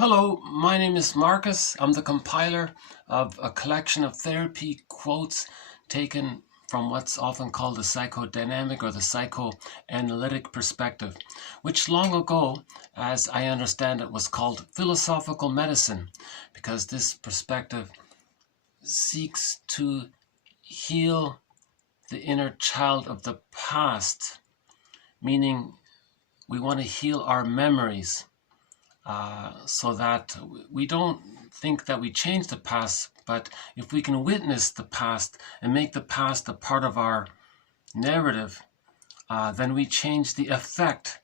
Hello, my name is Marcus. I'm the compiler of a collection of therapy quotes taken from what's often called the psychodynamic or the psychoanalytic perspective, which long ago, as I understand it, was called philosophical medicine, because this perspective seeks to heal the inner child of the past, meaning we want to heal our memories. So that we don't think that we change the past, but if we can witness the past and make the past a part of our narrative, then we change the effect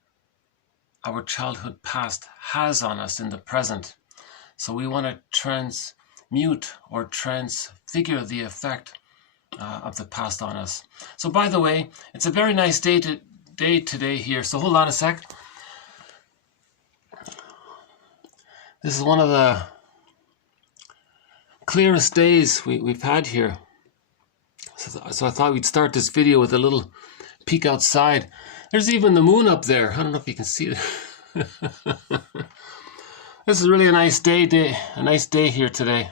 our childhood past has on us in the present. So we want to transmute or transfigure the effect of the past on us. So by the way, it's a very nice day today here. So hold on a sec. This is one of the clearest days we've had here. So I thought we'd start this video with a little peek outside. There's even the moon up there. I don't know if you can see it. This is really a nice day here today.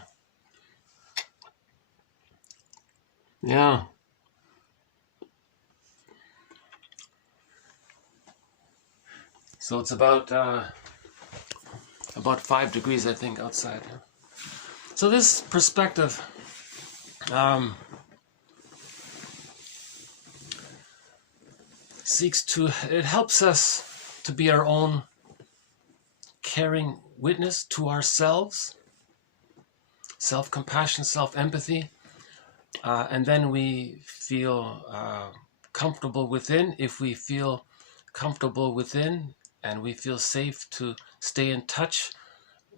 Yeah. So it's about 5 degrees, I think, outside. So this perspective it helps us to be our own caring witness to ourselves, self-compassion, self-empathy, and then we feel comfortable within. If we feel comfortable within, and we feel safe to stay in touch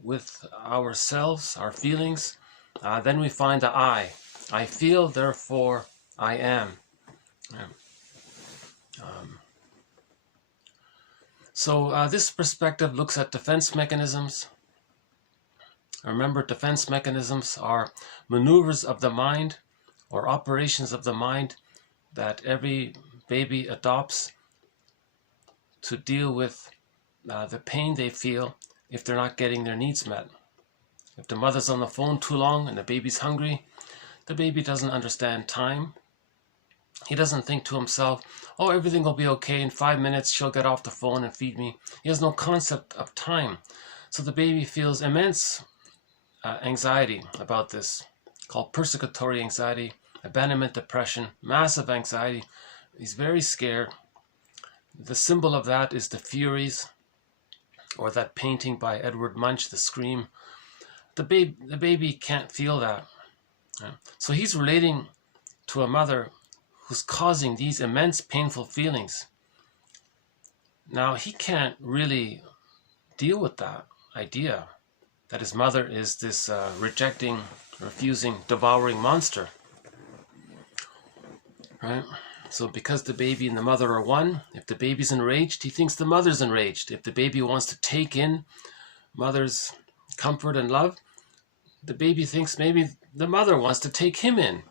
with ourselves, our feelings, then we find the I. I feel, therefore I am. So this perspective looks at defense mechanisms. Remember, defense mechanisms are maneuvers of the mind or operations of the mind that every baby adopts to deal with the pain they feel if they're not getting their needs met. If the mother's on the phone too long and the baby's hungry, the baby doesn't understand time. He doesn't think to himself, oh, everything will be okay. In 5 minutes, she'll get off the phone and feed me. He has no concept of time. So the baby feels immense anxiety about this, called persecutory anxiety, abandonment depression, massive anxiety. He's very scared. The symbol of that is the Furies, or that painting by Edward Munch, The Scream. The baby can't feel that. So he's relating to a mother who's causing these immense painful feelings. Now he can't really deal with that idea that his mother is this rejecting, refusing, devouring monster. Right? So because the baby and the mother are one, if the baby's enraged, he thinks the mother's enraged. If the baby wants to take in mother's comfort and love, the baby thinks maybe the mother wants to take him in.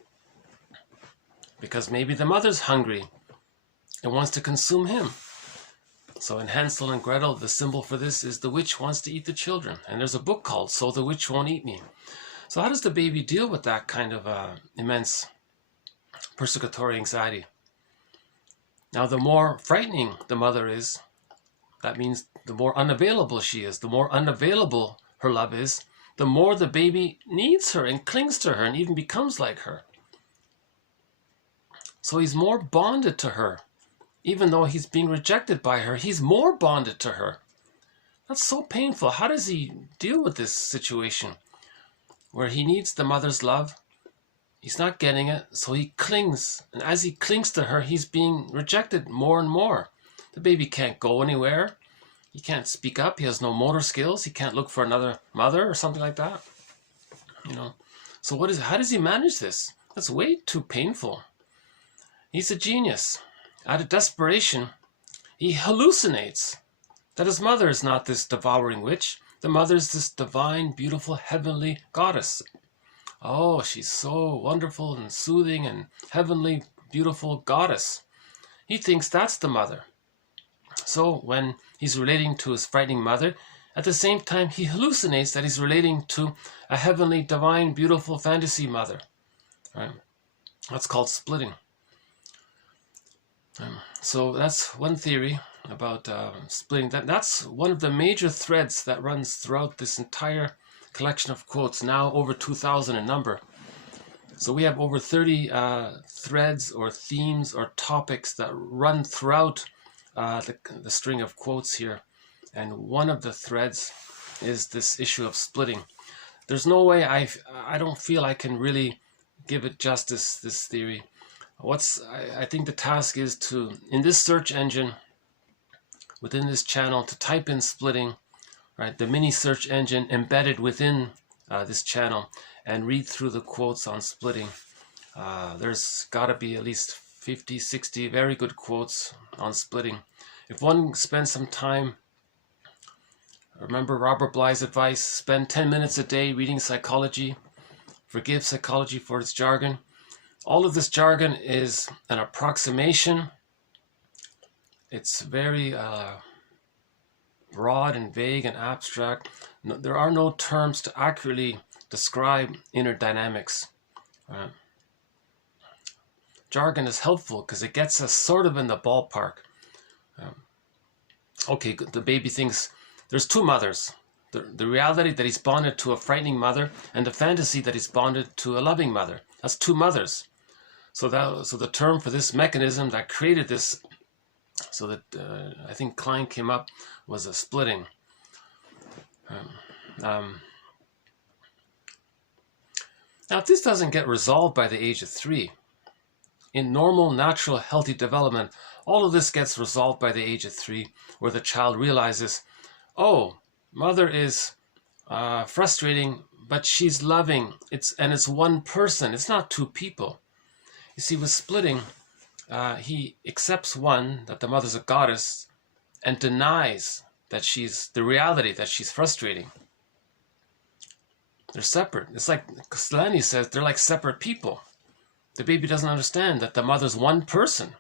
Because maybe the mother's hungry and wants to consume him. So in Hansel and Gretel, the symbol for this is the witch wants to eat the children. And there's a book called So the Witch Won't Eat Me. So how does the baby deal with that kind of immense persecutory anxiety? Now, the more frightening the mother is, that means the more unavailable she is. The more unavailable her love is, the more the baby needs her and clings to her and even becomes like her. So he's more bonded to her. Even though he's being rejected by her, he's more bonded to her. That's so painful. How does he deal with this situation where he needs the mother's love? He's not getting it, so he clings. And as he clings to her, he's being rejected more and more. The baby can't go anywhere. He can't speak up. He has no motor skills. He can't look for another mother or something like that. So how does he manage this? That's way too painful. He's a genius. Out of desperation, he hallucinates that his mother is not this devouring witch. The mother is this divine, beautiful, heavenly goddess. Oh, she's so wonderful and soothing and heavenly, beautiful goddess. He thinks that's the mother. So when he's relating to his frightening mother, At the same time, he hallucinates that he's relating to a heavenly, divine, beautiful fantasy mother. Right? That's called splitting. So that's one theory about splitting. That's one of the major threads that runs throughout this entire collection of quotes, now over 2,000 in number. So we have over 30 threads or themes or topics that run throughout the string of quotes here. And one of the threads is this issue of splitting. There's no way I don't feel I can really give it justice, this theory. I think the task is to, in this search engine, within this channel, to type in splitting, right? The mini search engine embedded within this channel, and read through the quotes on splitting. There's got to be at least 50, 60 very good quotes on splitting. If one spends some time, remember Robert Bly's advice, spend 10 minutes a day reading psychology, forgive psychology for its jargon. All of this jargon is an approximation. It's very broad and vague and abstract. There are no terms to accurately describe inner dynamics. Jargon is helpful because it gets us sort of in the ballpark. Okay, the baby thinks there's two mothers. The reality that he's bonded to a frightening mother, and the fantasy that he's bonded to a loving mother. That's two mothers. So the term for this mechanism that created this, so that I think Klein came up, was a splitting. Now, if this doesn't get resolved by the age of 3, in normal, natural, healthy development, all of this gets resolved by the age of 3, where the child realizes, oh, mother is frustrating, but she's loving. It's one person. It's not two people. You see, with splitting, he accepts one, that the mother's a goddess, and denies that she's the reality, that she's frustrating. They're separate. It's like Castellani says, they're like separate people. The baby doesn't understand that the mother's one person.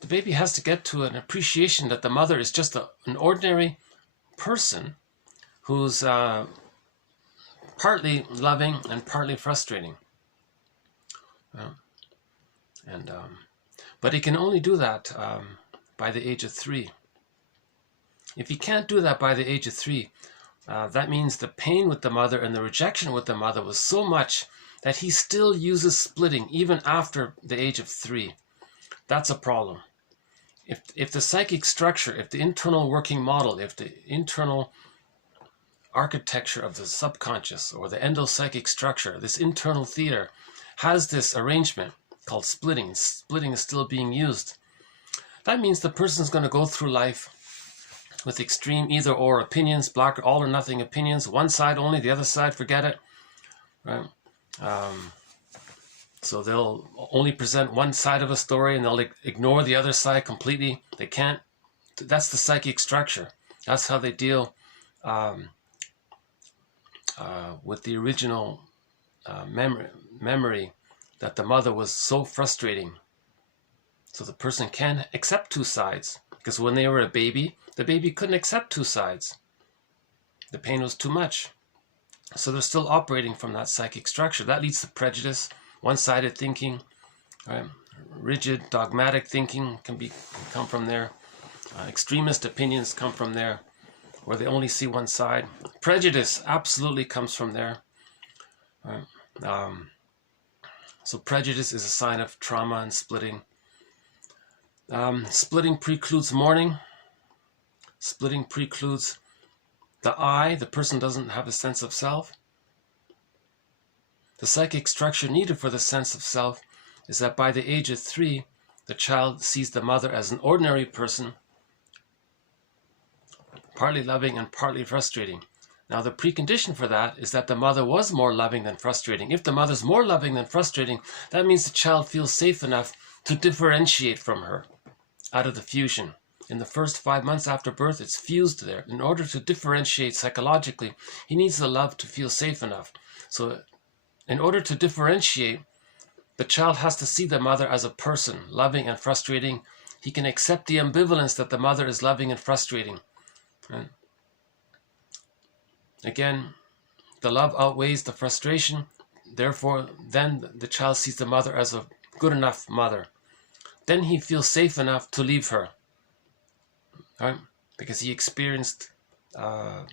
The baby has to get to an appreciation that the mother is just an ordinary person who's partly loving and partly frustrating. But he can only do that by the age of 3. If he can't do that by the age of 3, that means the pain with the mother and the rejection with the mother was so much that he still uses splitting even after the age of 3. That's a problem. If the psychic structure, if the internal working model, if the internal architecture of the subconscious or the endopsychic structure, this internal theater, has this arrangement called splitting is still being used, that means the person's going to go through life with extreme either or opinions, black, all or nothing opinions, one side only, the other side, forget it, right? So they'll only present one side of a story and they'll ignore the other side completely. They can't. That's the psychic structure. That's how they deal with the original memory that the mother was so frustrating. So the person can't accept two sides, because when they were a baby, the baby couldn't accept two sides. The pain was too much. So they're still operating from that psychic structure. That leads to prejudice, one-sided thinking, right? Rigid, dogmatic thinking can come from there. Extremist opinions come from there, where they only see one side. Prejudice absolutely comes from there. Right? So prejudice is a sign of trauma and splitting. Splitting precludes mourning. Splitting precludes the I. The person doesn't have a sense of self. The psychic structure needed for the sense of self is that by the age of 3, the child sees the mother as an ordinary person, partly loving and partly frustrating. Now, the precondition for that is that the mother was more loving than frustrating. If the mother's more loving than frustrating, that means the child feels safe enough to differentiate from her out of the fusion. In the first 5 months after birth, it's fused there. In order to differentiate psychologically, he needs the love to feel safe enough. So in order to differentiate, the child has to see the mother as a person, loving and frustrating. He can accept the ambivalence that the mother is loving and frustrating. Right? again, the love outweighs the frustration. Therefore, then the child sees the mother as a good enough mother. Then he feels safe enough to leave her, right? Because he experienced uh,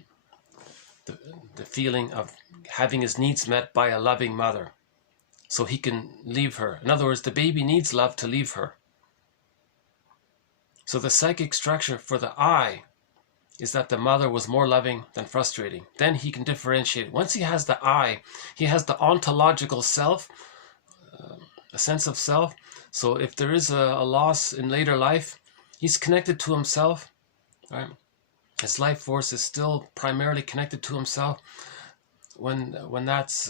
the feeling of having his needs met by a loving mother. So he can leave her. In other words, the baby needs love to leave her. So the psychic structure for the I is that the mother was more loving than frustrating. Then he can differentiate. Once he has the I, he has the ontological self, a sense of self. So if there is a loss in later life, he's connected to himself, right? His life force is still primarily connected to himself. When that's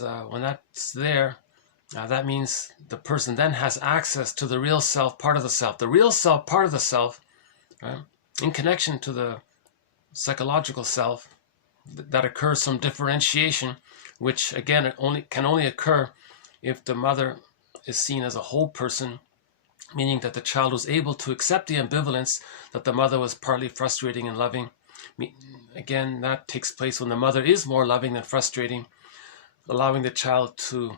there, that means the person then has access to the real self part of the self. The real self part of the self, right, in connection to the psychological self, that occurs from differentiation, which again can only occur if the mother is seen as a whole person, meaning that the child was able to accept the ambivalence that the mother was partly frustrating and loving. Again, that takes place when the mother is more loving than frustrating, allowing the child to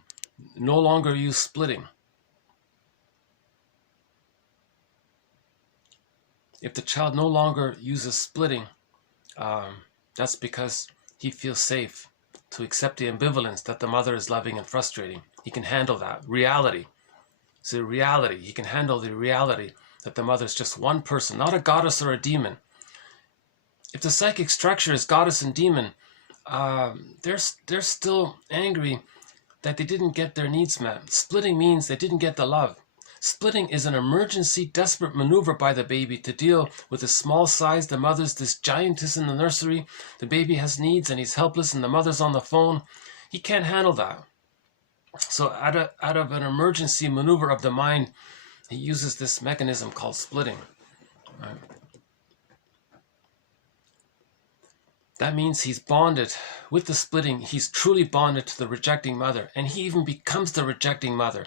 no longer use splitting. If the child no longer uses splitting, that's because he feels safe to accept the ambivalence that the mother is loving and frustrating. He can handle that reality. So reality, he can handle the reality that the mother is just one person, not a goddess or a demon. If the psychic structure is goddess and demon, they're still angry that they didn't get their needs met. Splitting means they didn't get the love. Splitting is an emergency, desperate maneuver by the baby to deal with the small size. The mother's this giantess in the nursery. The baby has needs and he's helpless and the mother's on the phone. He can't handle that. So out of an emergency maneuver of the mind, he uses this mechanism called splitting. Right? That means he's bonded with the splitting. He's truly bonded to the rejecting mother, and he even becomes the rejecting mother.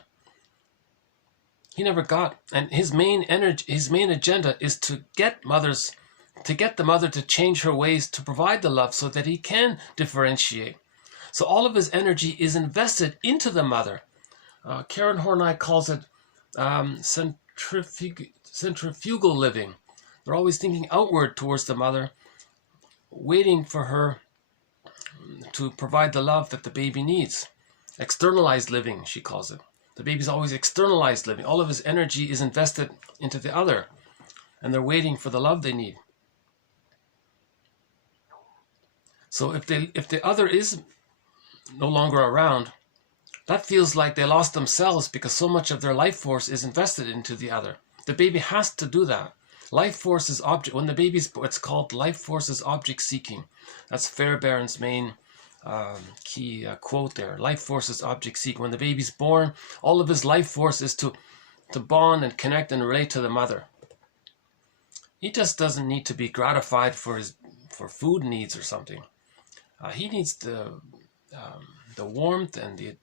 He never got, and his main agenda is to get the mother to change her ways to provide the love so that he can differentiate. So all of his energy is invested into the mother. Karen Horney calls it centrifugal living. They're always thinking outward towards the mother, waiting for her to provide the love that the baby needs. Externalized living, she calls it. The baby's always externalized living. All of his energy is invested into the other, and they're waiting for the love they need. So if the other is no longer around, that feels like they lost themselves because so much of their life force is invested into the other. The baby has to do that. Life force is object. When the baby's, it's called life force is object seeking. That's Fairbairn's main key quote there. Life force is object seeking. When the baby's born, all of his life force is to bond and connect and relate to the mother. He just doesn't need to be gratified for food needs or something. He needs the warmth and the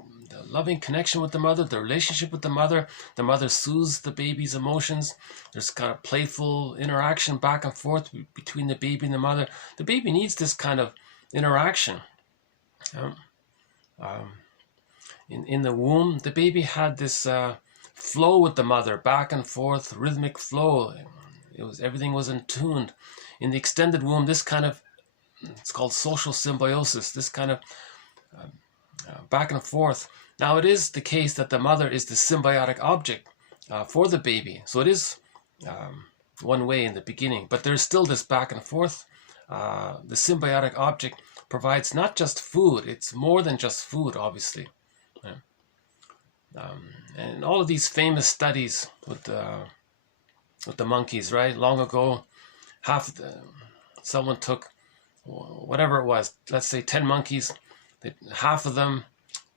loving connection with the mother, the relationship with the mother. The mother soothes the baby's emotions. There's kind of playful interaction back and forth between the baby and the mother. The baby needs this kind of interaction. In the womb, the baby had this flow with the mother, back and forth, rhythmic flow. Everything was in tune. In the extended womb, this kind of, it's called social symbiosis, this kind of back and forth. Now it is the case that the mother is the symbiotic object for the baby. So it is one way in the beginning, but there's still this back and forth. The symbiotic object provides not just food, it's more than just food, obviously. And all of these famous studies with the monkeys, right? Long ago, someone took whatever it was, let's say 10 monkeys, half of them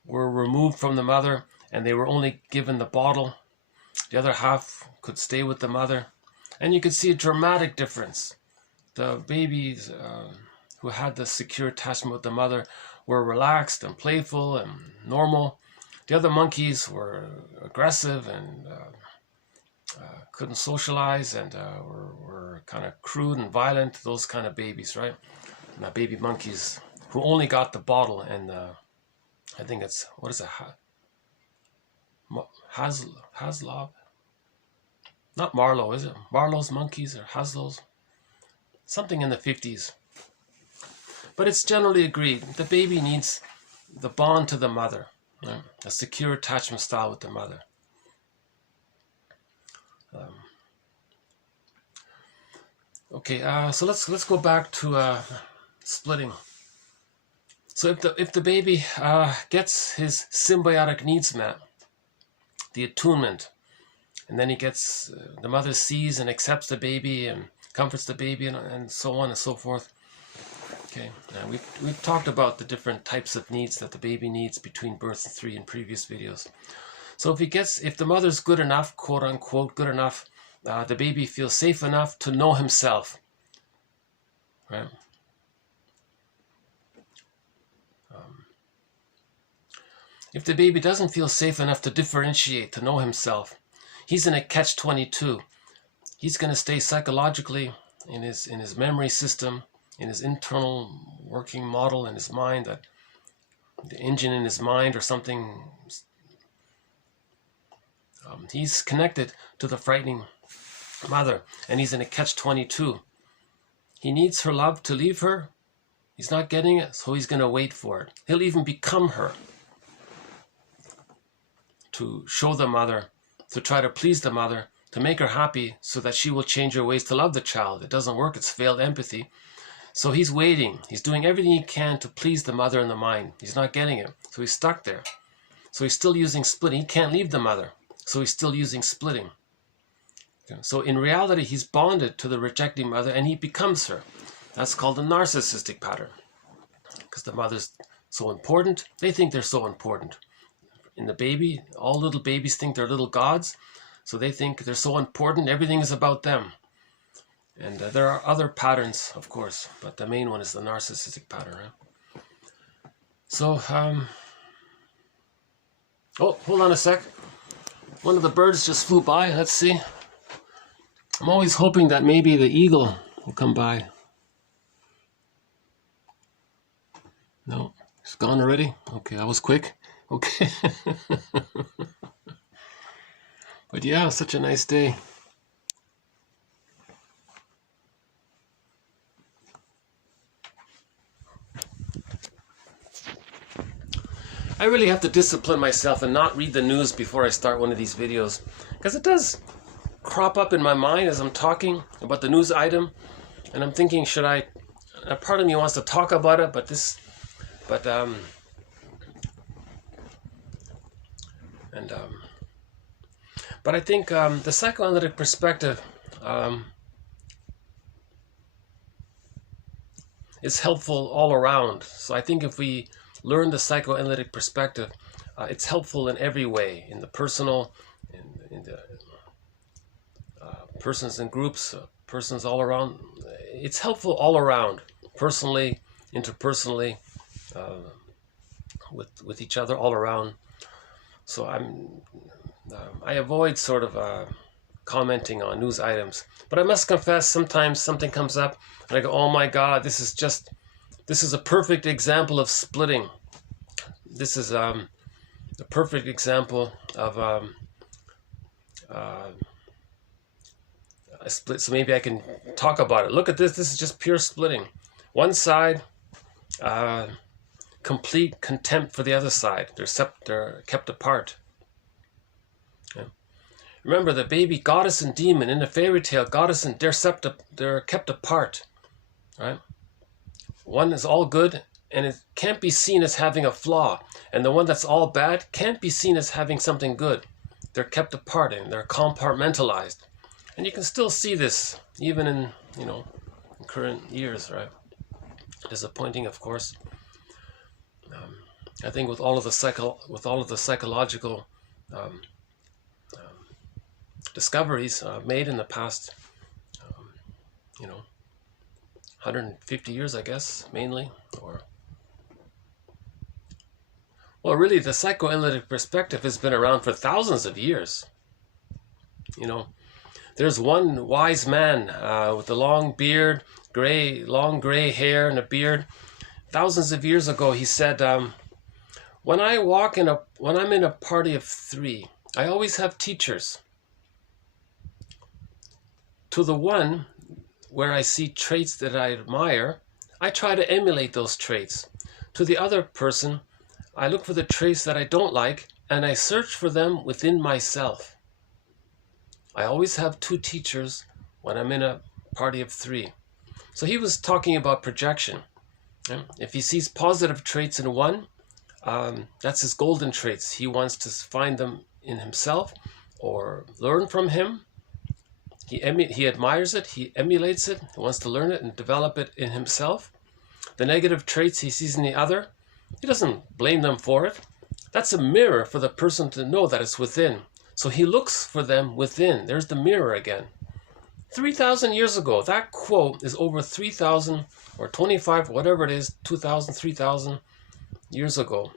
were removed from the mother and they were only given the bottle. The other half could stay with the mother. And you could see a dramatic difference. The babies who had the secure attachment with the mother were relaxed and playful and normal. The other monkeys were aggressive and couldn't socialize and were kind of crude and violent, those kind of babies, right? Now, baby monkeys who only got the bottle, and I think it's, what is it, Haslov? Not Marlowe, is it? Marlowe's Monkeys or Haslow's? Something in the 50s. But it's generally agreed the baby needs the bond to the mother, right? A secure attachment style with the mother. Okay, so let's go back to splitting. So if the baby gets his symbiotic needs met, the attunement, and then he gets, the mother sees and accepts the baby and comforts the baby, and so on and so forth. Okay, we've talked about the different types of needs that the baby needs between birth and 3 in previous videos. So if the mother's good enough, quote unquote good enough, the baby feels safe enough to know himself, right? If the baby doesn't feel safe enough to differentiate, to know himself, he's in a catch-22. He's going to stay psychologically in his memory system, in his internal working model in his mind, that the engine in his mind or something. He's connected to the frightening mother, and he's in a catch-22. He needs her love to leave her. He's not getting it, so he's going to wait for it. He'll even become her to show the mother, to try to please the mother, to make her happy so that she will change her ways to love the child. It doesn't work. It's failed empathy. So he's waiting. He's doing everything he can to please the mother in the mind. He's not getting it. So he's stuck there. So he's still using splitting. He can't leave the mother. So he's still using splitting. Okay. So in reality, he's bonded to the rejecting mother and he becomes her. That's called a narcissistic pattern. Because the mother's so important. They think they're so important. In the baby, all little babies think they're little gods. So they think they're so important. Everything is about them. And there are other patterns, of course, but the main one is the narcissistic pattern. Right? So, oh, hold on a sec. One of the birds just flew by. Let's see. I'm always hoping that maybe the eagle will come by. No, it's gone already? Okay, that was quick. Okay. But yeah, such a nice day. I really have to discipline myself and not read the news before I start one of these videos, because it does crop up in my mind as I'm talking about the news item, and I'm thinking, should I? A part of me wants to talk about it, but I think the psychoanalytic perspective is helpful all around. So I think if we learn the psychoanalytic perspective, it's helpful in every way, in the personal, in the persons and groups, persons all around. It's helpful all around, personally, interpersonally, with each other, all around. So I avoid sort of commenting on news items, but I must confess, sometimes something comes up and I go, oh my God, this is a perfect example of splitting. This is a perfect example of a split. So maybe I can talk about it. Look at this. This is just pure splitting. One side, complete contempt for the other side. They're kept apart. Okay. Remember, the baby goddess and demon in the fairy tale, goddess and they're kept apart. Right? One is all good, and it can't be seen as having a flaw. And the one that's all bad can't be seen as having something good. They're kept apart and they're compartmentalized. And you can still see this even in, in current years, right? Disappointing, of course. I think with all of the psychological discoveries made in the past, 150 years, I guess, mainly, well, really, the psychoanalytic perspective has been around for thousands of years. There's one wise man with a long beard, long gray hair and a beard, thousands of years ago, he said, when I'm in a party of 3, I always have teachers. To the one where I see traits that I admire, I try to emulate those traits. To the other person, I look for the traits that I don't like, and I search for them within myself. I always have 2 teachers when I'm in a party of 3. So he was talking about projection. If he sees positive traits in one, that's his golden traits. He wants to find them in himself or learn from him. He admires it, he emulates it, he wants to learn it and develop it in himself. The negative traits he sees in the other, he doesn't blame them for it. That's a mirror for the person to know that it's within. So he looks for them within. There's the mirror again. 3,000 years ago, that quote is over 3,000 or 25, whatever it is, 2,000, 3,000 years ago.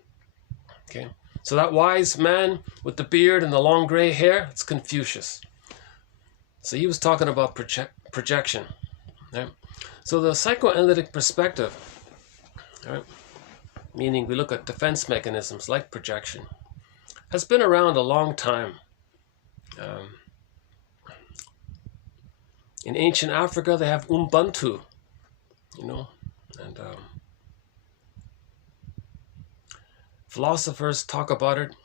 Okay, so that wise man with the beard and the long gray hair, it's Confucius. So he was talking about projection. Right? So the psychoanalytic perspective, right, meaning we look at defense mechanisms like projection, has been around a long time. In ancient Africa, they have Ubuntu, and philosophers talk about it.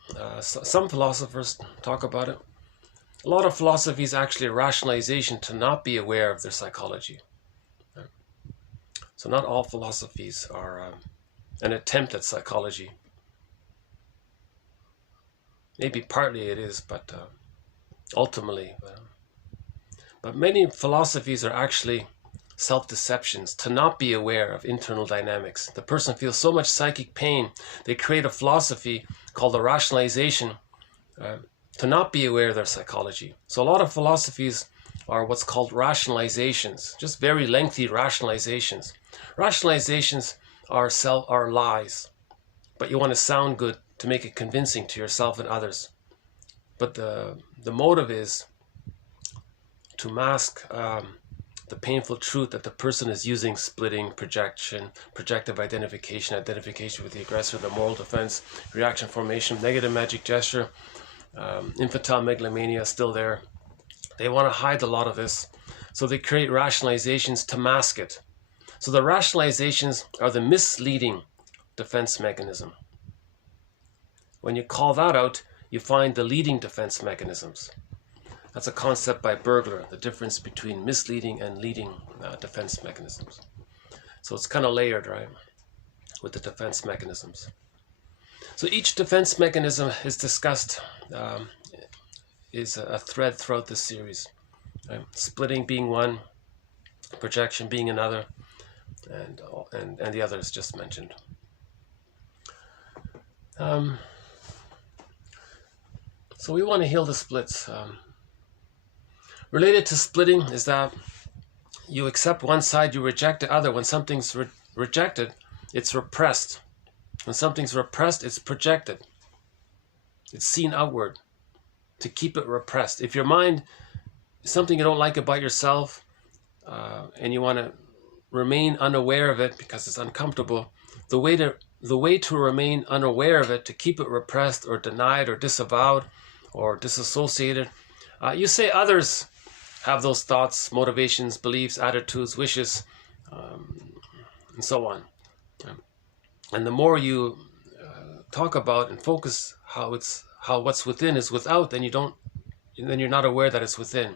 Some philosophers talk about it. A lot of philosophy is actually a rationalization to not be aware of their psychology. So not all philosophies are an attempt at psychology. Maybe partly it is, but ultimately. But many philosophies are actually self-deceptions to not be aware of internal dynamics. The person feels so much psychic pain, they create a philosophy called a rationalization to not be aware of their psychology. So a lot of philosophies are what's called rationalizations, just very lengthy rationalizations. Rationalizations are lies, but you want to sound good to make it convincing to yourself and others. But the motive is to mask the painful truth that the person is using splitting, projection, projective identification, identification with the aggressor, the moral defense, reaction formation, negative magic gesture, infantile megalomania still there. They want to hide a lot of this, so they create rationalizations to mask it. So the rationalizations are the misleading defense mechanism. When you call that out, you find the leading defense mechanisms. That's a concept by Bergler, the difference between misleading and leading defense mechanisms. So it's kind of layered, right, with the defense mechanisms. So each defense mechanism is discussed, is a thread throughout this series. Right? Splitting being one, projection being another, and the others just mentioned. So we want to heal the splits. Related to splitting is that you accept one side, you reject the other. When something's rejected, it's repressed. When something's repressed, it's projected. It's seen outward to keep it repressed. If your mind is something you don't like about yourself and you want to remain unaware of it because it's uncomfortable, the way to remain unaware of it, to keep it repressed or denied or disavowed or disassociated, you say others have those thoughts, motivations, beliefs, attitudes, wishes, and so on. And the more you talk about and focus how what's within is without, then you're not aware that it's within.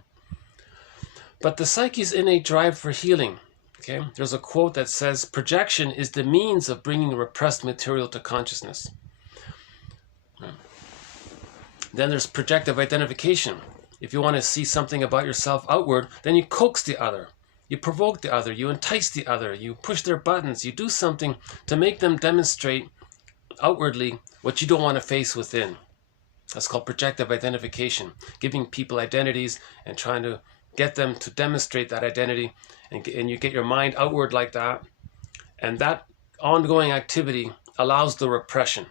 But the psyche's innate drive for healing. Okay, there's a quote that says, "Projection is the means of bringing repressed material to consciousness." Then there's projective identification. If you want to see something about yourself outward, then you coax the other, you provoke the other, you entice the other, you push their buttons, you do something to make them demonstrate outwardly what you don't want to face within. That's called projective identification, giving people identities and trying to get them to demonstrate that identity, and you get your mind outward like that, and that ongoing activity allows the repression.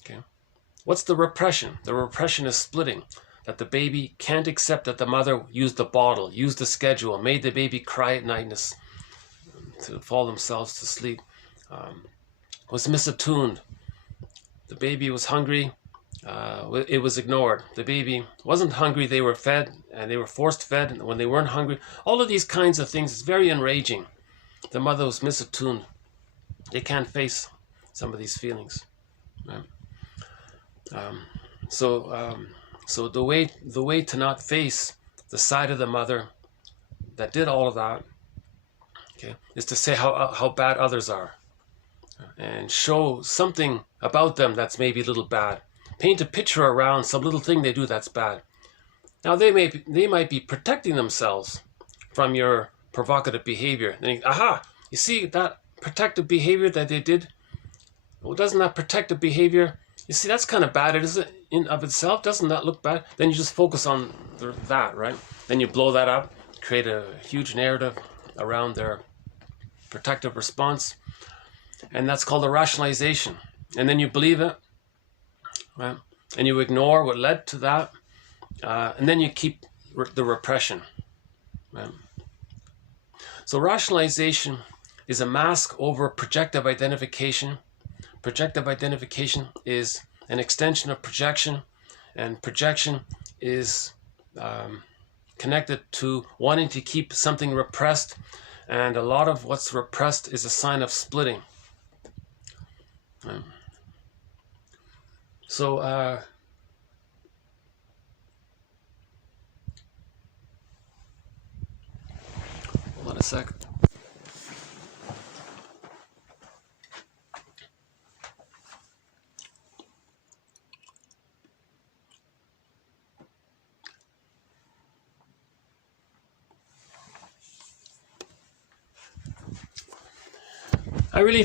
Okay, what's the repression? The repression is splitting. That the baby can't accept that the mother used the bottle, used the schedule, made the baby cry at night, to fall themselves to sleep, was misattuned. The baby was hungry. It was ignored. The baby wasn't hungry. They were fed, and they were forced fed. And when they weren't hungry, all of these kinds of things is very enraging. The mother was misattuned. They can't face some of these feelings. Right? So the way to not face the side of the mother that did all of that, okay, is to say how bad others are, and show something about them that's maybe a little bad. Paint a picture around some little thing they do that's bad. Now they might be protecting themselves from your provocative behavior. Then aha, you see that protective behavior that they did? Well, doesn't that protective behavior, you see, that's kind of bad, isn't it, in of itself? Doesn't that look bad? Then you just focus on that, right? Then you blow that up, create a huge narrative around their protective response, and that's called a rationalization. And then you believe it, right? And you ignore what led to that, and then you keep the repression, right? So rationalization is a mask over projective identification. Projective identification is an extension of projection, and projection is connected to wanting to keep something repressed, and a lot of what's repressed is a sign of splitting. So hold on a sec. I really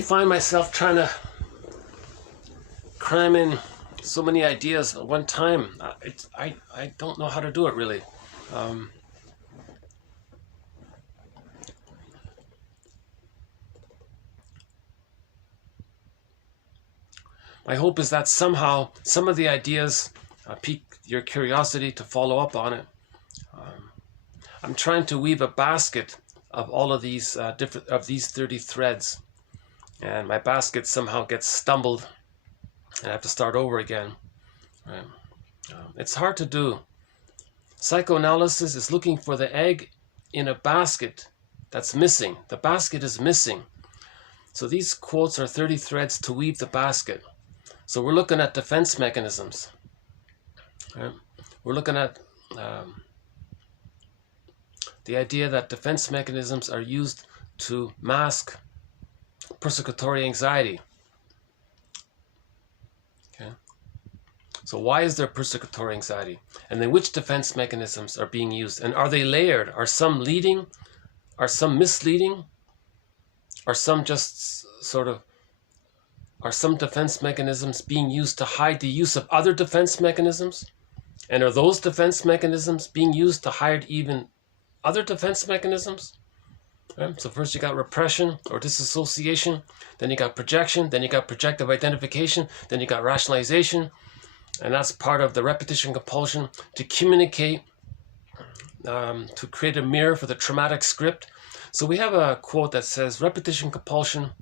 find myself trying to cram in so many ideas at one time. I don't know how to do it really. My hope is that somehow some of the ideas pique your curiosity to follow up on it. I'm trying to weave a basket of all of these these 30 threads, and my basket somehow gets stumbled, and I have to start over again. Right? It's hard to do. Psychoanalysis is looking for the egg in a basket that's missing. The basket is missing. So these quotes are 30 threads to weave the basket. So we're looking at defense mechanisms. Right? We're looking at the idea that defense mechanisms are used to mask persecutory anxiety. Okay. So why is there persecutory anxiety? And then which defense mechanisms are being used? And are they layered? Are some leading? Are some misleading? Are some just sort of, are some defense mechanisms being used to hide the use of other defense mechanisms? And are those defense mechanisms being used to hide even other defense mechanisms? Right? So first you got repression or disassociation, then you got projection, then you got projective identification, then you got rationalization, and that's part of the repetition compulsion to communicate, to create a mirror for the traumatic script. So we have a quote that says repetition compulsion.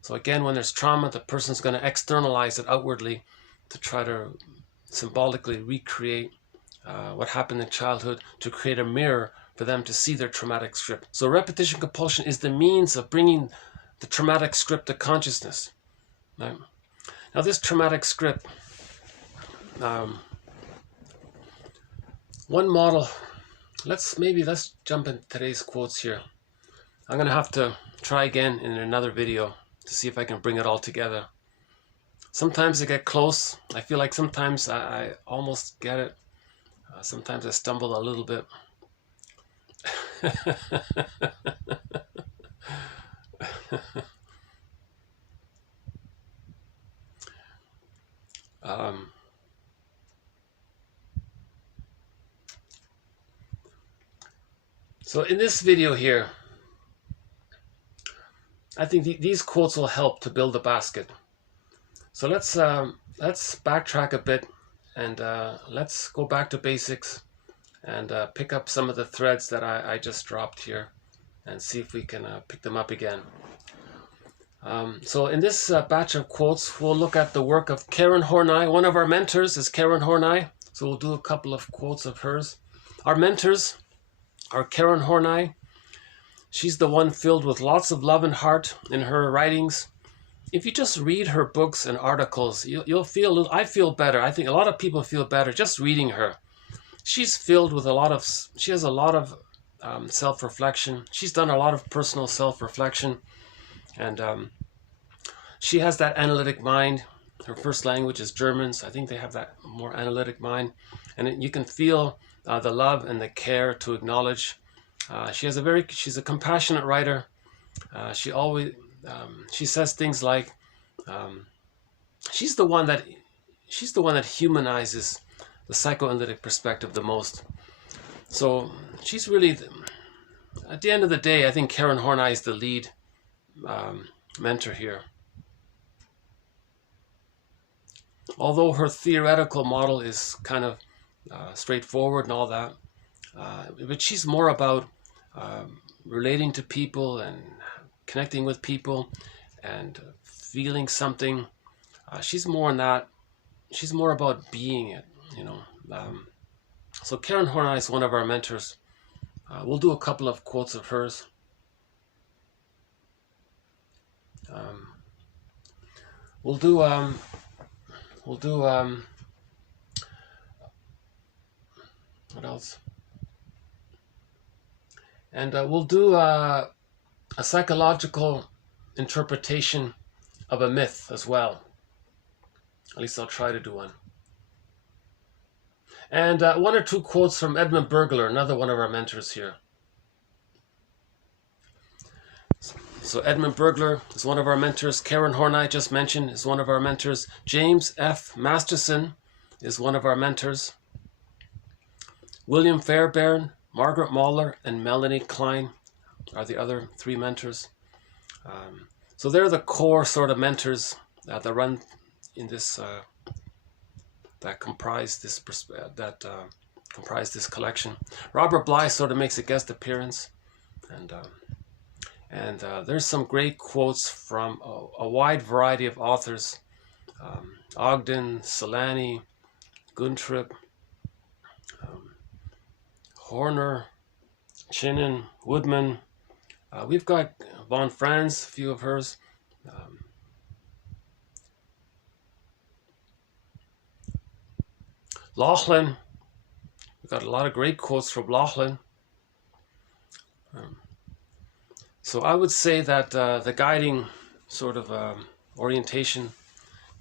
So again, when there's trauma, the person's going to externalize it outwardly to try to symbolically recreate what happened in childhood, to create a mirror for them to see their traumatic script. So repetition compulsion is the means of bringing the traumatic script to consciousness. Right? Now this traumatic script, one model, let's jump into today's quotes here. I'm going to have to try again in another video to see if I can bring it all together. Sometimes I get close. I feel like sometimes I almost get it. Sometimes I stumble a little bit. So in this video here, I think these quotes will help to build a basket. So let's backtrack a bit and let's go back to basics and pick up some of the threads that I just dropped here. and see if we can pick them up again. So in this batch of quotes, we'll look at the work of Karen Horney. One of our mentors is Karen Horney, so we'll do a couple of quotes of hers. Our mentors are Karen Horney. She's the one filled with lots of love and heart in her writings. If you just read her books and articles, you'll feel, I feel better. I think a lot of people feel better just reading her. She's filled with she has a lot of self-reflection. She's done a lot of personal self-reflection. And she has that analytic mind. Her first language is German, so I think they have that more analytic mind. And you can feel the love and the care to acknowledge. She's a compassionate writer. She says things like, she's the one that humanizes the psychoanalytic perspective the most. So she's really, at the end of the day, I think Karen Horney is the lead mentor here. Although her theoretical model is kind of straightforward and all that, but she's more about relating to people and connecting with people and feeling something. She's more in that. She's more about being it, you know. So Karen Horney is one of our mentors. We'll do a couple of quotes of hers. We'll do what else? And we'll do a psychological interpretation of a myth as well. At least I'll try to do one. And one or two quotes from Edmund Burglar, another one of our mentors here. So Edmund Burglar is one of our mentors. Karen Horney, I just mentioned, is one of our mentors. James F. Masterson is one of our mentors. William Fairbairn, Margaret Mahler, and Melanie Klein are the other three mentors. So they're the core sort of mentors that run in this, that comprise this collection. Robert Bly sort of makes a guest appearance, and there's some great quotes from a wide variety of authors: Ogden, Solani, Guntrip, Horner, Chinen, Woodman. We've got von Franz, a few of hers. Laughlin. We've got a lot of great quotes from Laughlin. So I would say that the guiding sort of orientation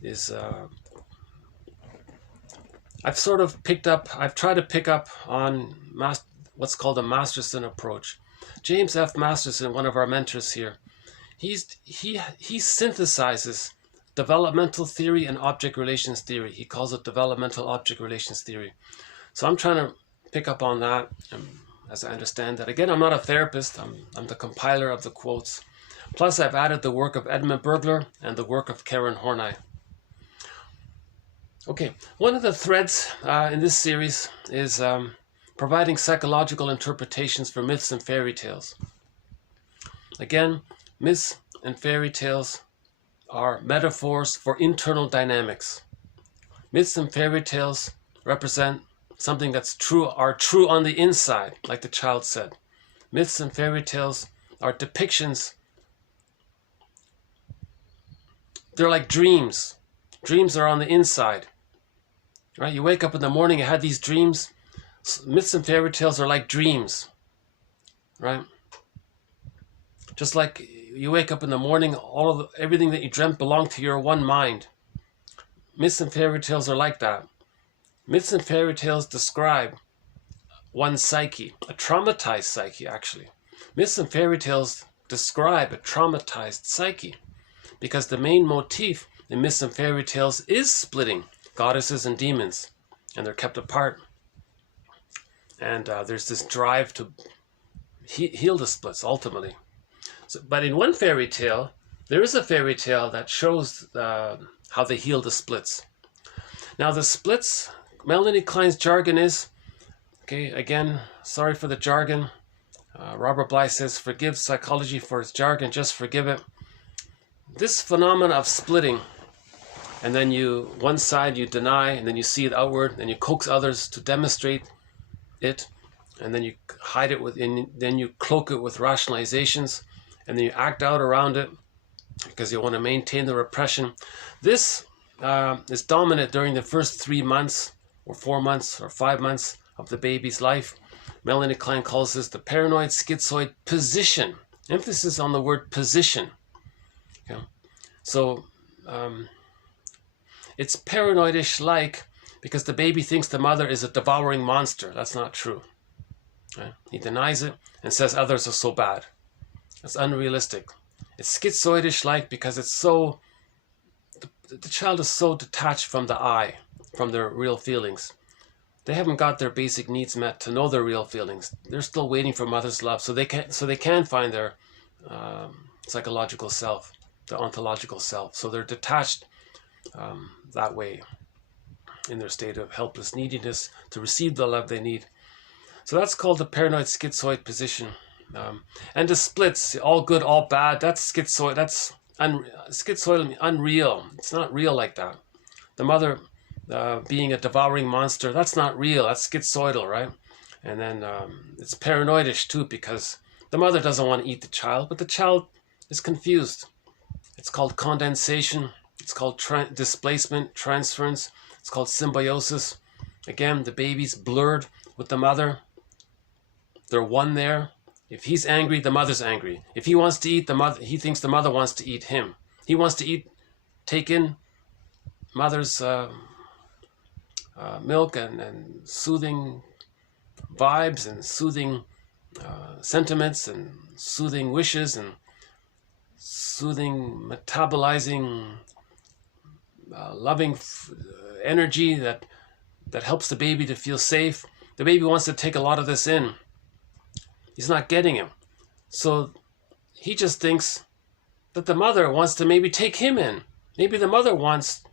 is I've tried to pick up on what's called a Masterson approach. James F. Masterson, one of our mentors here, he synthesizes developmental theory and object relations theory. He calls it developmental object relations theory. So I'm trying to pick up on that, as I understand that. Again, I'm not a therapist. I'm the compiler of the quotes. Plus, I've added the work of Edmund Burglar and the work of Karen Horney. Okay, one of the threads in this series is providing psychological interpretations for myths and fairy tales. Again, myths and fairy tales are metaphors for internal dynamics. Myths and fairy tales represent something that's true on the inside, like the child said. Myths and fairy tales are depictions. They're like dreams. Dreams are on the inside. Right? You wake up in the morning, you had these dreams. Myths and fairy tales are like dreams. Right? Just like you wake up in the morning, everything that you dreamt belonged to your one mind. Myths and fairy tales are like that. Myths and fairy tales describe one's psyche, a traumatized psyche, actually. Myths and fairy tales describe a traumatized psyche because the main motif in myths and fairy tales is splitting goddesses and demons, and they're kept apart. And there's this drive to heal the splits, ultimately. But in one fairy tale, there is a fairy tale that shows how they heal the splits. Now the splits, Melanie Klein's jargon is, okay, again, sorry for the jargon. Robert Bly says, forgive psychology for its jargon, just forgive it. This phenomenon of splitting, and then one side you deny, and then you see it outward, and you coax others to demonstrate it, and then you hide it then you cloak it with rationalizations, and then you act out around it because you want to maintain the repression. This is dominant during the first 3 months, or 4 months, or 5 months of the baby's life. Melanie Klein calls this the paranoid schizoid position. Emphasis on the word position. Okay. So it's paranoidish like because the baby thinks the mother is a devouring monster. That's not true. Right? He denies it and says others are so bad. That's unrealistic. It's schizoidish like because it's so, the child is so detached from the I, from their real feelings. They haven't got their basic needs met to know their real feelings. They're still waiting for mother's love, so they can find their psychological self, their ontological self. So they're detached that way in their state of helpless neediness to receive the love they need. So that's called the paranoid schizoid position. And the splits, all good, all bad, that's schizoid. That's schizoid, unreal. It's not real like that. The mother being a devouring monster, that's not real. That's schizoidal, right? And then it's paranoidish too, because the mother doesn't want to eat the child, but the child is confused. It's called condensation. It's called displacement, transference. It's called symbiosis. Again, the baby's blurred with the mother. They're one there. If he's angry, the mother's angry. If he wants to eat the mother, he thinks the mother wants to eat him. He wants to take in mother's milk and soothing vibes and soothing sentiments and soothing wishes and soothing metabolizing loving energy that helps the baby to feel safe. The baby wants to take a lot of this in. He's not getting him. So he just thinks that the mother wants to maybe take him in. Maybe the mother wants,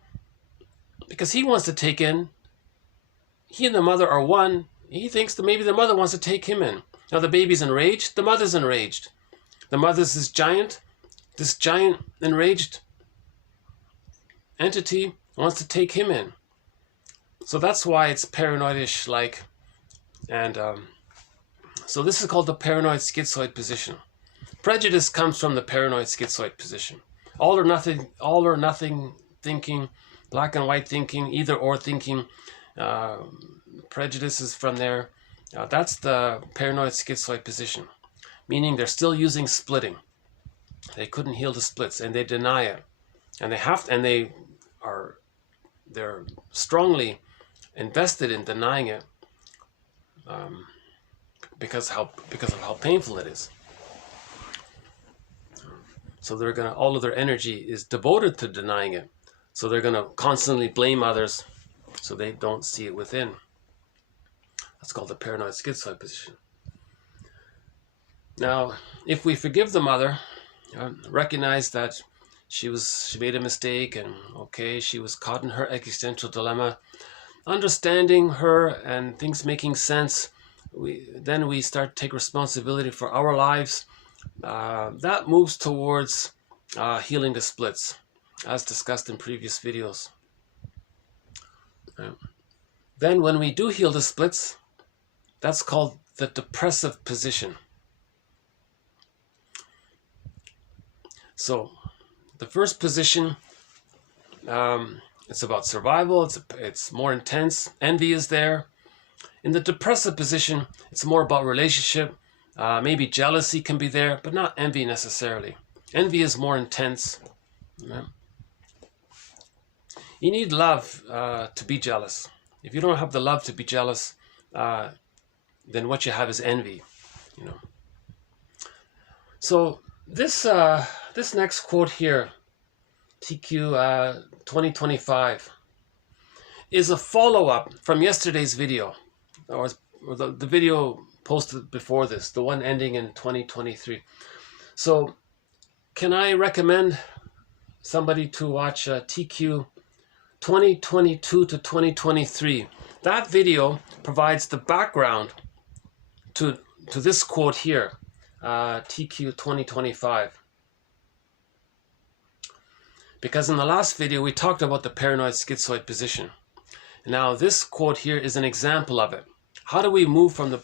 because he wants to take in, he and the mother are one. He thinks that maybe the mother wants to take him in. Now the baby's enraged, the mother's enraged. The mother's this giant enraged entity wants to take him in. So that's why it's paranoidish like. And so this is called the paranoid schizoid position. Prejudice comes from the paranoid schizoid position. All or nothing thinking, black and white thinking, either or thinking. Prejudice is from there. That's the paranoid schizoid position, meaning they're still using splitting. They couldn't heal the splits, and they deny it, and they're strongly invested in denying it because of how painful it is. So they're gonna, all of their energy is devoted to denying it. So they're gonna constantly blame others, so they don't see it within. That's called the paranoid schizoid position. Now, if we forgive the mother, recognize that she made a mistake, and okay, she was caught in her existential dilemma, understanding her and things making sense, then we start to take responsibility for our lives. That moves towards healing the splits, as discussed in previous videos. Then when we do heal the splits, that's called the depressive position. So the first position, it's about survival. It's more intense. Envy is there. In the depressive position, it's more about relationship. Maybe jealousy can be there, but not envy necessarily. Envy is more intense. Yeah. You need love to be jealous. If you don't have the love to be jealous, then what you have is envy. You know. So this next quote here, TQ 2025, is a follow-up from yesterday's video, or the video posted before this, the one ending in 2023. So can I recommend somebody to watch TQ 2022 to 2023? That video provides the background to to this quote here, TQ 2025. Because in the last video we talked about the paranoid schizoid position. Now this quote here is an example of it. How do we move from the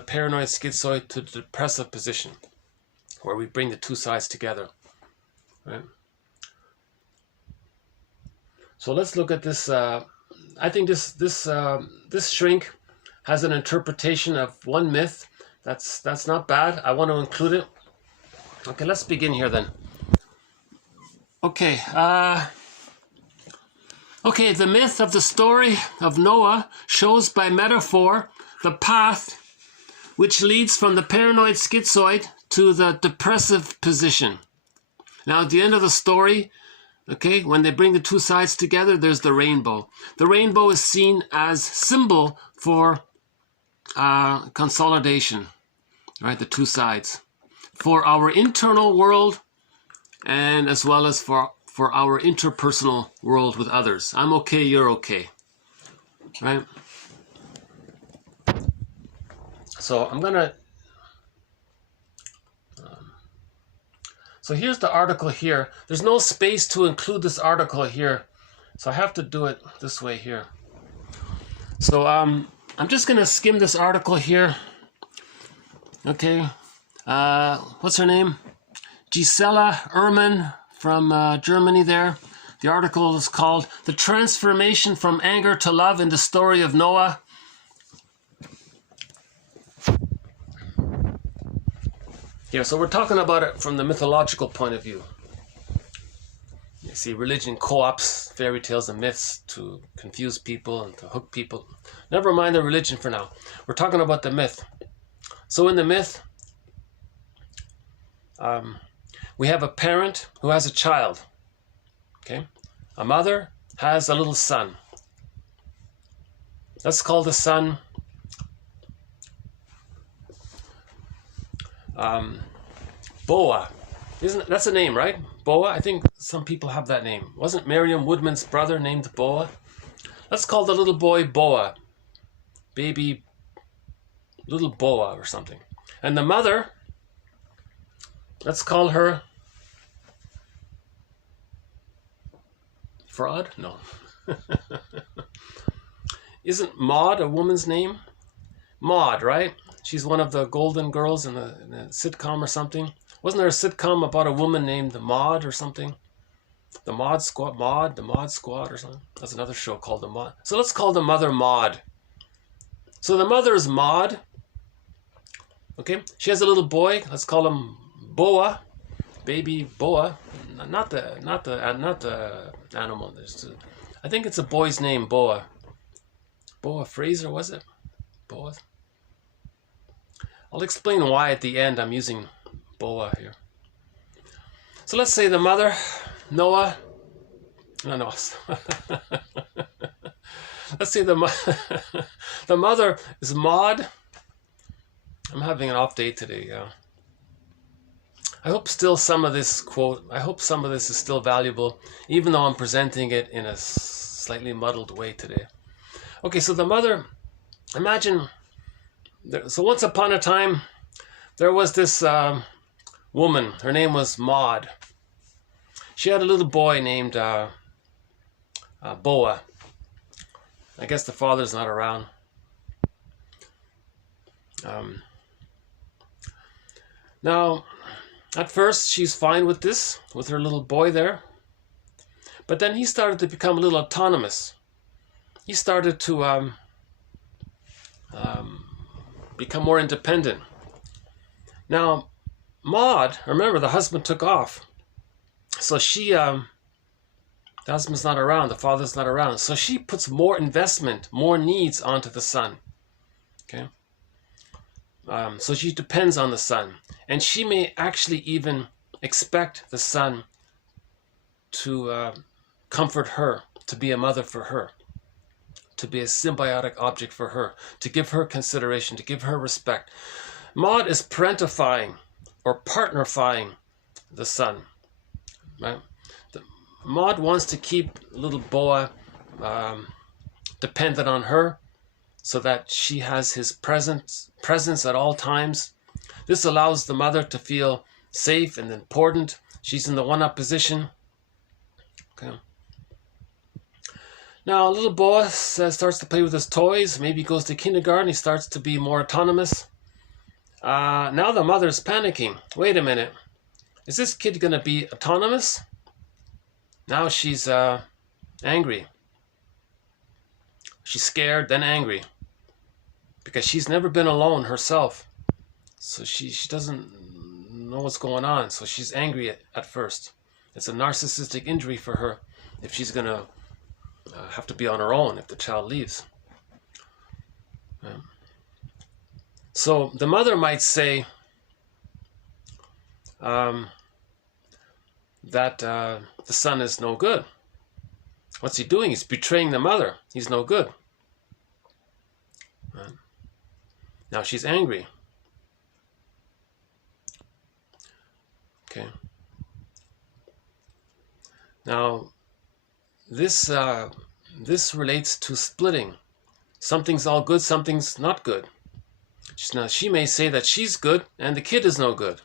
paranoid schizoid to the depressive position, where we bring the two sides together, right? So let's look at this. I think this shrink has an interpretation of one myth. That's not bad. I want to include it. Okay, let's begin here then. Okay, the myth of the story of Noah shows by metaphor the path which leads from the paranoid schizoid to the depressive position. Now, at the end of the story, okay, when they bring the two sides together, there's the rainbow. The rainbow is seen as symbol for consolidation, right? The two sides. For our internal world, and as well as for our interpersonal world with others. I'm okay, you're okay, right? So I'm gonna, so here's the article here. There's no space to include this article here, so I have to do it this way here. So I'm just gonna skim this article here. Okay, what's her name? Gisela Ehrman from Germany there. The article is called The Transformation from Anger to Love in the Story of Noah. Yeah, so we're talking about it from the mythological point of view. You see, religion co-ops fairy tales and myths to confuse people and to hook people. Never mind the religion for now. We're talking about the myth. So in the myth, we have a parent who has a child, okay? A mother has a little son. Let's call the son Boa. That's a name, right? Boa, I think some people have that name. Wasn't Merriam Woodman's brother named Boa? Let's call the little boy Boa. Baby, little Boa or something. And the mother, let's call her Fraud? No. Isn't Maud a woman's name? Maud, right? She's one of the Golden Girls in the sitcom or something. Wasn't there a sitcom about a woman named Maud or something? The Maud Squad or something? That's another show called The Maud. So let's call the mother Maud. So the mother is Maud. Okay, she has a little boy. Let's call him Boa, baby Boa. Not the animal. I think it's a boy's name, Boa. Boa Fraser, was it? Boa. I'll explain why at the end I'm using Boa here. So let's say the mother, Noah. No. Let's say the mother is Maud. I'm having an off day today, yeah. I hope still some of this is still valuable, even though I'm presenting it in a slightly muddled way today. Okay, so the mother, imagine, so once upon a time, there was this woman, her name was Maud. She had a little boy named Boa. I guess the father's not around. Now, at first, she's fine with this, with her little boy there. But then he started to become a little autonomous. He started to become more independent. Now, Maud, remember, the husband took off. So she, the husband's not around, the father's not around. So she puts more investment, more needs onto the son. Okay? So she depends on the son. And she may actually even expect the son to comfort her, to be a mother for her, to be a symbiotic object for her, to give her consideration, to give her respect. Maud is parentifying or partnerifying the son. Right? Maud wants to keep little Boa dependent on her, so that she has his presence presence at all times. This allows the mother to feel safe and important. She's in the one-up position. Okay. Now, little boy starts to play with his toys. Maybe he goes to kindergarten. He starts to be more autonomous. Now the mother's panicking. Wait a minute. Is this kid going to be autonomous? Now she's angry. She's scared, then angry. Because she's never been alone herself. So she doesn't know what's going on. So she's angry at first. It's a narcissistic injury for her if she's going to have to be on her own if the child leaves. So the mother might say that the son is no good. What's he doing? He's betraying the mother. He's no good. Now she's angry. Okay. Now this relates to splitting. Something's all good, something's not good. Now she may say that she's good and the kid is no good.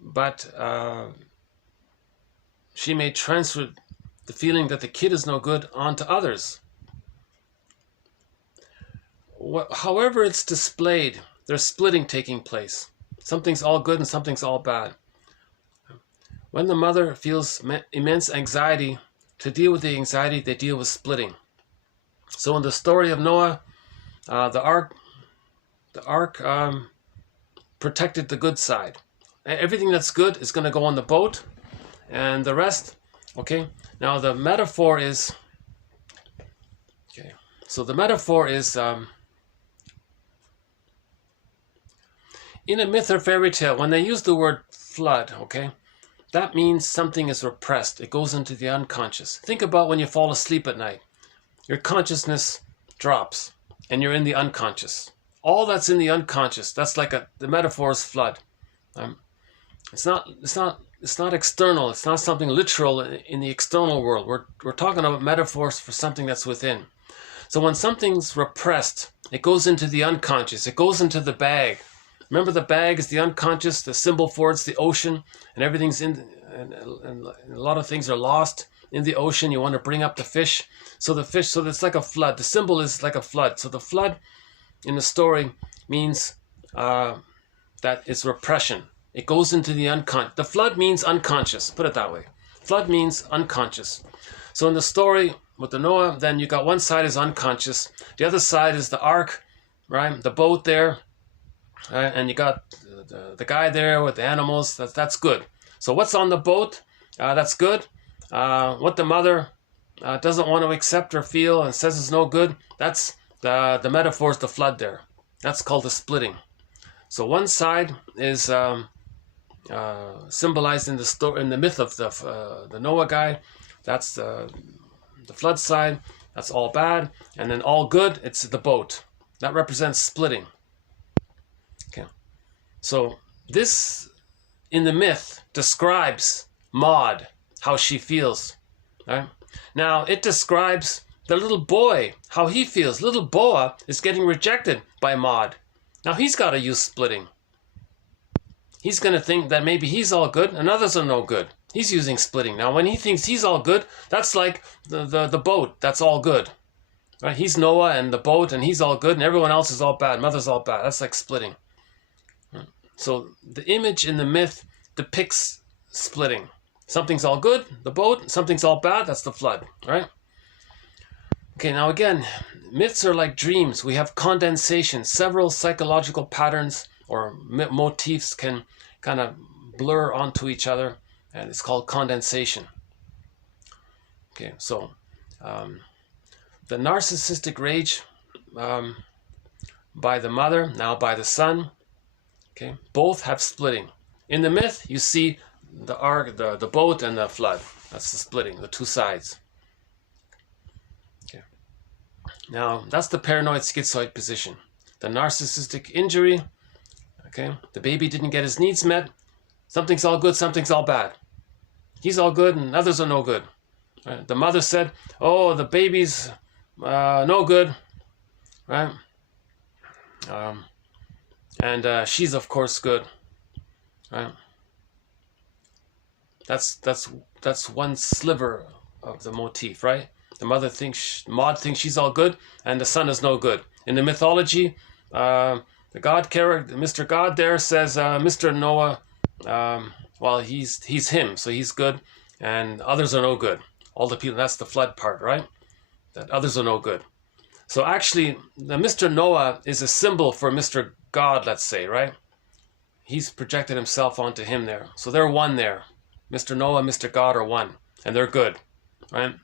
But she may transfer the feeling that the kid is no good onto others. However it's displayed, there's splitting taking place. Something's all good and something's all bad. When the mother feels immense anxiety, to deal with the anxiety, they deal with splitting. So in the story of Noah, the ark protected the good side. Everything that's good is going to go on the boat, and the rest, okay. Now the metaphor is, okay. So the metaphor is, in a myth or fairy tale, when they use the word flood, okay, that means something is repressed. It goes into the unconscious. Think about when you fall asleep at night. Your consciousness drops, and you're in the unconscious. All that's in the unconscious. That's like the metaphor is flood. It's not external. It's not something literal in the external world. We're talking about metaphors for something that's within. So when something's repressed, it goes into the unconscious. It goes into the bag. Remember, the bag is the unconscious. The symbol for it's the ocean, and everything's in, and a lot of things are lost in the ocean. You want to bring up the fish. So the fish, so it's like a flood. The symbol is like a flood. So the flood in the story means that it's repression. It goes into the unconscious. The flood means unconscious. Put it that way. Flood means unconscious. So in the story with the Noah, then you got one side is unconscious. The other side is the ark, right? The boat there. And you got the guy there with the animals. That's good. So what's on the boat? That's good. What the mother doesn't want to accept or feel and says is no good. That's the metaphor is the flood there. That's called the splitting. So one side is symbolized in the story, in the myth of the Noah guy. That's the flood side. That's all bad. And then all good, it's the boat. That represents splitting. Okay. So this in the myth describes Maud, how she feels. Right? Now it describes the little boy, how he feels. Little Boa is getting rejected by Maud. Now he's got to use splitting. He's going to think that maybe he's all good and others are no good. He's using splitting. Now when he thinks he's all good, that's like the boat, that's all good. Right? He's Noah and the boat and he's all good and everyone else is all bad. Mother's all bad. That's like splitting. So the image in the myth depicts splitting. Something's all good, the boat. Something's all bad, that's the flood. Right? Okay, now again, myths are like dreams. We have condensation. Several psychological patterns or motifs can kind of blur onto each other, and it's called condensation. Okay, so the narcissistic rage by the mother, now by the son, okay, both have splitting. In the myth, you see the ark, the boat, and the flood. That's the splitting, the two sides. Okay. Now, that's the paranoid schizoid position. The narcissistic injury, okay, the baby didn't get his needs met. Something's all good, something's all bad. He's all good and others are no good. Right? The mother said, oh, the baby's no good. right? And she's of course good, right? That's one sliver of the motif, right? The mother thinks, Maud thinks she's all good, and the son is no good. In the mythology, the God character, Mr. God there says, Mr. Noah, well, he's him, so he's good, and others are no good. All the people, that's the flood part, right? That others are no good. So actually, the Mr. Noah is a symbol for Mr. God, let's say, right? He's projected himself onto him there. So they're one there. Mr. Noah, Mr. God are one, and they're good, right?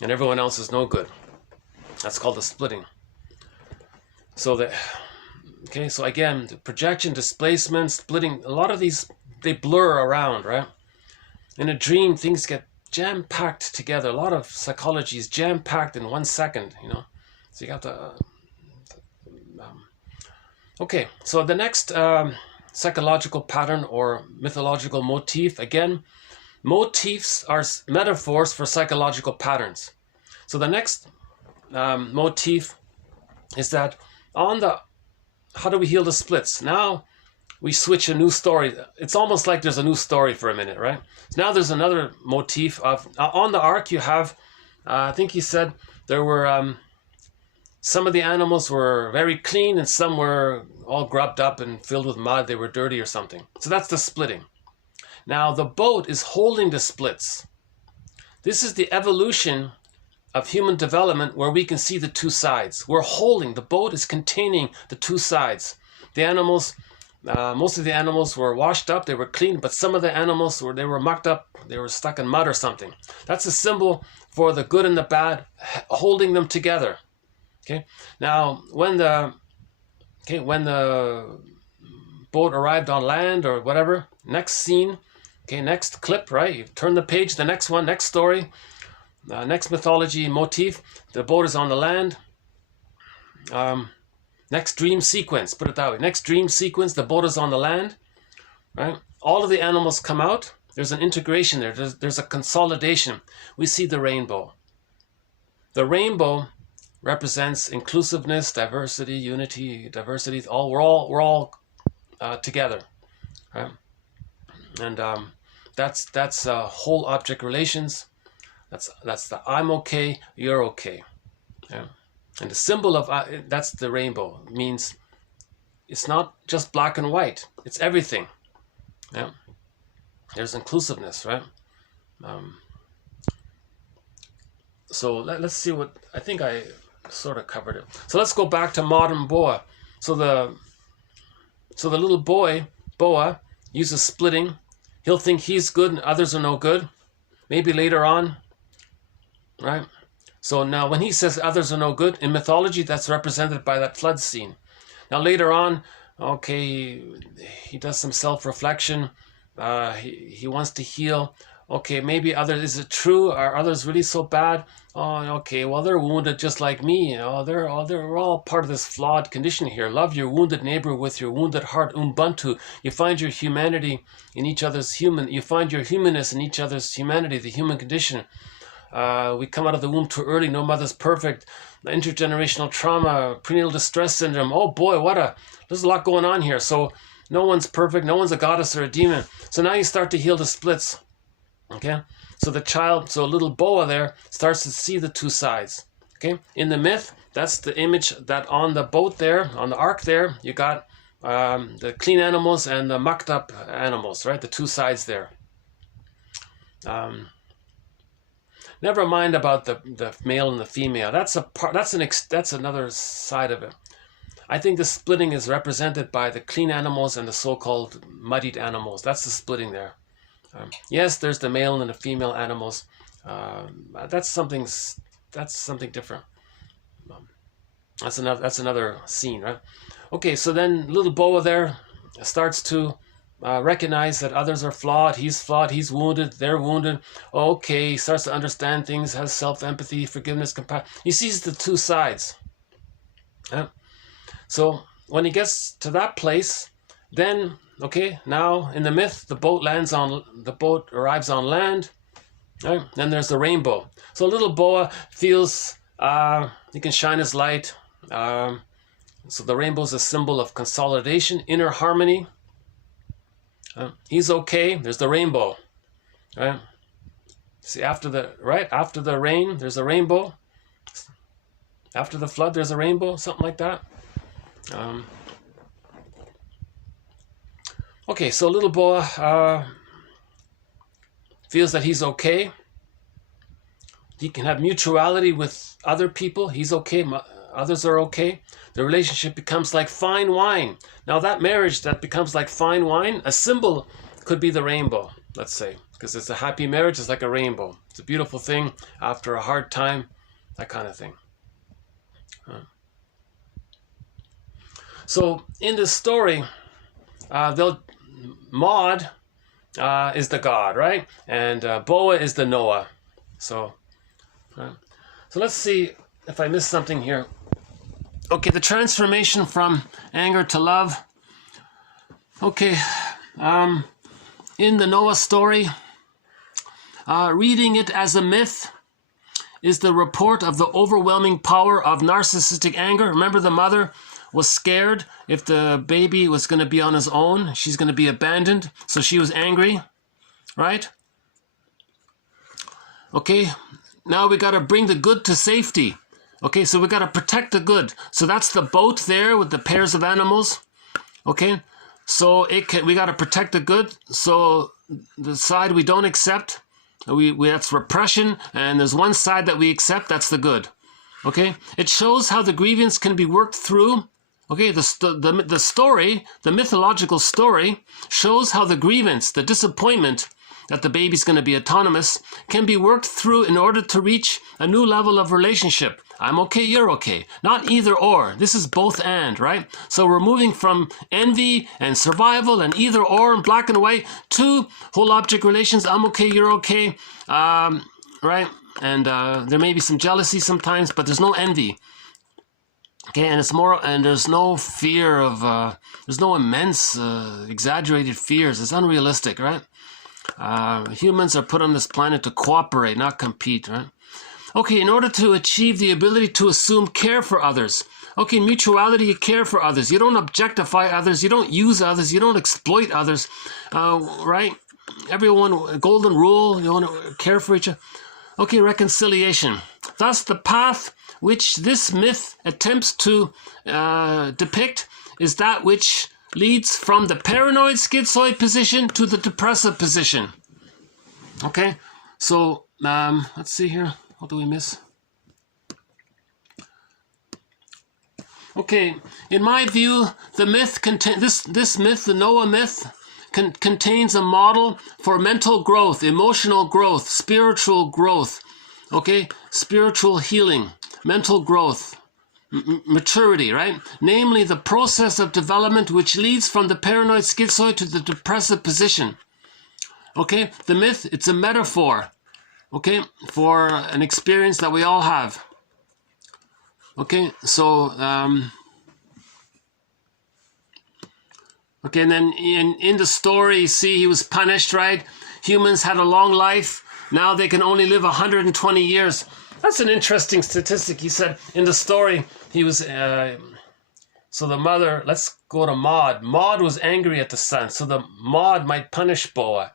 And everyone else is no good. That's called the splitting. So so again, the projection, displacement, splitting, a lot of these, they blur around, right? In a dream, things get jam-packed together. A lot of psychology is jam-packed in 1 second, So you got to... okay, so the next psychological pattern or mythological motif, again, motifs are metaphors for psychological patterns. So the next motif is that how do we heal the splits? Now we switch a new story. It's almost like there's a new story for a minute, right? So now there's another motif of, on the ark you have, I think he said there were, some of the animals were very clean and some were all grubbed up and filled with mud. They were dirty or something. So that's the splitting. Now the boat is holding the splits. This is the evolution of human development where we can see the two sides. We're holding, the boat is containing the two sides. The animals, most of the animals were washed up, they were clean, but some of the animals they were mucked up, they were stuck in mud or something. That's a symbol for the good and the bad, holding them together. Okay. Now, when the boat arrived on land or whatever, next scene, next clip, right? You turn the page, the next one, next story. Next mythology motif, the boat is on the land. Next dream sequence, put it that way. Next dream sequence, the boat is on the land. Right? All of the animals come out. There's an integration there. There's a consolidation. We see the rainbow. The rainbow represents inclusiveness, diversity, unity, diversity. We're all together. Right? And that's whole object relations. That's the I'm okay, you're okay. Yeah. And the symbol of that's the rainbow. It means it's not just black and white. It's everything. Yeah. There's inclusiveness, right? So let's see what I think I sort of covered it. So let's go back to modern Boa. So the little boy Boa uses splitting. He'll think he's good and others are no good. Maybe later on. Right? So now when he says others are no good, in mythology, that's represented by that flood scene. Now later on, okay, he does some self-reflection. He wants to heal. Okay, maybe is it true? Are others really so bad? Oh, okay, well, they're wounded just like me. We're all part of this flawed condition here. Love your wounded neighbor with your wounded heart, Ubuntu. You find your humanity in each other's you find your humanness in each other's humanity, the human condition. We come out of the womb too early. No mother's perfect. Intergenerational trauma, prenatal distress syndrome. Oh boy, there's a lot going on here. So no one's perfect. No one's a goddess or a demon. So now you start to heal the splits. Okay. So little Boa there starts to see the two sides. Okay. In the myth, that's the image that on the boat there, on the ark there, you got the clean animals and the mucked up animals, right? The two sides there. Never mind about the male and the female. That's another side of it. I think the splitting is represented by the clean animals and the so-called muddied animals. That's the splitting there. Yes, there's the male and the female animals. That's something different. That's another scene, right? Okay, so then little Boa there starts to recognize that others are flawed, he's wounded, they're wounded. Okay, he starts to understand things, has self-empathy, forgiveness, compassion. He sees the two sides. Yeah. So when he gets to that place, then, okay, now in the myth, the boat arrives on land. Right? Then there's the rainbow. So little Boa feels he can shine his light. So the rainbow is a symbol of consolidation, inner harmony. He's okay. There's the rainbow, right? See, after the rain, there's a rainbow. After the flood, there's a rainbow, something like that. Okay, so little Boa feels that he's okay. He can have mutuality with other people. He's okay. Others are okay. The relationship becomes like fine wine. Now that marriage that becomes like fine wine, a symbol could be the rainbow, let's say, because it's a happy marriage. It's like a rainbow. It's a beautiful thing after a hard time, that kind of thing. So in this story, Maud is the god, right? And Boa is the Noah. So let's see if I missed something here. Okay, the transformation from anger to love. Okay, in the Noah story, reading it as a myth is the report of the overwhelming power of narcissistic anger. Remember, the mother was scared if the baby was going to be on his own. She's going to be abandoned. So she was angry, right? Okay, now we got to bring the good to safety. Okay, so we got to protect the good. So that's the boat there with the pairs of animals. Okay, so we got to protect the good. So the side we don't accept, that's repression, and there's one side that we accept, that's the good. Okay, it shows how the grievance can be worked through. Okay, the story, the mythological story, shows how the grievance, the disappointment that the baby's going to be autonomous, can be worked through in order to reach a new level of relationship. I'm okay, you're okay. Not either or. This is both and, right? So we're moving from envy and survival and either or and black and white to whole object relations. I'm okay, you're okay, right? And there may be some jealousy sometimes, but there's no envy. Okay, and it's more, and there's no fear of, there's no immense, exaggerated fears. It's unrealistic, right? Humans are put on this planet to cooperate, not compete, right? Okay, in order to achieve the ability to assume care for others. Okay, mutuality, you care for others. You don't objectify others. You don't use others. You don't exploit others, right? Everyone, golden rule, you want to care for each other. Okay, reconciliation. Thus, the path which this myth attempts to depict is that which leads from the paranoid schizoid position to the depressive position. Okay, so let's see here. What do we miss? Okay, in my view, the myth this myth, the Noah myth, contains a model for mental growth, emotional growth, spiritual growth. Okay, spiritual healing, mental growth, maturity, right? Namely, the process of development which leads from the paranoid schizoid to the depressive position. Okay, the myth, it's a metaphor, okay, for an experience that we all have. Okay, so, okay, and then in the story, you see he was punished, right? Humans had a long life. Now they can only live 120 years. That's an interesting statistic. He said in the story, he was, so the mother, let's go to Maud. Maud was angry at the son, so the Maud might punish Boa.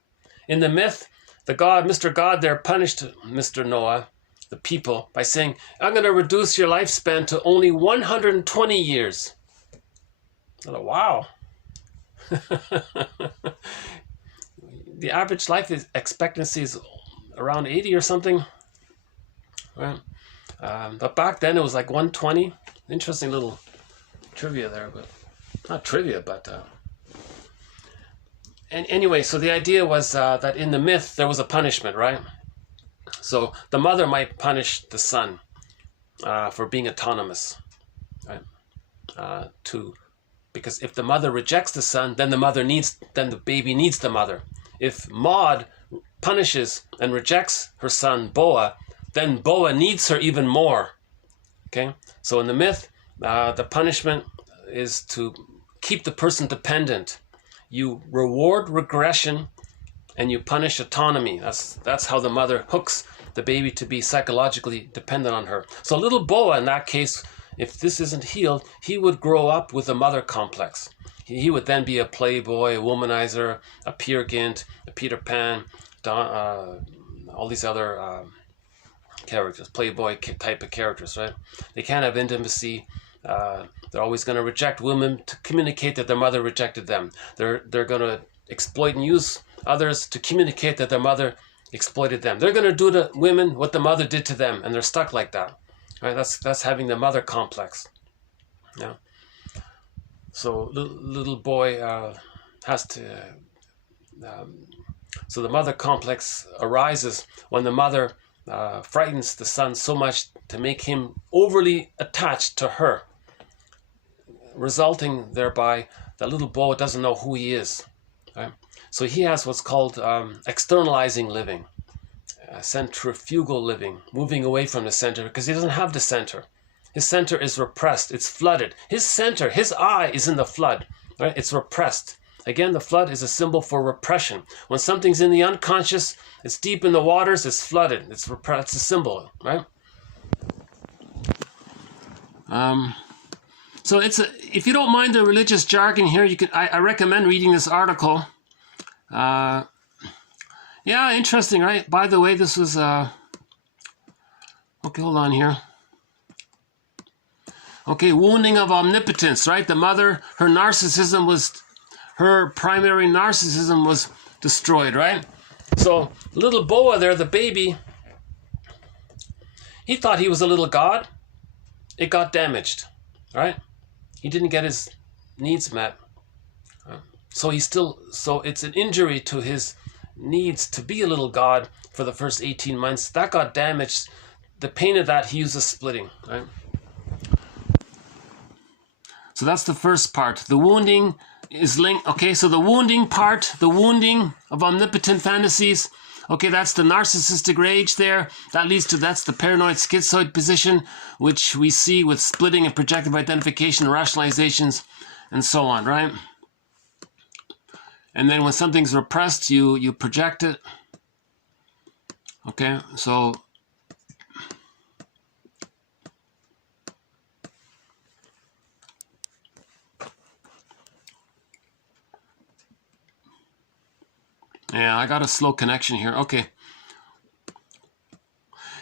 In the myth, the God, Mr. God there punished Mr. Noah, the people, by saying, I'm going to reduce your lifespan to only 120 years. Oh, wow. The average life expectancy is around 80 or something. Right. But back then it was like 120. Interesting little trivia there, but not trivia, but and anyway, so the idea was that in the myth there was a punishment, right? So the mother might punish the son for being autonomous, right? Because if the mother rejects the son, then the baby needs the mother. If Maud punishes and rejects her son Boa, then Boa needs her even more. Okay, so in the myth, the punishment is to keep the person dependent. You reward regression and you punish autonomy. That's how the mother hooks the baby to be psychologically dependent on her. So little Boa in that case if this isn't healed, he would grow up with a mother complex. He would then be a playboy, a womanizer, a Peer Gynt, a Peter Pan, all these other characters, playboy type of characters, right? They can't have intimacy. They're always going to reject women to communicate that their mother rejected them. They're going to exploit and use others to communicate that their mother exploited them. They're going to do to women what the mother did to them, and they're stuck like that. Right? That's having the mother complex. Yeah. So little boy has to. So the mother complex arises when the mother frightens the son so much to make him overly attached to her, resulting thereby that little boy doesn't know who he is. Right? So he has what's called externalizing living, centrifugal living, moving away from the center because he doesn't have the center. His center is repressed. It's flooded. His center, his eye is in the flood. Right? It's repressed. Again, the flood is a symbol for repression. When something's in the unconscious, it's deep in the waters, it's flooded. It's repressed. It's a symbol, right? So if you don't mind the religious jargon here, I recommend reading this article. Yeah, interesting, right? By the way, this was okay. Hold on here. Okay, wounding of omnipotence, right? The mother, her primary narcissism was destroyed, right? So little Boa there, the baby, he thought he was a little god. It got damaged, right? He didn't get his needs met. So it's an injury to his needs to be a little god for the first 18 months. That got damaged. The pain of that, he uses splitting, right? So that's the first part. The wounding is linked. Okay, so the wounding part, the wounding of omnipotent fantasies. Okay, that's the narcissistic rage there. That's the paranoid schizoid position, which we see with splitting and projective identification, rationalizations, and so on, right? And then when something's repressed, you project it. Okay, so yeah, I got a slow connection here. Okay.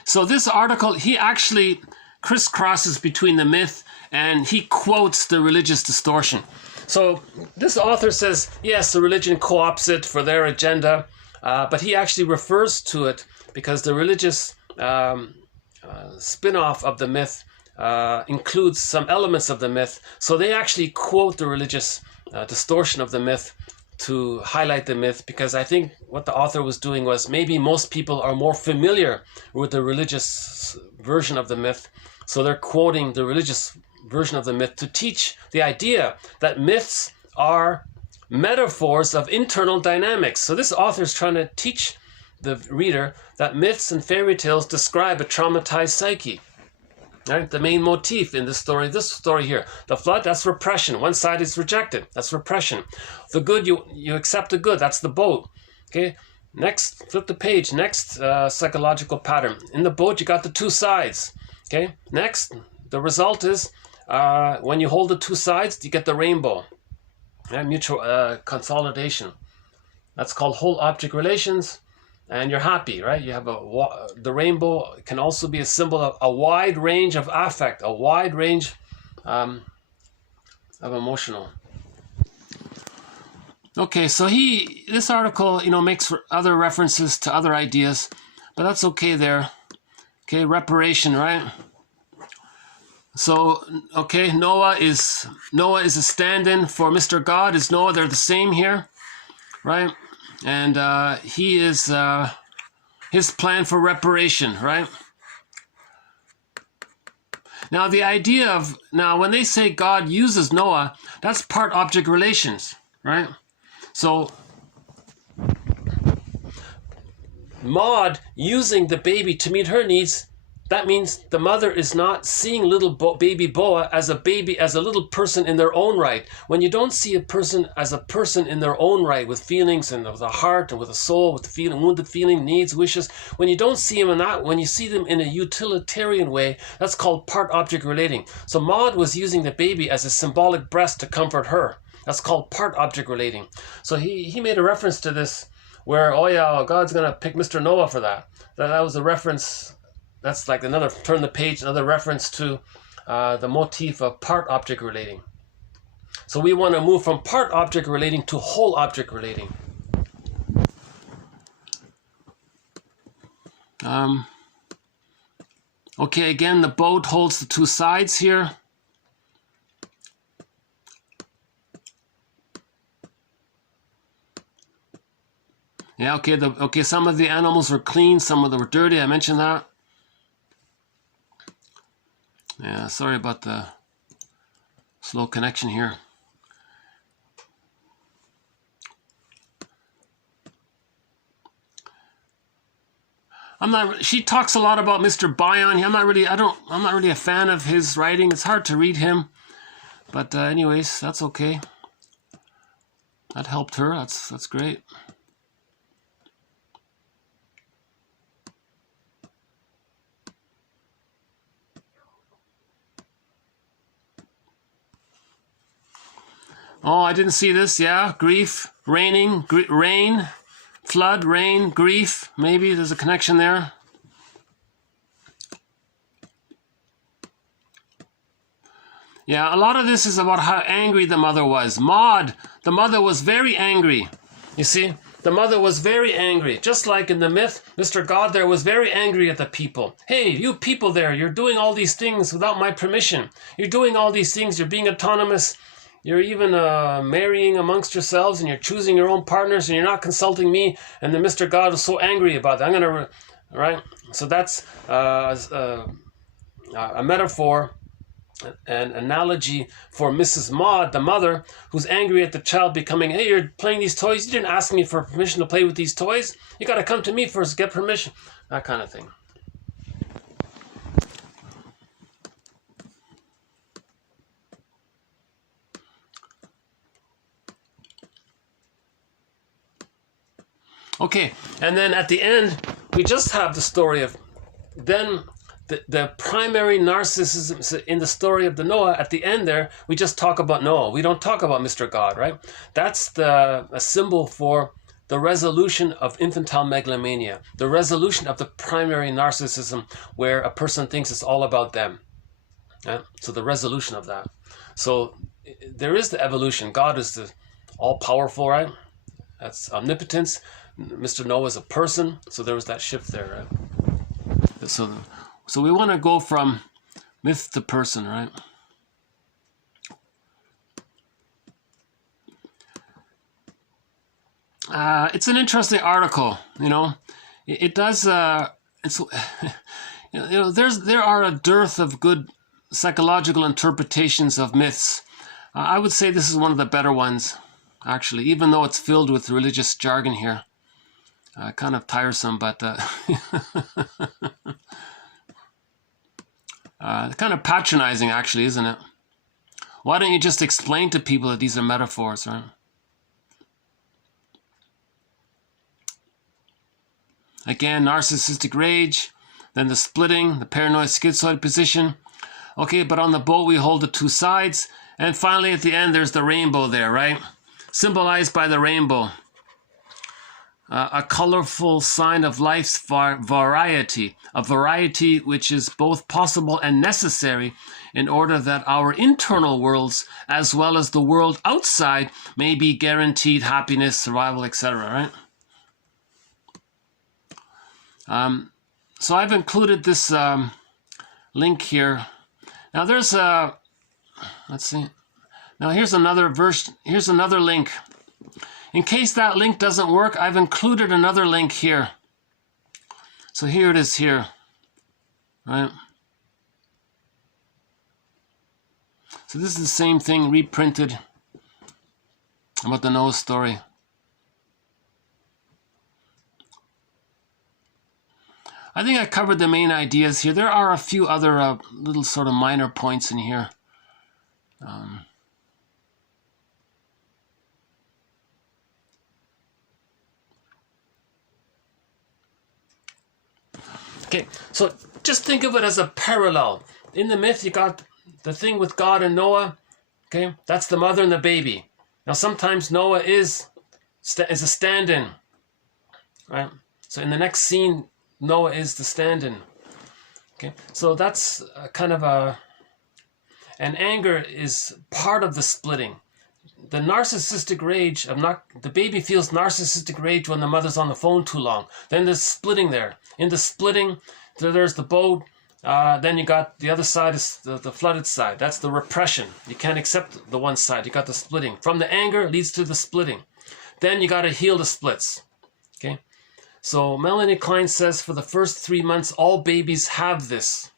So this article, he actually crisscrosses between the myth and he quotes the religious distortion. So this author says, yes, the religion co-opts it for their agenda, but he actually refers to it because the religious spin-off of the myth includes some elements of the myth. So they actually quote the religious distortion of the myth to highlight the myth, because I think what the author was doing was maybe most people are more familiar with the religious version of the myth, so they're quoting the religious version of the myth to teach the idea that myths are metaphors of internal dynamics. So this author is trying to teach the reader that myths and fairy tales describe a traumatized psyche. Right? The main motif in this story here, the flood, that's repression. One side is rejected, that's repression. The good, you accept the good, that's the boat. Okay, next, flip the page, next psychological pattern. In the boat, you got the two sides. Okay, next, the result is when you hold the two sides, you get the rainbow. Right? Mutual consolidation. That's called whole object relations. And you're happy, right? You have the rainbow can also be a symbol of a wide range of affect, a wide range of emotional. Okay, so this article, makes other references to other ideas, but that's okay there. Okay, reparation, right? So, okay, Noah is a stand-in for Mr. God. Is Noah? They're the same here, right? And he is his plan for reparation, right? Now, the idea of, when they say God uses Noah, that's part-object relations, right? So, Maud using the baby to meet her needs that means the mother is not seeing little baby Boa as a baby, as a little person in their own right. When you don't see a person as a person in their own right, with feelings and with a heart and with a soul, with the feeling, wounded feeling, needs, wishes, when you don't see them in that, when you see them in a utilitarian way, that's called part-object relating. So Maud was using the baby as a symbolic breast to comfort her. That's called part-object relating. So he made a reference to this where, oh yeah, God's going to pick Mr. Noah for that. That was a reference. That's like another, turn the page, another reference to the motif of part object relating. So we want to move from part object relating to whole object relating. Okay, again, the boat holds the two sides here. Yeah, okay, some of the animals were clean, some of them were dirty. I mentioned that. Yeah, sorry about the slow connection here. She talks a lot about Mr. Bion. I'm not really a fan of his writing. It's hard to read him. But anyways, that's okay. That helped her. That's great. Oh, I didn't see this. Yeah, grief, rain, flood, rain, grief. Maybe there's a connection there. Yeah, a lot of this is about how angry the mother was. Maud, the mother was very angry. You see, the mother was very angry. Just like in the myth, Mr. God there was very angry at the people. Hey, you people there, you're doing all these things without my permission. You're doing all these things, you're being autonomous. You're even marrying amongst yourselves, and you're choosing your own partners, and you're not consulting me. And then Mr. God was so angry about that. Right? So that's a metaphor, an analogy for Mrs. Maud, the mother, who's angry at the child becoming, hey, you're playing these toys. You didn't ask me for permission to play with these toys. You got to come to me first, get permission. That kind of thing. Okay, and then at the end, we just have the story of then the primary narcissism in the story of the Noah. At the end there, we just talk about Noah. We don't talk about Mr. God, right? That's a symbol for the resolution of infantile megalomania, the resolution of the primary narcissism where a person thinks it's all about them. Yeah? So the resolution of that. So there is the evolution. God is the all-powerful, right? That's omnipotence. Mr. Noah is a person, so there was that shift there, right? So we want to go from myth to person, right? It's an interesting article, you know. It does. It's there are a dearth of good psychological interpretations of myths. I would say this is one of the better ones, actually, even though it's filled with religious jargon here. Kind of tiresome, but kind of patronizing, actually, isn't it? Why don't you just explain to people that these are metaphors, right? Again, narcissistic rage, then the splitting, the paranoid schizoid position. Okay, but on the boat we hold the two sides, and finally at the end there's the rainbow there, right? Symbolized by the rainbow. A colorful sign of life's variety, a variety which is both possible and necessary in order that our internal worlds, as well as the world outside, may be guaranteed happiness, survival, etc., right? So I've included this link here. Now there's a, let's see. Now here's another verse. Here's another link. In case that link doesn't work, I've included another link here. So here it is here, right? So this is the same thing reprinted about the Noah story. I think I covered the main ideas here. There are a few other little sort of minor points in here. Okay, so just think of it as a parallel. In the myth, you got the thing with God and Noah. Okay, that's the mother and the baby. Now, sometimes Noah is a stand-in, right? So in the next scene, Noah is the stand-in. Okay, so that's kind of and anger is part of the splitting. The narcissistic rage the baby feels narcissistic rage when the mother's on the phone too long. Then there's splitting there. In the splitting, there's the boat. Then you got the other side is the flooded side. That's the repression. You can't accept the one side. You got the splitting. From the anger leads to the splitting. Then you got to heal the splits. Okay. So Melanie Klein says for the first 3 months, all babies have this.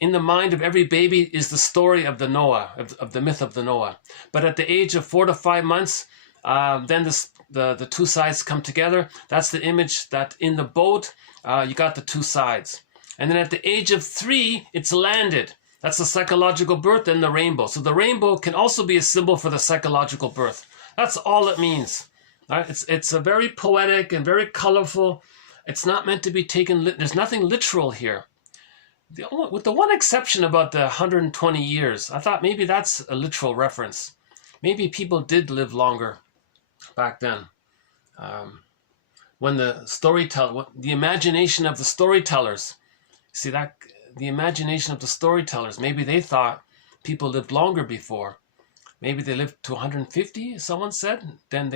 In the mind of every baby is the story of the Noah, of the myth of the Noah. But at the age of 4 to 5 months, then the two sides come together. That's the image that in the boat, you got the two sides. And then at the age of 3, it's landed. That's the psychological birth and the rainbow. So the rainbow can also be a symbol for the psychological birth. That's all it means. All right? It's a very poetic and very colorful. It's not meant to be taken. There's nothing literal here. With the one exception about the 120 years, I thought maybe that's a literal reference. Maybe people did live longer back then. When the imagination of the storytellers, see that, the imagination of the storytellers, maybe they thought people lived longer before. Maybe they lived to 150, someone said. Then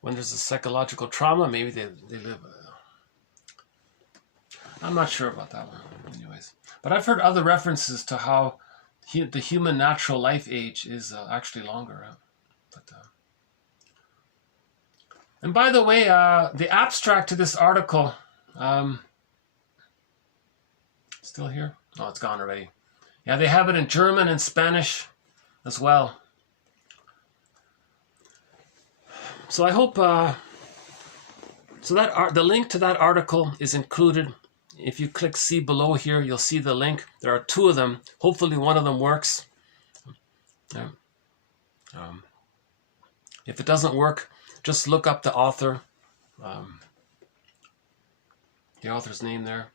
when there's a psychological trauma, maybe they live... I'm not sure about that one, anyways. But I've heard other references to how the human natural life age is actually longer. And by the way, the abstract to this article, still here? Oh, it's gone already. Yeah, they have it in German and Spanish as well. So I hope, so that the link to that article is included. If you click see below here, you'll see the link. There are 2 of them. Hopefully one of them works. Yeah. If it doesn't work, just look up the author. The author's name there,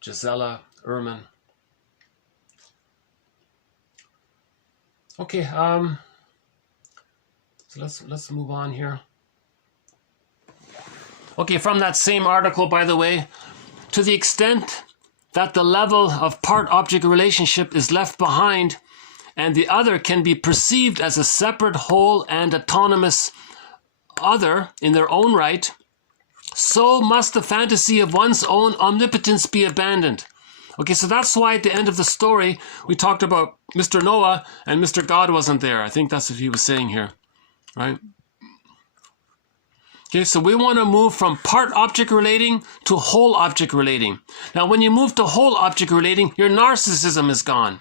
Gisela Ehrman. Okay, so let's move on here. Okay, from that same article, by the way, to the extent that the level of part-object relationship is left behind and the other can be perceived as a separate whole and autonomous other in their own right, so must the fantasy of one's own omnipotence be abandoned. Okay, so that's why at the end of the story, we talked about Mr. Noah and Mr. God wasn't there. I think that's what he was saying here, right? Okay, so we want to move from part object relating to whole object relating. Now, when you move to whole object relating, your narcissism is gone.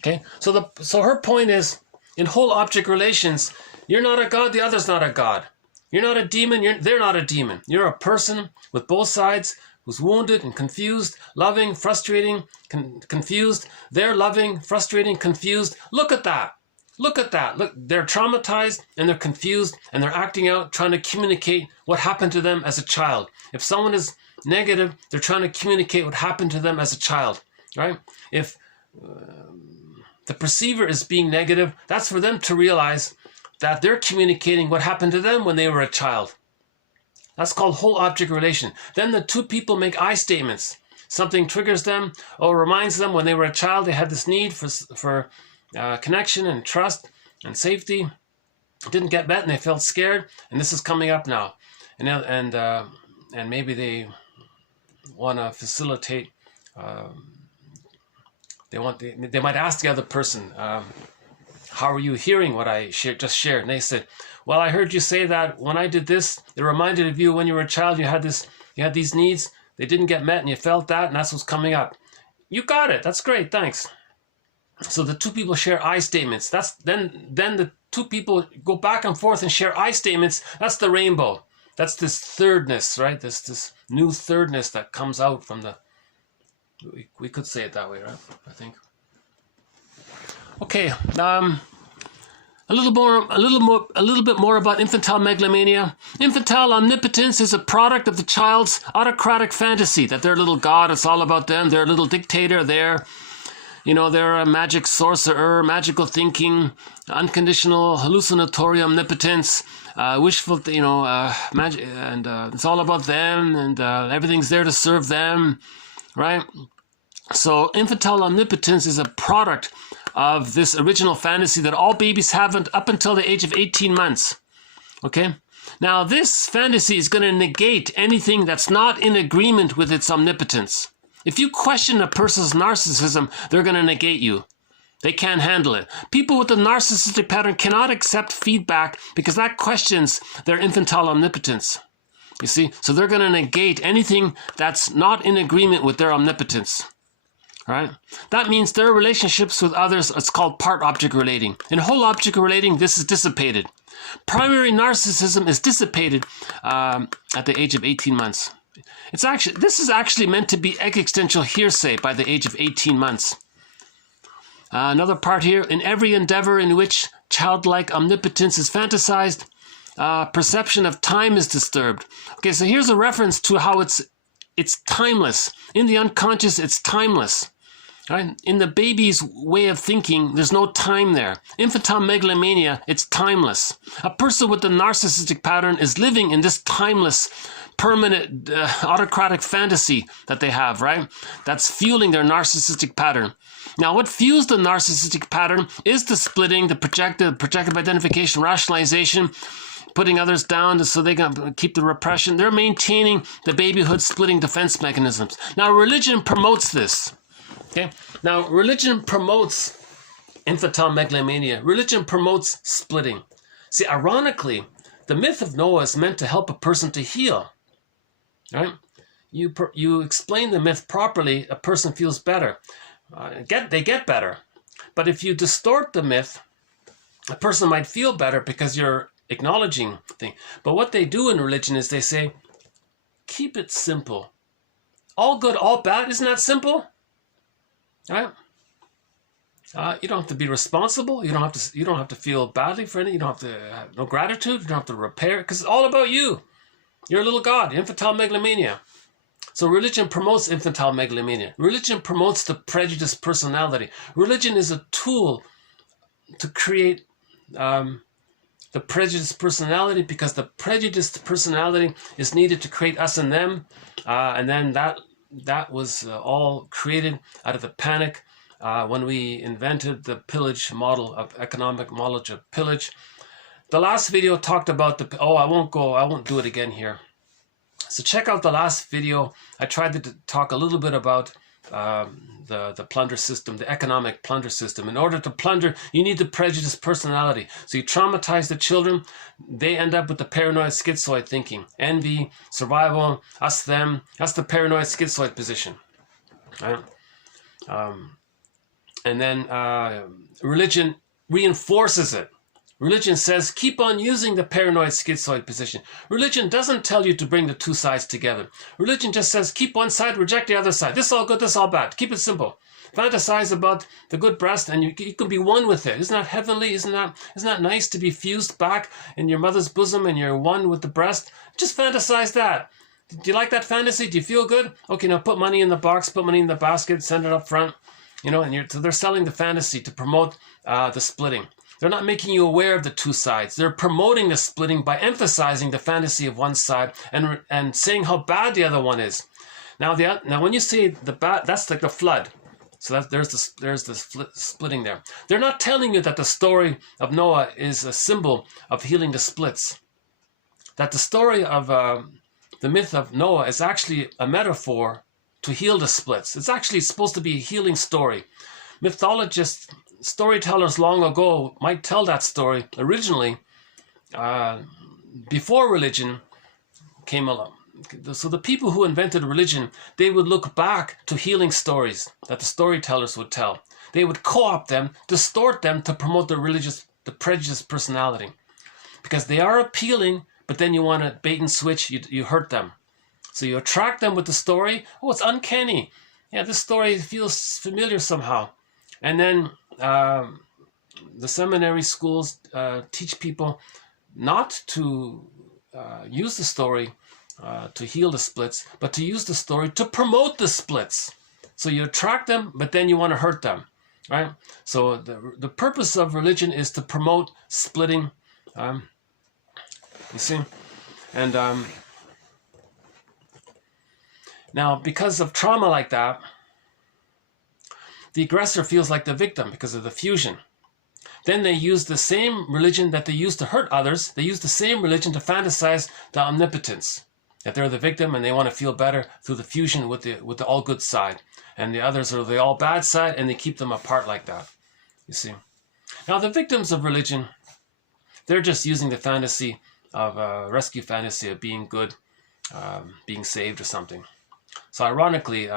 Okay, so her point is, in whole object relations, you're not a god, the other's not a god. You're not a demon, they're not a demon. You're a person with both sides who's wounded and confused, loving, frustrating, confused. They're loving, frustrating, confused. Look at that. Look at that. Look, they're traumatized and they're confused and they're acting out, trying to communicate what happened to them as a child. If someone is negative, they're trying to communicate what happened to them as a child, right? If the perceiver is being negative, that's for them to realize that they're communicating what happened to them when they were a child. That's called whole object relation. Then the 2 people make I statements. Something triggers them or reminds them when they were a child, they had this need for connection and trust and safety. It didn't get met and they felt scared, and this is coming up now. And maybe they want to facilitate. They might ask the other person, how are you hearing what I just shared? And they said, well, I heard you say that when I did this, it reminded of you when you were a child, you had these needs, they didn't get met and you felt that, and that's what's coming up. You got it. That's great. Thanks. So the 2 people share I statements. Then the 2 people go back and forth and share I statements. That's the rainbow. That's this thirdness, right? This new thirdness that comes out from the. We could say it that way, right? I think. Okay. A little bit more about infantile megalomania. Infantile omnipotence is a product of the child's autocratic fantasy that they're a little god. It's all about them. They're a little dictator. They're a magic sorcerer, magical thinking, unconditional hallucinatory omnipotence, wishful, magic, and it's all about them, and everything's there to serve them, right? So infantile omnipotence is a product of this original fantasy that all babies have up until the age of 18 months. Okay? Now, this fantasy is going to negate anything that's not in agreement with its omnipotence. If you question a person's narcissism, they're going to negate you. They can't handle it. People with a narcissistic pattern cannot accept feedback because that questions their infantile omnipotence. You see? So they're going to negate anything that's not in agreement with their omnipotence. Right? That means their relationships with others, it's called part object relating. In whole object relating, this is dissipated. Primary narcissism is dissipated at the age of 18 months. This is actually meant to be existential hearsay by the age of 18 months. Another part here, in every endeavor in which childlike omnipotence is fantasized, perception of time is disturbed. Okay, so here's a reference to how it's timeless. In the unconscious, it's timeless. Right? In the baby's way of thinking, there's no time there. Infantile megalomania, it's timeless. A person with a narcissistic pattern is living in this timeless, permanent, autocratic fantasy that they have, right? That's fueling their narcissistic pattern. Now, what fuels the narcissistic pattern is the splitting, the projective identification, rationalization, putting others down so they can keep the repression. They're maintaining the babyhood splitting defense mechanisms. Now, religion promotes this. Okay. Now, religion promotes infantile megalomania. Religion promotes splitting. See, ironically, the myth of Noah is meant to help a person to heal. Right? You explain the myth properly, a person feels better. They get better. But if you distort the myth, a person might feel better because you're acknowledging things. But what they do in religion is they say, keep it simple. All good, all bad, isn't that simple? Right? You don't have to be responsible. You don't have to feel badly for anything. You don't have to have no gratitude. You don't have to repair it because it's all about you. You're a little god. Infantile megalomania. So religion promotes infantile megalomania. Religion promotes the prejudiced personality. Religion is a tool to create the prejudiced personality because the prejudiced personality is needed to create us and them, and then that was all created out of the panic when we invented the pillage model of economic knowledge of pillage. The last video talked about I won't do it again here. So check out the last video. I tried to talk a little bit about the plunder system, the economic plunder system. In order to plunder, you need the prejudiced personality. So you traumatize the children, they end up with the paranoid schizoid thinking. Envy, survival, us, them. That's the paranoid schizoid position. Right? And then religion reinforces it. Religion says, keep on using the paranoid schizoid position. Religion doesn't tell you to bring the two sides together. Religion just says, keep one side, reject the other side. This is all good, this is all bad. Keep it simple. Fantasize about the good breast and you can be one with it. Isn't that heavenly? Isn't that nice to be fused back in your mother's bosom and you're one with the breast? Just fantasize that. Do you like that fantasy? Do you feel good? Okay, now put money in the box, put money in the basket, send it up front. So they're selling the fantasy to promote the splitting. They're not making you aware of the two sides. They're promoting the splitting by emphasizing the fantasy of one side and saying how bad the other one is. Now when you say the bad, that's like the flood. So there's the splitting there. They're not telling you that the story of Noah is a symbol of healing the splits. That the story of the myth of Noah is actually a metaphor to heal the splits. It's actually supposed to be a healing story. Mythologists, storytellers long ago might tell that story originally before religion came along. So the people who invented religion, they would look back to healing stories that the storytellers would tell. They would co-opt them, distort them to promote the prejudiced personality. Because they are appealing, but then you want to bait and switch, you hurt them. So you attract them with the story. Oh, it's uncanny. Yeah, this story feels familiar somehow. And then the seminary schools teach people not to use the story to heal the splits, but to use the story to promote the splits. So you attract them, but then you want to hurt them, right? So the purpose of religion is to promote splitting, you see? And now, because of trauma like that, the aggressor feels like the victim because of the fusion. Then they use the same religion that they use to hurt others. They use the same religion to fantasize the omnipotence, that they're the victim and they want to feel better through the fusion with the all good side. And the others are the all bad side, and they keep them apart like that, you see. Now, the victims of religion, they're just using the fantasy of rescue fantasy of being good, being saved or something. So ironically,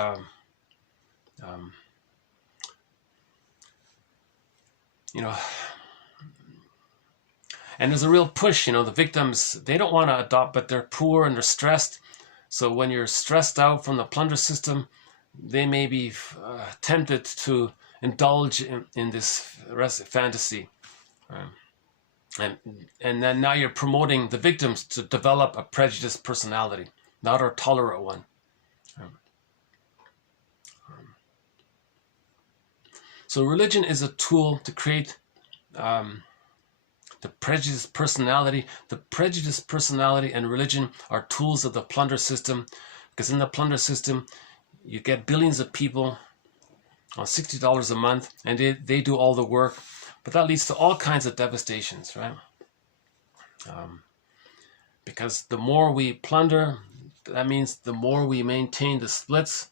you know, and there's a real push, you know, the victims, they don't want to adopt, but they're poor and they're stressed. So when you're stressed out from the plunder system, they may be tempted to indulge in this fantasy. And then now you're promoting the victims to develop a prejudiced personality, not a tolerant one. So religion is a tool to create the prejudiced personality. The prejudiced personality and religion are tools of the plunder system, because in the plunder system, you get billions of people on $60 a month, and they do all the work. But that leads to all kinds of devastations, right? Because the more we plunder, that means the more we maintain the splits.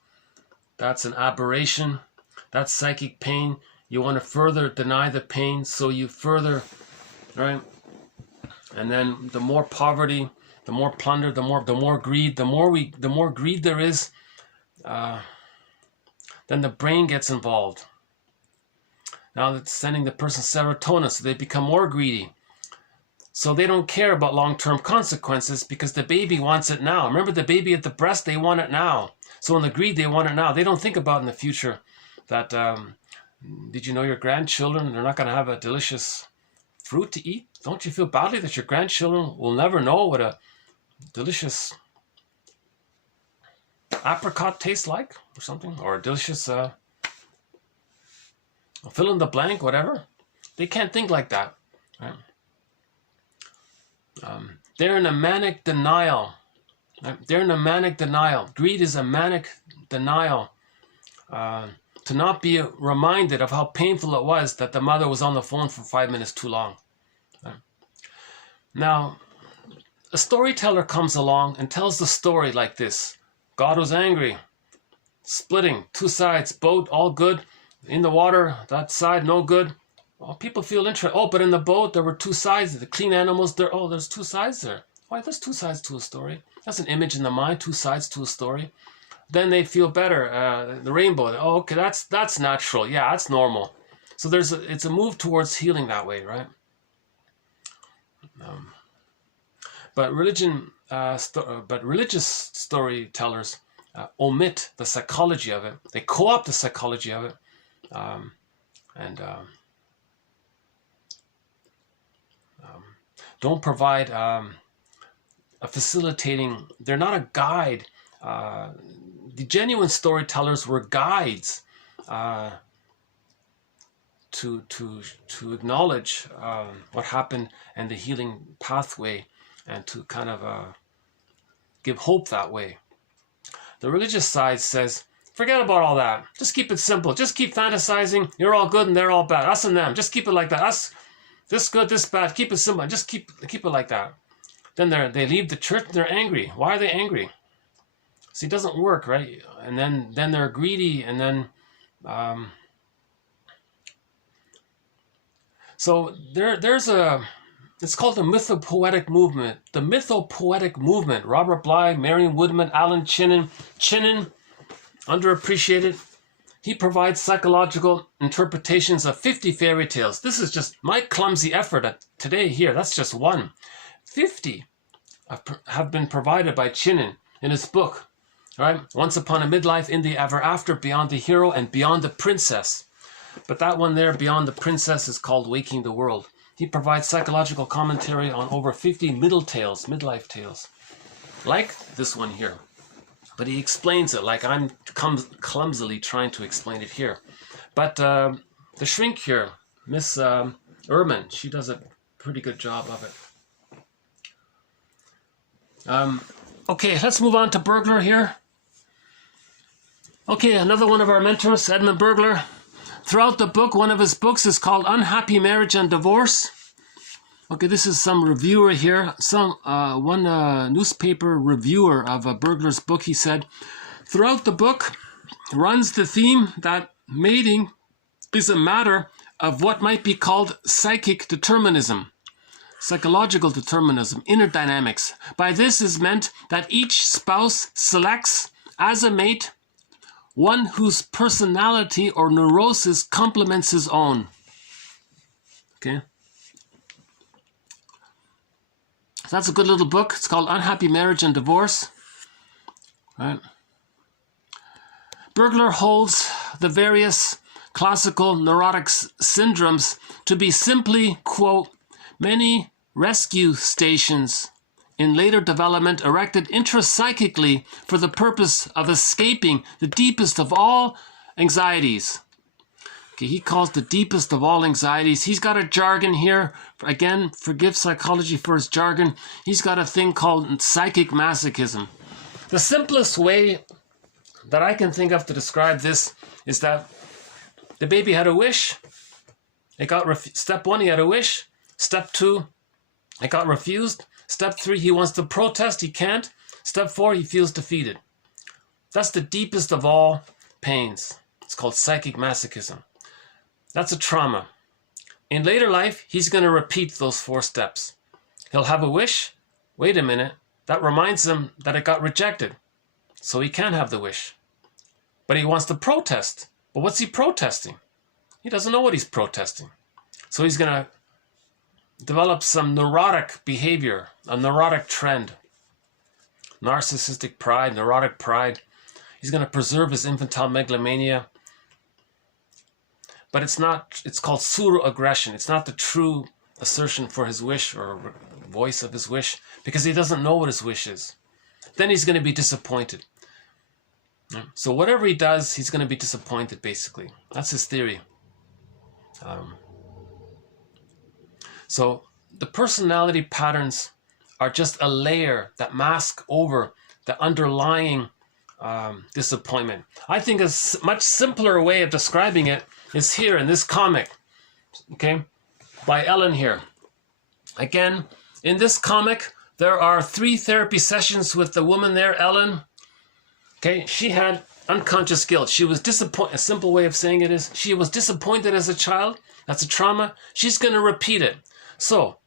That's an aberration. That's psychic pain. You want to further deny the pain, so you further, right? And then the more poverty, the more plunder, the more greed, the more greed there is, then the brain gets involved. Now it's sending the person serotonin, so they become more greedy. So they don't care about long-term consequences because the baby wants it now. Remember, the baby at the breast, they want it now. So in the greed, they want it now. They don't think about in the future that, did you know your grandchildren, they're not going to have a delicious fruit to eat? Don't you feel badly that your grandchildren will never know what a delicious apricot tastes like or something? Or a delicious, fill in the blank, whatever. They can't think like that, right? They're in a manic denial. Right? They're in a manic denial. Greed is a manic denial. To not be reminded of how painful it was that the mother was on the phone for 5 minutes too long. Right? Now, a storyteller comes along and tells the story like this. God was angry, splitting, two sides, boat, all good. In the water, that side, no good. Well, people feel interested. Oh, but in the boat, there were two sides. The clean animals, there's two sides there. Why, there's two sides to a story. That's an image in the mind, two sides to a story. Then they feel better. The rainbow, oh, okay, that's natural. Yeah, that's normal. So it's a move towards healing that way, right? But religious storytellers omit the psychology of it. They co-opt the psychology of it, and don't provide a facilitating. They're not a guide. The genuine storytellers were guides to acknowledge what happened and the healing pathway, and to kind of give hope that way. The religious side says, forget about all that. Just keep it simple. Just keep fantasizing. You're all good and they're all bad. Us and them. Just keep it like that. Us, this good, this bad. Keep it simple. Just keep it like that. Then they leave the church and they're angry. Why are they angry? See, it doesn't work, right? And then they're greedy, and then so there's it's called the mythopoetic movement. The mythopoetic movement. Robert Bly, Marion Woodman, Alan Chinen, underappreciated. He provides psychological interpretations of 50 fairy tales. This is just my clumsy effort today here. That's just one. 50 have been provided by Chinen in his book, right? Once Upon a Midlife, In the Ever After, Beyond the Hero, and Beyond the Princess. But that one there, Beyond the Princess, is called Waking the World. He provides psychological commentary on over 50 midlife tales, like this one here. But he explains it like I'm clumsily trying to explain it here. But the shrink here, Miss Ehrman, she does a pretty good job of it. Okay, let's move on to Bergler here. Okay, another one of our mentors, Edmund Bergler. Throughout the book, one of his books is called Unhappy Marriage and Divorce. Okay, this is some reviewer here. One newspaper reviewer of Bergler's book, he said, throughout the book runs the theme that mating is a matter of what might be called psychic determinism, psychological determinism, inner dynamics. By this is meant that each spouse selects as a mate one whose personality or neurosis complements his own. Okay. So that's a good little book. It's called Unhappy Marriage and Divorce. Right. Bergler holds the various classical neurotic syndromes to be simply, quote, many rescue stations in later development erected intrapsychically for the purpose of escaping the deepest of all anxieties. Okay, he calls the deepest of all anxieties. He's got a jargon here. Again, forgive psychology for his jargon. He's got a thing called psychic masochism. The simplest way that I can think of to describe this is that the baby had a wish. It got step 1, he had a wish. Step 2, it got refused. Step 3, he wants to protest, he can't. Step 4, he feels defeated. That's the deepest of all pains. It's called psychic masochism. That's a trauma. In later life, he's going to repeat those 4 steps. He'll have a wish. Wait a minute. That reminds him that it got rejected. So he can't have the wish. But he wants to protest. But what's he protesting? He doesn't know what he's protesting. So he's going to develop some neurotic behavior, a neurotic trend. Narcissistic pride, neurotic pride. He's going to preserve his infantile megalomania. But it's called pseudo-aggression. It's not the true assertion for his wish or voice of his wish because he doesn't know what his wish is. Then he's going to be disappointed. So whatever he does, he's going to be disappointed, basically. That's his theory. So the personality patterns are just a layer that mask over the underlying disappointment. I think a much simpler way of describing it is here in this comic, okay, by Ellen here. Again, in this comic, there are 3 therapy sessions with the woman there, Ellen. Okay, she had unconscious guilt. She was disappointed. A simple way of saying it is she was disappointed as a child. That's a trauma. She's going to repeat it. So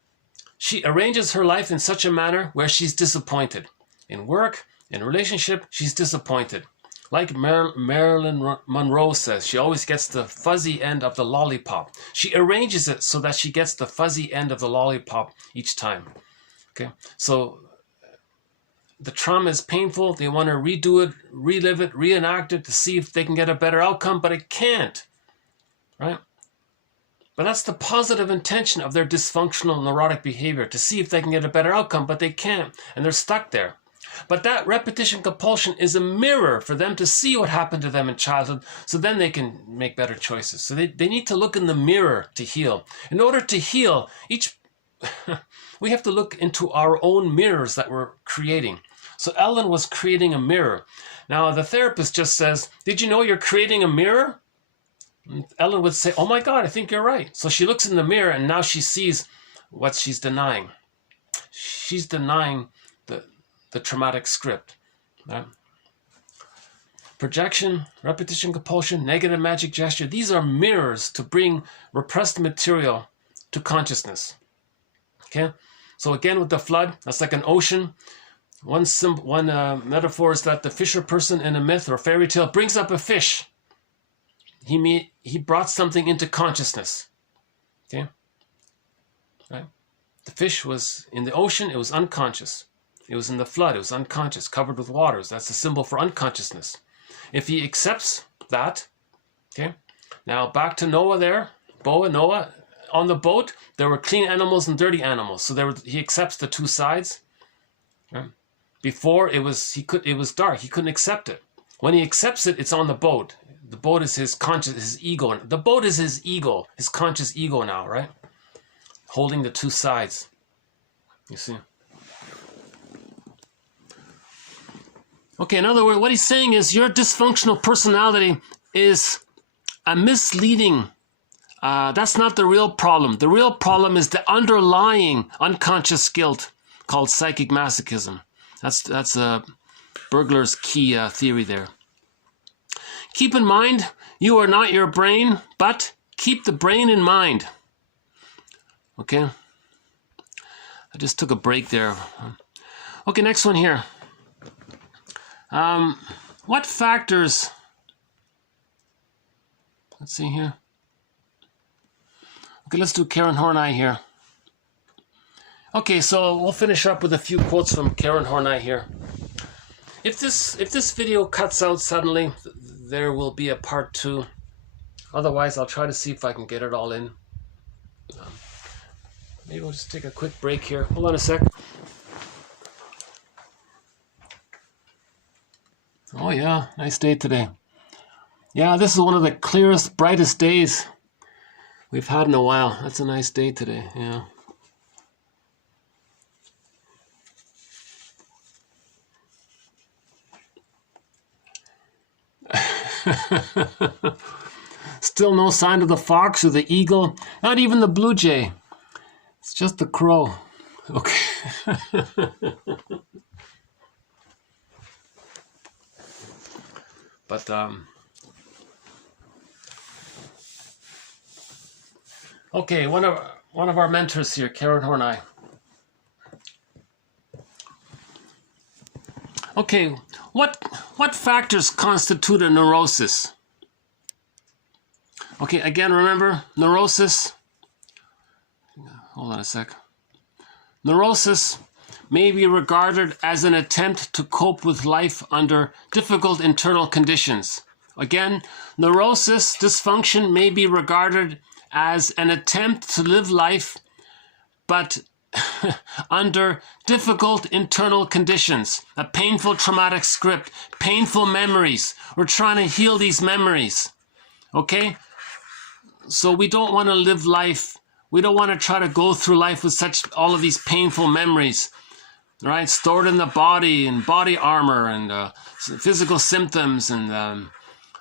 she arranges her life in such a manner where she's disappointed. In work, in relationship, she's disappointed. Like Marilyn Monroe says, she always gets the fuzzy end of the lollipop. She arranges it so that she gets the fuzzy end of the lollipop each time. Okay, so the trauma is painful. They want to redo it, relive it, reenact it to see if they can get a better outcome, but it can't, right? But that's the positive intention of their dysfunctional neurotic behavior, to see if they can get a better outcome, but they can't, and they're stuck there. But that repetition compulsion is a mirror for them to see what happened to them in childhood, so then they can make better choices. So they need to look in the mirror to heal. In order to heal, we have to look into our own mirrors that we're creating. So Ellen was creating a mirror. Now the therapist just says, did you know you're creating a mirror? And Ellen would say, oh my God, I think you're right. So she looks in the mirror and now she sees what she's denying. She's denying the traumatic script. Right? Projection, repetition compulsion, negative magic gesture. These are mirrors to bring repressed material to consciousness. Okay? So again with the flood, that's like an ocean. One metaphor is that the fisher person in a myth or fairy tale brings up a fish. He brought something into consciousness. Okay? Right? The fish was in the ocean, it was unconscious. It was in the flood. It was unconscious, covered with waters. That's a symbol for unconsciousness. If he accepts that, okay, now back to Noah there, Noah. On the boat, there were clean animals and dirty animals. So he accepts the two sides. Right? Before it was dark. He couldn't accept it. When he accepts it, it's on the boat. The boat is his conscious, his ego. The boat is his ego, his conscious ego now, right? Holding the two sides. You see? Okay, in other words, what he's saying is your dysfunctional personality is a misleading. That's not the real problem. The real problem is the underlying unconscious guilt called psychic masochism. That's Bergler's key theory there. Keep in mind, you are not your brain, but keep the brain in mind. Okay? I just took a break there. Okay, next one here. What factors... Let's see here. Okay, let's do Karen Horney here. Okay, so we'll finish up with a few quotes from Karen Horney here. If this video cuts out suddenly, there will be a part 2. Otherwise, I'll try to see if I can get it all in. Maybe we'll just take a quick break here. Hold on a sec. Oh yeah, nice day today. Yeah, this is one of the clearest, brightest days we've had in a while. That's a nice day today, yeah. Still no sign of the fox or the eagle, not even the blue jay. It's just the crow. Okay. But okay, one of our mentors here, Karen Horney. Okay, what factors constitute a neurosis? Okay, again, remember, neurosis. Hold on a sec. Neurosis may be regarded as an attempt to cope with life under difficult internal conditions. Again, neurosis, dysfunction may be regarded as an attempt to live life, but under difficult internal conditions, a painful traumatic script, painful memories. We're trying to heal these memories, okay? So we don't want to live life. We don't want to try to go through life with all of these painful memories, right? Stored in the body and body armor and physical symptoms and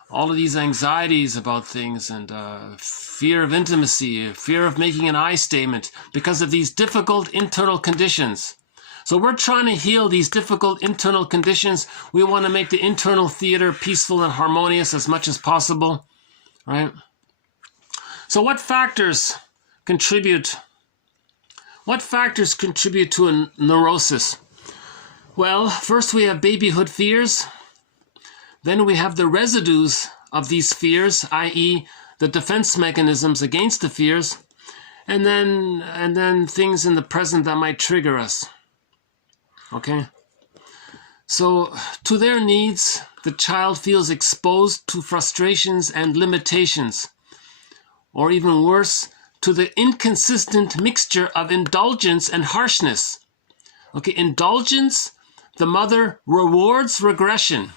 all of these anxieties about things and fear of intimacy, fear of making an I statement because of these difficult internal conditions. So we're trying to heal these difficult internal conditions. We want to make the internal theater peaceful and harmonious as much as possible, right? So what factors contribute to a neurosis? Well, first we have babyhood fears. Then we have the residues of these fears, i.e. the defense mechanisms against the fears, and then things in the present that might trigger us. Okay? So to their needs, the child feels exposed to frustrations and limitations, or even worse, to the inconsistent mixture of indulgence and harshness. Okay, indulgence, the mother rewards regression.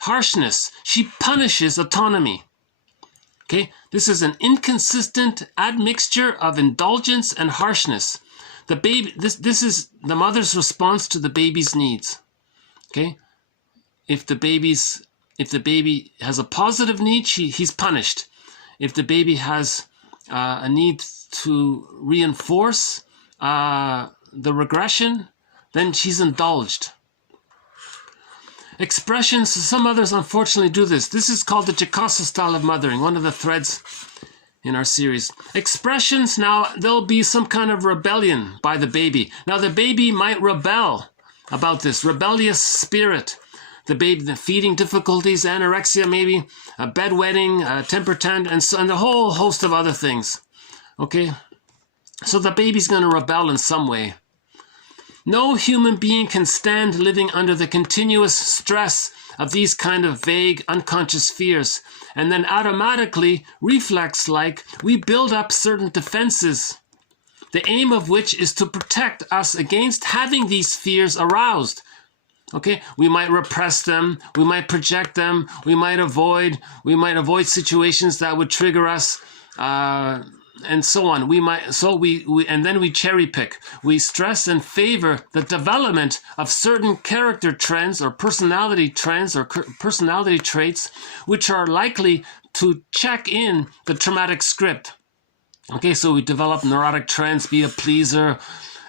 Harshness, she punishes autonomy. Okay, this is an inconsistent admixture of indulgence and harshness. The baby, this is the mother's response to the baby's needs. Okay, if the baby has a positive need, he's punished. If the baby has a need to reinforce the regression, then she's indulged. Expressions, some others unfortunately do this. This is called the Jocasta style of mothering, one of the threads in our series. Expressions, now there'll be some kind of rebellion by the baby. Now the baby might rebel about this, rebellious spirit. The baby, the feeding difficulties, anorexia maybe, a bedwetting, temper tantrum, and a whole host of other things. Okay? So the baby's going to rebel in some way. No human being can stand living under the continuous stress of these kind of vague, unconscious fears. And then automatically, reflex-like, we build up certain defenses, the aim of which is to protect us against having these fears aroused. Okay, we might repress them, we might project them, we might avoid situations that would trigger us, and so on. And then we cherry pick. We stress and favor the development of certain character trends or personality trends or personality traits which are likely to check in the traumatic script. Okay, so we develop neurotic trends, be a pleaser,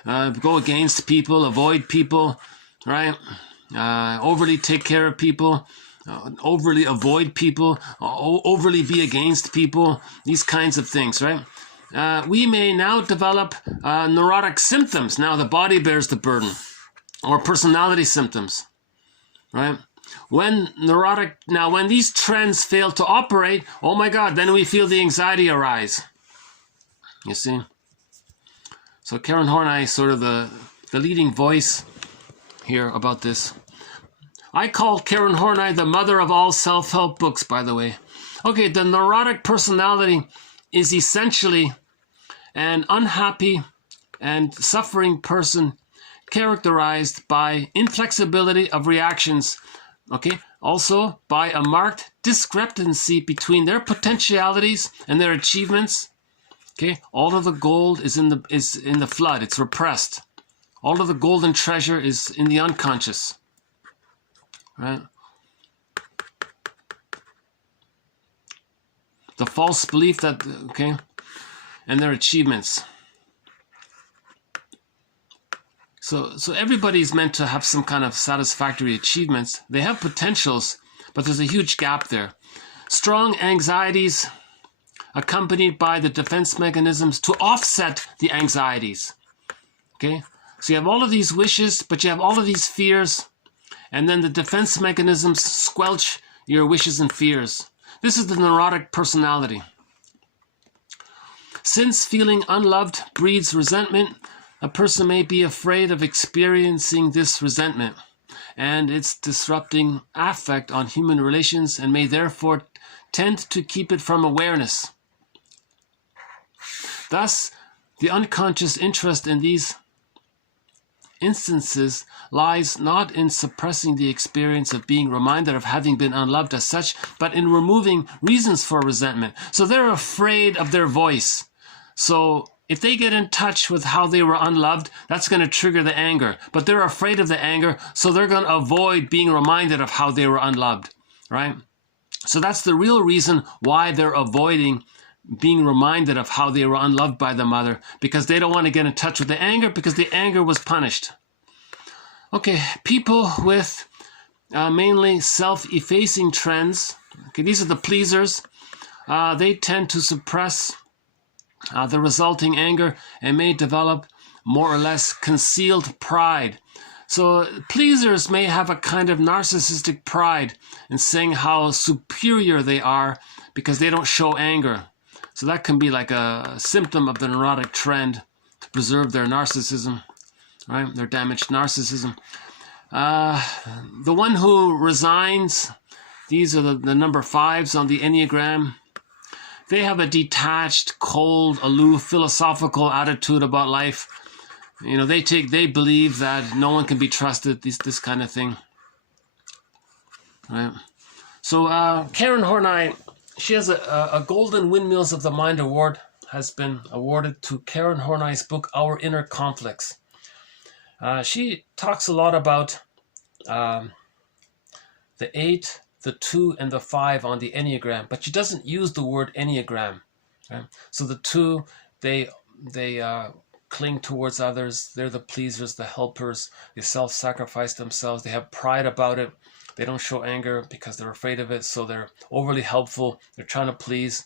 go against people, avoid people, right? Overly take care of people, overly avoid people, overly be against people, these kinds of things, right? We may now develop neurotic symptoms. Now the body bears the burden, or personality symptoms, right? When these trends fail to operate, oh my God, then we feel the anxiety arise. You see? So Karen Horney is sort of the leading voice here about this. I call Karen Horney the mother of all self-help books, by the way. Okay, the neurotic personality is essentially an unhappy and suffering person characterized by inflexibility of reactions, okay? Also by a marked discrepancy between their potentialities and their achievements. Okay, all of the gold is in the flood, it's repressed. All of the golden treasure is in the unconscious, right? The false belief that, okay, and their achievements. So everybody's meant to have some kind of satisfactory achievements. They have potentials, but there's a huge gap there. Strong anxieties accompanied by the defense mechanisms to offset the anxieties. Okay? So you have all of these wishes, but you have all of these fears, and then the defense mechanisms squelch your wishes and fears. This is the neurotic personality. Since feeling unloved breeds resentment, a person may be afraid of experiencing this resentment and its disrupting affect on human relations, and may therefore tend to keep it from awareness. Thus, the unconscious interest in these instances lies not in suppressing the experience of being reminded of having been unloved as such, but in removing reasons for resentment. So they're afraid of their voice. So if they get in touch with how they were unloved, that's going to trigger the anger. But they're afraid of the anger, so they're going to avoid being reminded of how they were unloved, right? So that's the real reason why they're avoiding being reminded of how they were unloved by the mother, because they don't want to get in touch with the anger, because the anger was punished. Okay, people with mainly self-effacing trends, okay, these are the pleasers, they tend to suppress the resulting anger and may develop more or less concealed pride. So pleasers may have a kind of narcissistic pride in saying how superior they are because they don't show anger. So that can be like a symptom of the neurotic trend to preserve their narcissism, right? Their damaged narcissism. The one who resigns, these are the number 5s on the Enneagram. They have a detached, cold, aloof, philosophical attitude about life. You know, they believe that no one can be trusted, this kind of thing, right? So Karen Horney, she has a Golden Windmills of the Mind Award, has been awarded to Karen Horney's book, Our Inner Conflicts. She talks a lot about the 8, the 2, and the 5 on the Enneagram, but she doesn't use the word Enneagram. Right? So the 2, they cling towards others. They're the pleasers, the helpers. They self-sacrifice themselves. They have pride about it. They don't show anger because they're afraid of it, so they're overly helpful. They're trying to please.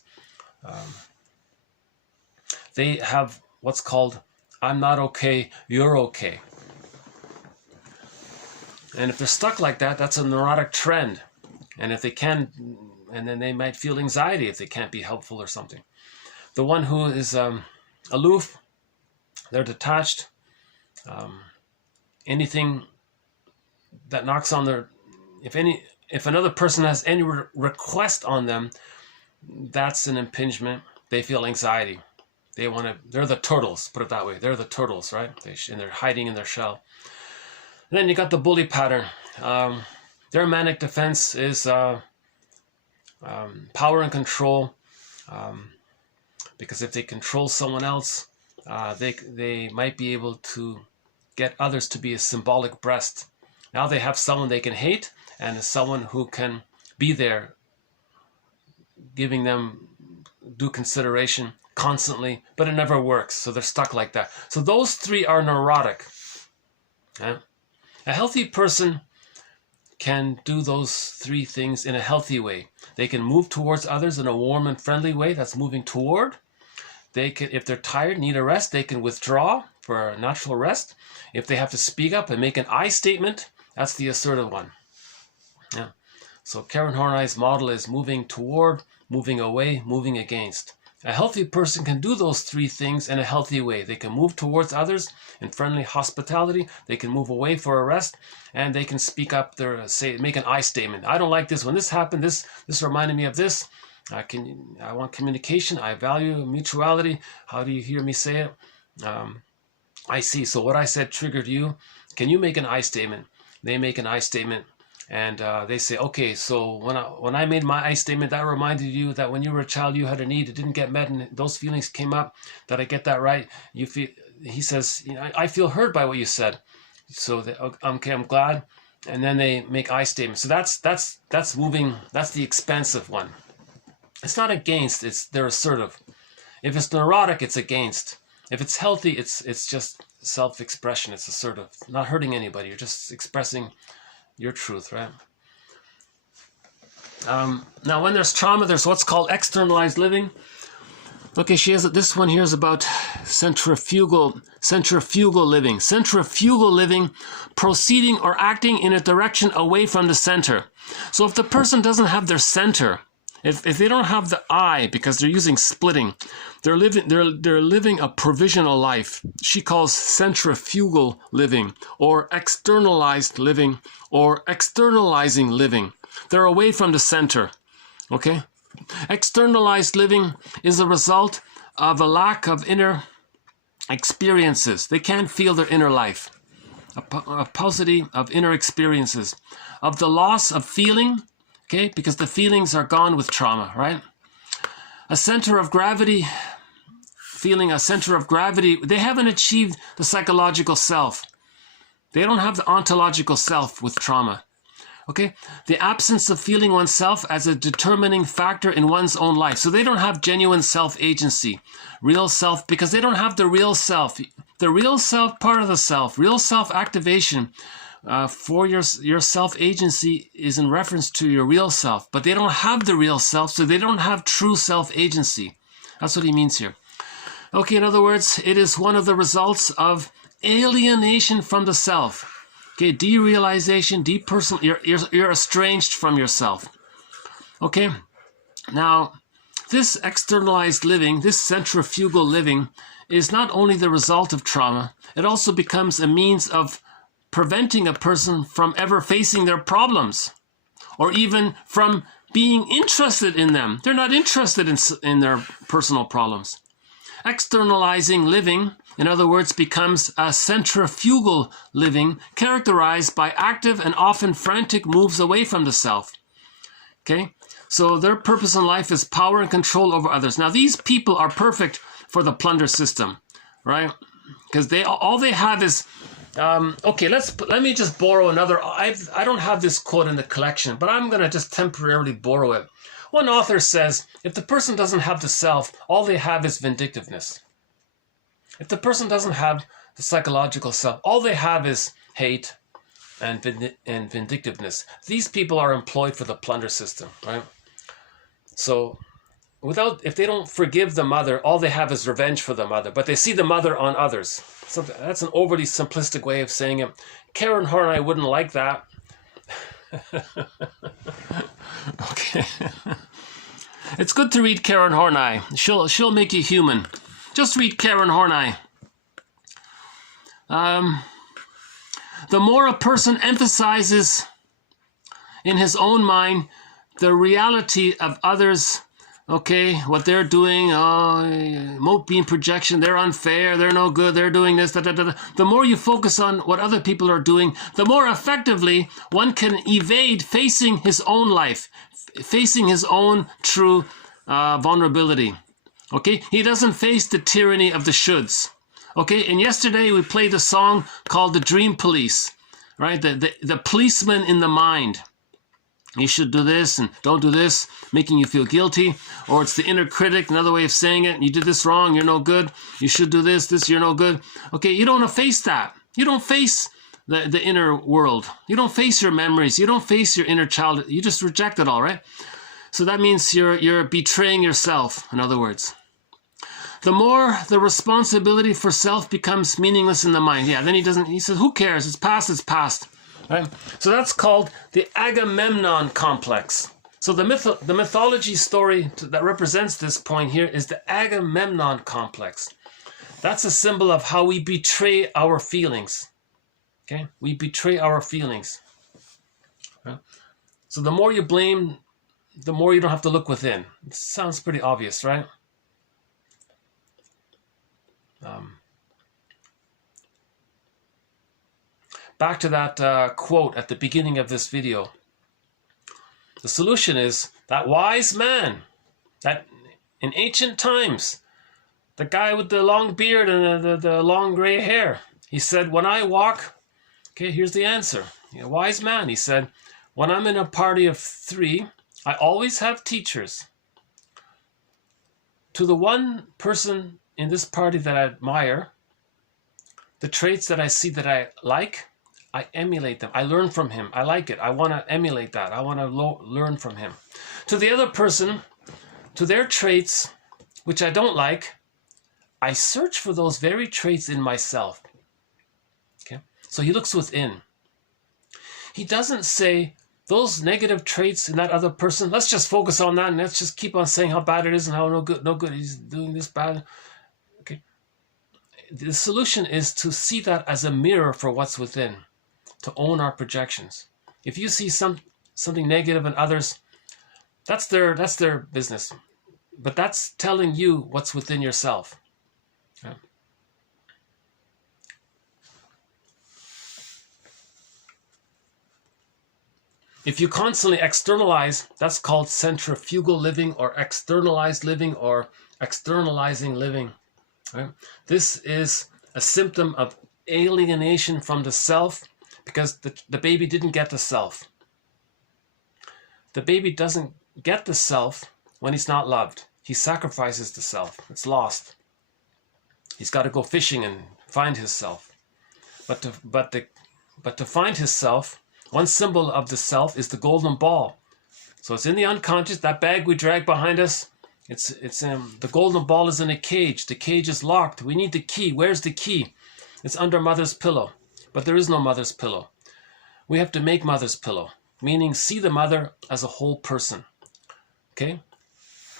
They have what's called, I'm not okay, you're okay. And if they're stuck like that, that's a neurotic trend. And if they can, and then they might feel anxiety if they can't be helpful or something. The one who is aloof, they're detached. anything that knocks on their, if another person has any request on them, that's an impingement. They feel anxiety. They're the turtles, put it that way. They're the turtles, right? And they're hiding in their shell. And then you got the bully pattern. Their manic defense is power and control. Because if they control someone else, they might be able to get others to be a symbolic breast. Now they have someone they can hate and someone who can be there, giving them due consideration constantly, but it never works. So they're stuck like that. So those three are neurotic. Yeah? A healthy person can do those three things in a healthy way. They can move towards others in a warm and friendly way. That's moving toward. They can, if they're tired, need a rest, they can withdraw for a natural rest. If they have to speak up and make an I statement, that's the assertive one. Yeah. So Karen Horney's model is moving toward, moving away, moving against. A healthy person can do those three things in a healthy way. They can move towards others in friendly hospitality. They can move away for a rest, and they can speak up make an I statement. I don't like this. When this happened, this reminded me of this. I want communication. I value mutuality. How do you hear me say it? I see. So what I said triggered you. Can you make an I statement? They make an I statement. And they say, okay, so when I made my I statement, that reminded you that when you were a child, you had a need, it didn't get met, and those feelings came up. Did I get that right? He says, I feel heard by what you said. So okay, I'm glad. And then they make I statements. So that's moving. That's the expansive one. It's not against. They're assertive. If it's neurotic, it's against. If it's healthy, it's just self-expression. It's assertive, not hurting anybody. You're just expressing your truth, right? Now, when there's trauma, there's what's called externalized living. Okay, this one here is about centrifugal living. Centrifugal living, proceeding or acting in a direction away from the center. So if the person doesn't have their center, if they don't have the I, because they're using splitting, they're living a provisional life. She calls centrifugal living, or externalized living, or externalizing living. They're away from the center. Okay? Externalized living is a result of a lack of inner experiences. They can't feel their inner life. A paucity of inner experiences. Of the loss of feeling, okay, because the feelings are gone with trauma, right? A center of gravity, feeling a center of gravity, they haven't achieved the psychological self. They don't have the ontological self with trauma. Okay? The absence of feeling oneself as a determining factor in one's own life. So they don't have genuine self-agency, real self, because they don't have the real self. The real self part of the self, real self-activation for your self-agency is in reference to your real self. But they don't have the real self, so they don't have true self-agency. That's what he means here. Okay, in other words, it is one of the results of alienation from the self. Okay, derealization, depersonal, you're estranged from yourself. Okay, now this externalized living, this centrifugal living, is not only the result of trauma, it also becomes a means of preventing a person from ever facing their problems, or even from being interested in them. They're not interested in their personal problems. Externalizing living, in other words, becomes a centrifugal living characterized by active and often frantic moves away from the self. Okay? So their purpose in life is power and control over others. Now, these people are perfect for the plunder system, right? Because all they have is, okay, let me just borrow another. I don't have this quote in the collection, but I'm going to just temporarily borrow it. One author says, if the person doesn't have the self, all they have is vindictiveness. If the person doesn't have the psychological self, all they have is hate and vindictiveness. These people are employed for the plunder system, right? So if they don't forgive the mother, all they have is revenge for the mother, but they see the mother on others. So that's an overly simplistic way of saying it. Karen Horney wouldn't like that. Okay. It's good to read Karen Horney. She'll make you human. Just read Karen Horney. The more a person emphasizes in his own mind the reality of others, okay, what they're doing, mote beam projection, they're unfair, they're no good, they're doing this, the more you focus on what other people are doing, the more effectively one can evade facing his own life, facing his own true vulnerability. Okay, he doesn't face the tyranny of the shoulds. Okay, and yesterday we played a song called The Dream Police, right? The policeman in the mind. You should do this and don't do this, making you feel guilty. Or it's the inner critic, another way of saying it. You did this wrong, you're no good. You should do this, you're no good. Okay, you don't face that. You don't face the inner world. You don't face your memories. You don't face your inner child. You just reject it all, right? So that means you're betraying yourself, in other words. The more the responsibility for self becomes meaningless in the mind. Yeah, then he says, who cares? It's past. Right? So that's called the Agamemnon complex. So the mythology story that represents this point here is the Agamemnon complex. That's a symbol of how we betray our feelings. Okay? We betray our feelings. Right? So the more you blame, the more you don't have to look within. It sounds pretty obvious, right? Back to that quote at the beginning of this video. The solution is that wise man, that in ancient times, the guy with the long beard and the long gray hair, he said, when I walk, okay, here's the answer. A wise man, he said, when I'm in a party of 3, I always have teachers. To the one person in this party that I admire, the traits that I see that I like, I emulate them. I learn from him. I like it. I want to emulate that. I want to learn from him. To the other person, to their traits, which I don't like, I search for those very traits in myself. Okay? So he looks within. He doesn't say, those negative traits in that other person, let's just focus on that and let's just keep on saying how bad it is and how no good, he's doing this bad. Okay. The solution is to see that as a mirror for what's within. To own our projections. If you see something negative in others, that's their business. But that's telling you what's within yourself. Yeah. If you constantly externalize, that's called centrifugal living or externalized living or externalizing living. Right? This is a symptom of alienation from the self. Because the baby didn't get the self. The baby doesn't get the self when he's not loved. He sacrifices the self. It's lost. He's got to go fishing and find his self. But to find his self, one symbol of the self is the golden ball. So it's in the unconscious. That bag we drag behind us. The golden ball is in a cage. The cage is locked. We need the key. Where's the key? It's under mother's pillow. But there is no mother's pillow. We have to make mother's pillow, meaning see the mother as a whole person. Okay?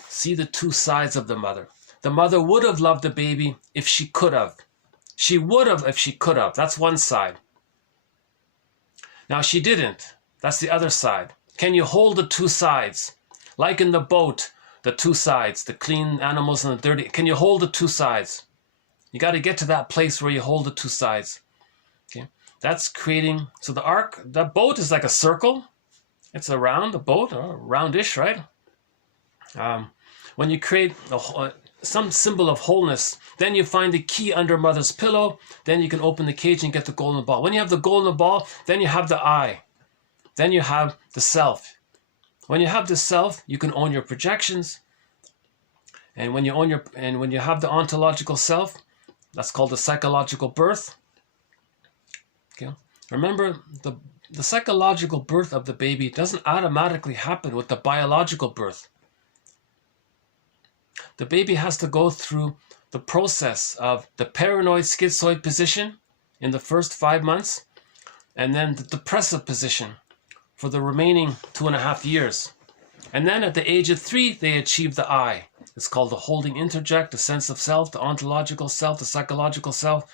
See the 2 sides of the mother. The mother would have loved the baby if she could have. She would have if she could have. That's one side. Now she didn't. That's the other side. Can you hold the 2 sides? Like in the boat, the 2 sides, the clean animals and the dirty. Can you hold the 2 sides? You got to get to that place where you hold the 2 sides. Okay, that's creating, so the boat is like a circle. It's a round, the boat, roundish, right? When you create some symbol of wholeness, then you find the key under mother's pillow, then you can open the cage and get the golden ball. When you have the golden ball, then you have the I. Then you have the self. When you have the self, you can own your projections. And when you have the ontological self, that's called the psychological birth. Okay. Remember, the psychological birth of the baby doesn't automatically happen with the biological birth. The baby has to go through the process of the paranoid schizoid position in the first 5 months, and then the depressive position for the remaining 2.5 years. And then at the age of 3, they achieve the I. It's called the holding interject, the sense of self, the ontological self, the psychological self.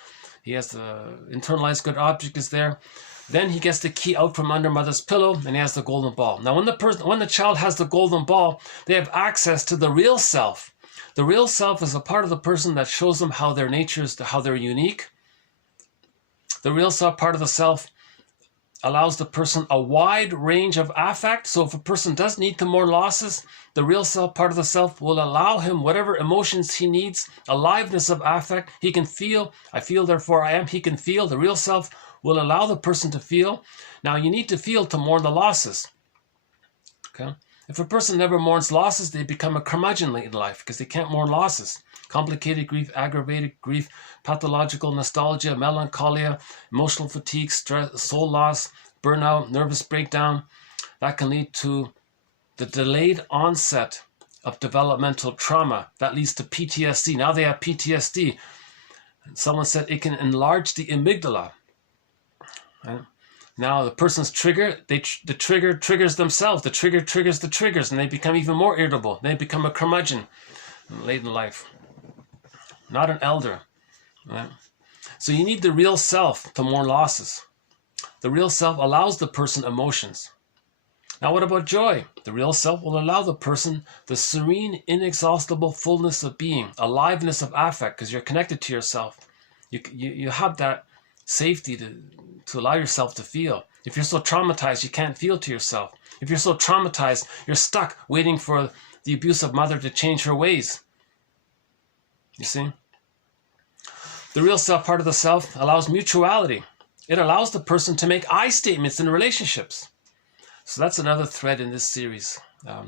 He has the internalized good object is there. Then he gets the key out from under mother's pillow, and he has the golden ball. Now, when the child has the golden ball, they have access to the real self. The real self is a part of the person that shows them how their nature is, how they're unique. The real self, part of the self, allows the person a wide range of affect. So if a person does need to mourn losses, the real self, part of the self, will allow him whatever emotions he needs, aliveness of affect. He can feel, I feel, therefore I am. He can feel. The real self will allow the person to feel. Now, you need to feel to mourn the losses. Okay? If a person never mourns losses, they become a curmudgeonly in life because they can't mourn losses. Complicated grief, aggravated grief, pathological nostalgia, melancholia, emotional fatigue, stress, soul loss, burnout, nervous breakdown. That can lead to the delayed onset of developmental trauma. That leads to PTSD. Now they have PTSD. Someone said it can enlarge the amygdala. Right? Now the person's trigger, the trigger triggers themselves. The trigger triggers the triggers, and they become even more irritable. They become a curmudgeon late in life. Not an elder. Right? So you need the real self to mourn losses. The real self allows the person emotions. Now what about joy? The real self will allow the person the serene, inexhaustible fullness of being, aliveness of affect, because you're connected to yourself. You have that safety to allow yourself to feel. If you're so traumatized, you can't feel to yourself. If you're so traumatized, you're stuck waiting for the abusive mother to change her ways. You see? The real self, part of the self, allows mutuality. It allows the person to make I statements in relationships. So that's another thread in this series.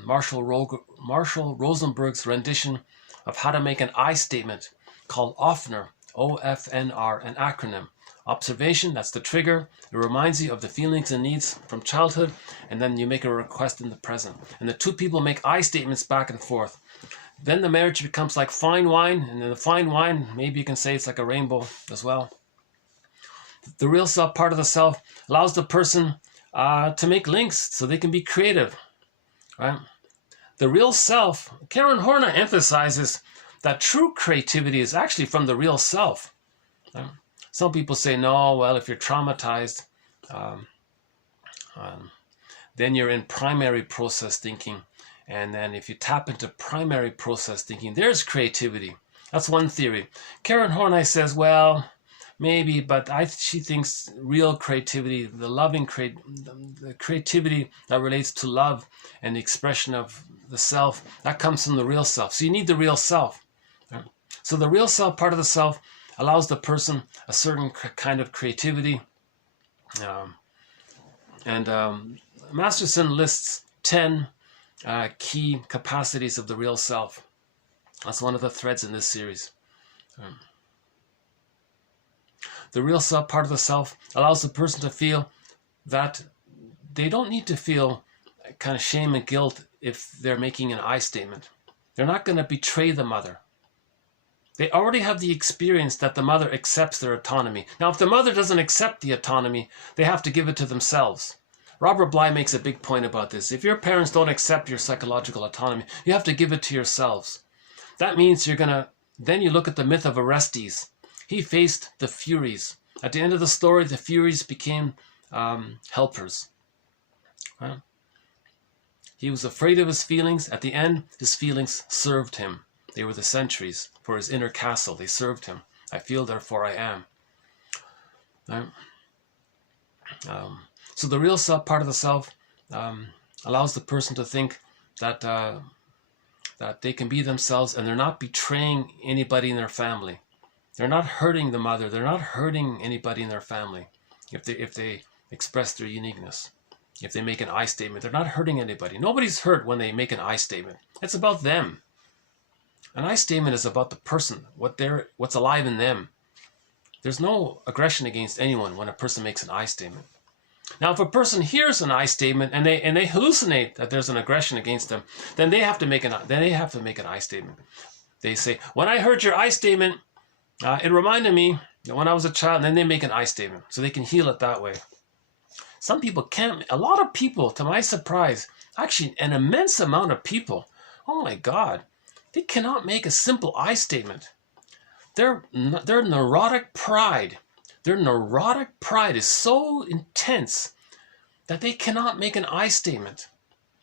Marshall Rosenberg's rendition of how to make an I statement called OFNR, O-F-N-R, an acronym. Observation, that's the trigger. It reminds you of the feelings and needs from childhood, and then you make a request in the present. And the two people make I statements back and forth. Then the marriage becomes like fine wine, and in the fine wine, maybe you can say it's like a rainbow as well. The real self, part of the self, allows the person to make links so they can be creative. Right? The real self, Karen Horner emphasizes that true creativity is actually from the real self. Right? Some people say, no, well, if you're traumatized, then you're in primary process thinking. And then if you tap into primary process thinking, there's creativity. That's one theory. Karen Horney says, well, maybe, but she thinks real creativity, the creativity that relates to love and the expression of the self, that comes from the real self. So you need the real self. Right? So the real self, part of the self, allows the person a certain kind of creativity. Masterson lists 10 key capacities of the real self. That's one of the threads in this series. The real self, part of the self, allows the person to feel that they don't need to feel kind of shame and guilt if they're making an I statement. They're not going to betray the mother. They already have the experience that the mother accepts their autonomy. Now, if the mother doesn't accept the autonomy, they have to give it to themselves. Robert Bly makes a big point about this. If your parents don't accept your psychological autonomy, you have to give it to yourselves. That means then you look at the myth of Orestes. He faced the Furies. At the end of the story, the Furies became helpers. Right? He was afraid of his feelings. At the end, his feelings served him. They were the sentries for his inner castle. They served him. I feel, therefore I am. Right? So the real self, part of the self, allows the person to think that that they can be themselves and they're not betraying anybody in their family. They're not hurting the mother. They're not hurting anybody in their family if they express their uniqueness. If they make an I statement, they're not hurting anybody. Nobody's hurt when they make an I statement. It's about them. An I statement is about the person, what's alive in them. There's no aggression against anyone when a person makes an I statement. Now, if a person hears an I statement and they hallucinate that there's an aggression against them, then they have to make an I statement. They say, when I heard your I statement, it reminded me that when I was a child, and then they make an I statement so they can heal it that way. Some people can't, a lot of people, to my surprise, actually an immense amount of people, oh my God, they cannot make a simple I statement. Their neurotic pride Their neurotic pride is so intense that they cannot make an I statement.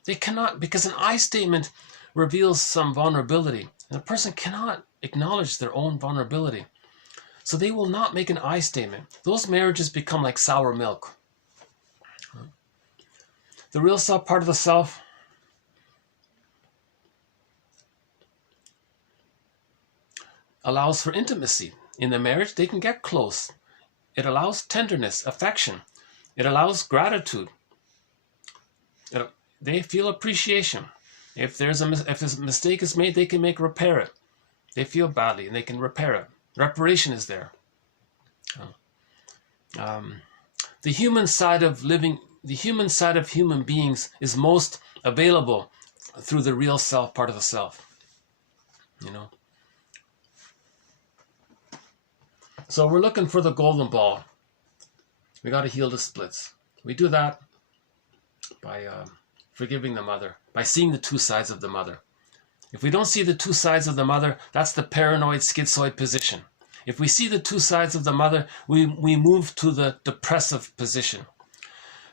They cannot, because an I statement reveals some vulnerability, and a person cannot acknowledge their own vulnerability. So they will not make an I statement. Those marriages become like sour milk. The real self, part of the self, allows for intimacy. In the marriage, they can get close. It allows tenderness, affection. It allows gratitude. They feel appreciation. If a mistake is made, they can repair it. They feel badly and they can repair it. Reparation is there. The human side of human beings is most available through the real self, part of the self. You know. So we're looking for the golden ball. We got to heal the splits. We do that by forgiving the mother, by seeing the two sides of the mother. If we don't see the two sides of the mother, that's the paranoid schizoid position. If we see the two sides of the mother, we move to the depressive position.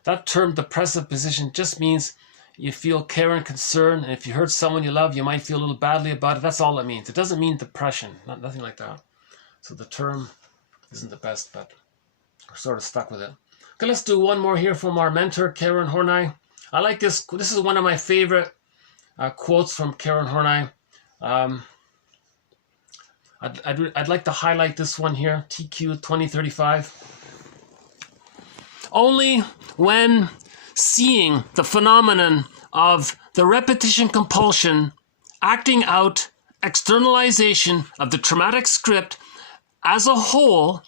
That term, depressive position, just means you feel care and concern, and if you hurt someone you love, you might feel a little badly about it. That's all it means. It doesn't mean depression, nothing like that. So the term isn't the best, but we're sort of stuck with it. Okay, let's do one more here from our mentor, Karen Horney. I like this. This is one of my favorite quotes from Karen Horney. I'd like to highlight this one here, TQ 2035. Only when seeing the phenomenon of the repetition compulsion, acting out, externalization of the traumatic script as a whole,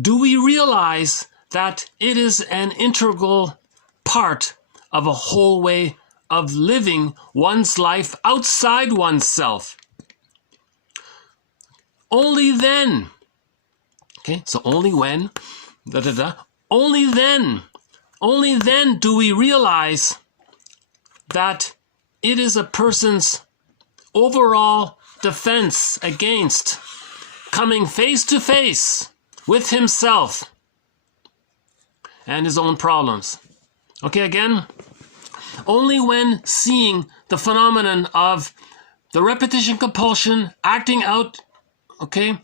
do we realize that it is an integral part of a whole way of living one's life outside oneself. Only then, okay, so only when, only then do we realize that it is a person's overall defense against coming face to face with himself and his own problems. Okay, again, only when seeing the phenomenon of the repetition compulsion, acting out, okay?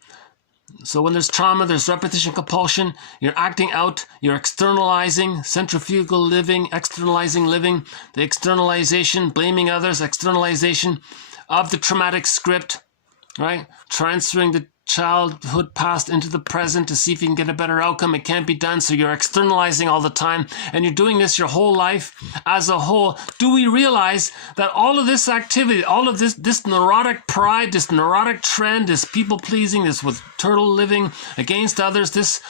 So when there's trauma, there's repetition compulsion, you're acting out, you're externalizing, centrifugal living, externalizing living, the externalization, blaming others, externalization of the traumatic script, right? Transferring the childhood past into the present to see if you can get a better outcome. It can't be done, so you're externalizing all the time, and you're doing this your whole life as a whole. Do we realize that all of this activity, all of this neurotic pride, this neurotic trend, this people-pleasing, this with turtle living against others, this,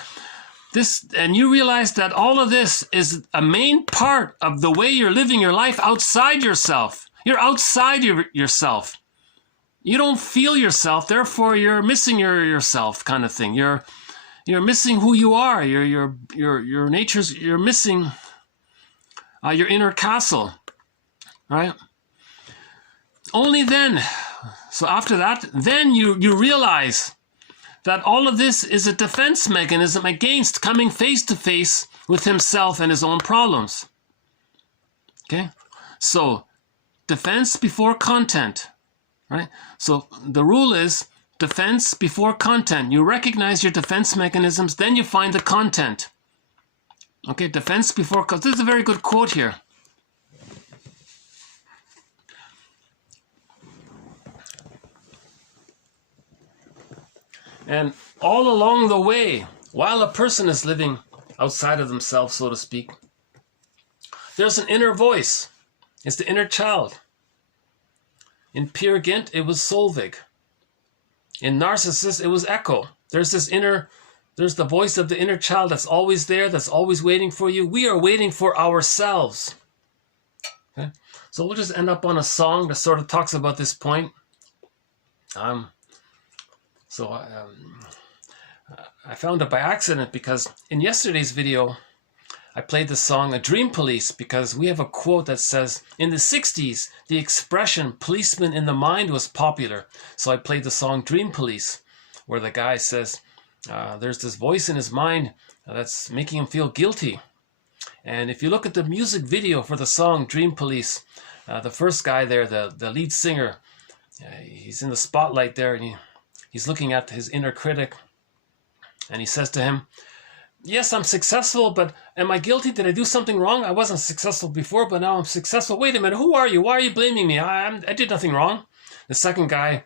and you realize that all of this is a main part of the way you're living your life outside yourself. You're outside yourself. You don't feel yourself, therefore you're missing yourself, kind of thing. You're missing who you are. Your nature's. You're missing your inner castle, right? Only then. So after that, then you realize that all of this is a defense mechanism against coming face to face with himself and his own problems. Okay, so defense before content. Right? So the rule is defense before content. You recognize your defense mechanisms, then you find the content. Okay, defense before content. This is a very good quote here. And all along the way, while a person is living outside of themselves, so to speak, there's an inner voice. It's the inner child. In Peer Gynt, it was Solvig. In Narcissus, it was Echo. There's the voice of the inner child that's always there, that's always waiting for you. We are waiting for ourselves. Okay? So we'll just end up on a song that sort of talks about this point. I found it by accident because in yesterday's video, I played the song A Dream Police because we have a quote that says, in the 60s, the expression policeman in the mind was popular. So I played the song Dream Police, where the guy says, there's this voice in his mind that's making him feel guilty. And if you look at the music video for the song Dream Police, the first guy there, the lead singer, he's in the spotlight there, and he's looking at his inner critic, and he says to him, yes, I'm successful, but am I guilty? Did I do something wrong? I wasn't successful before, but now I'm successful. Wait a minute, who are you? Why are you blaming me? I did nothing wrong. The second guy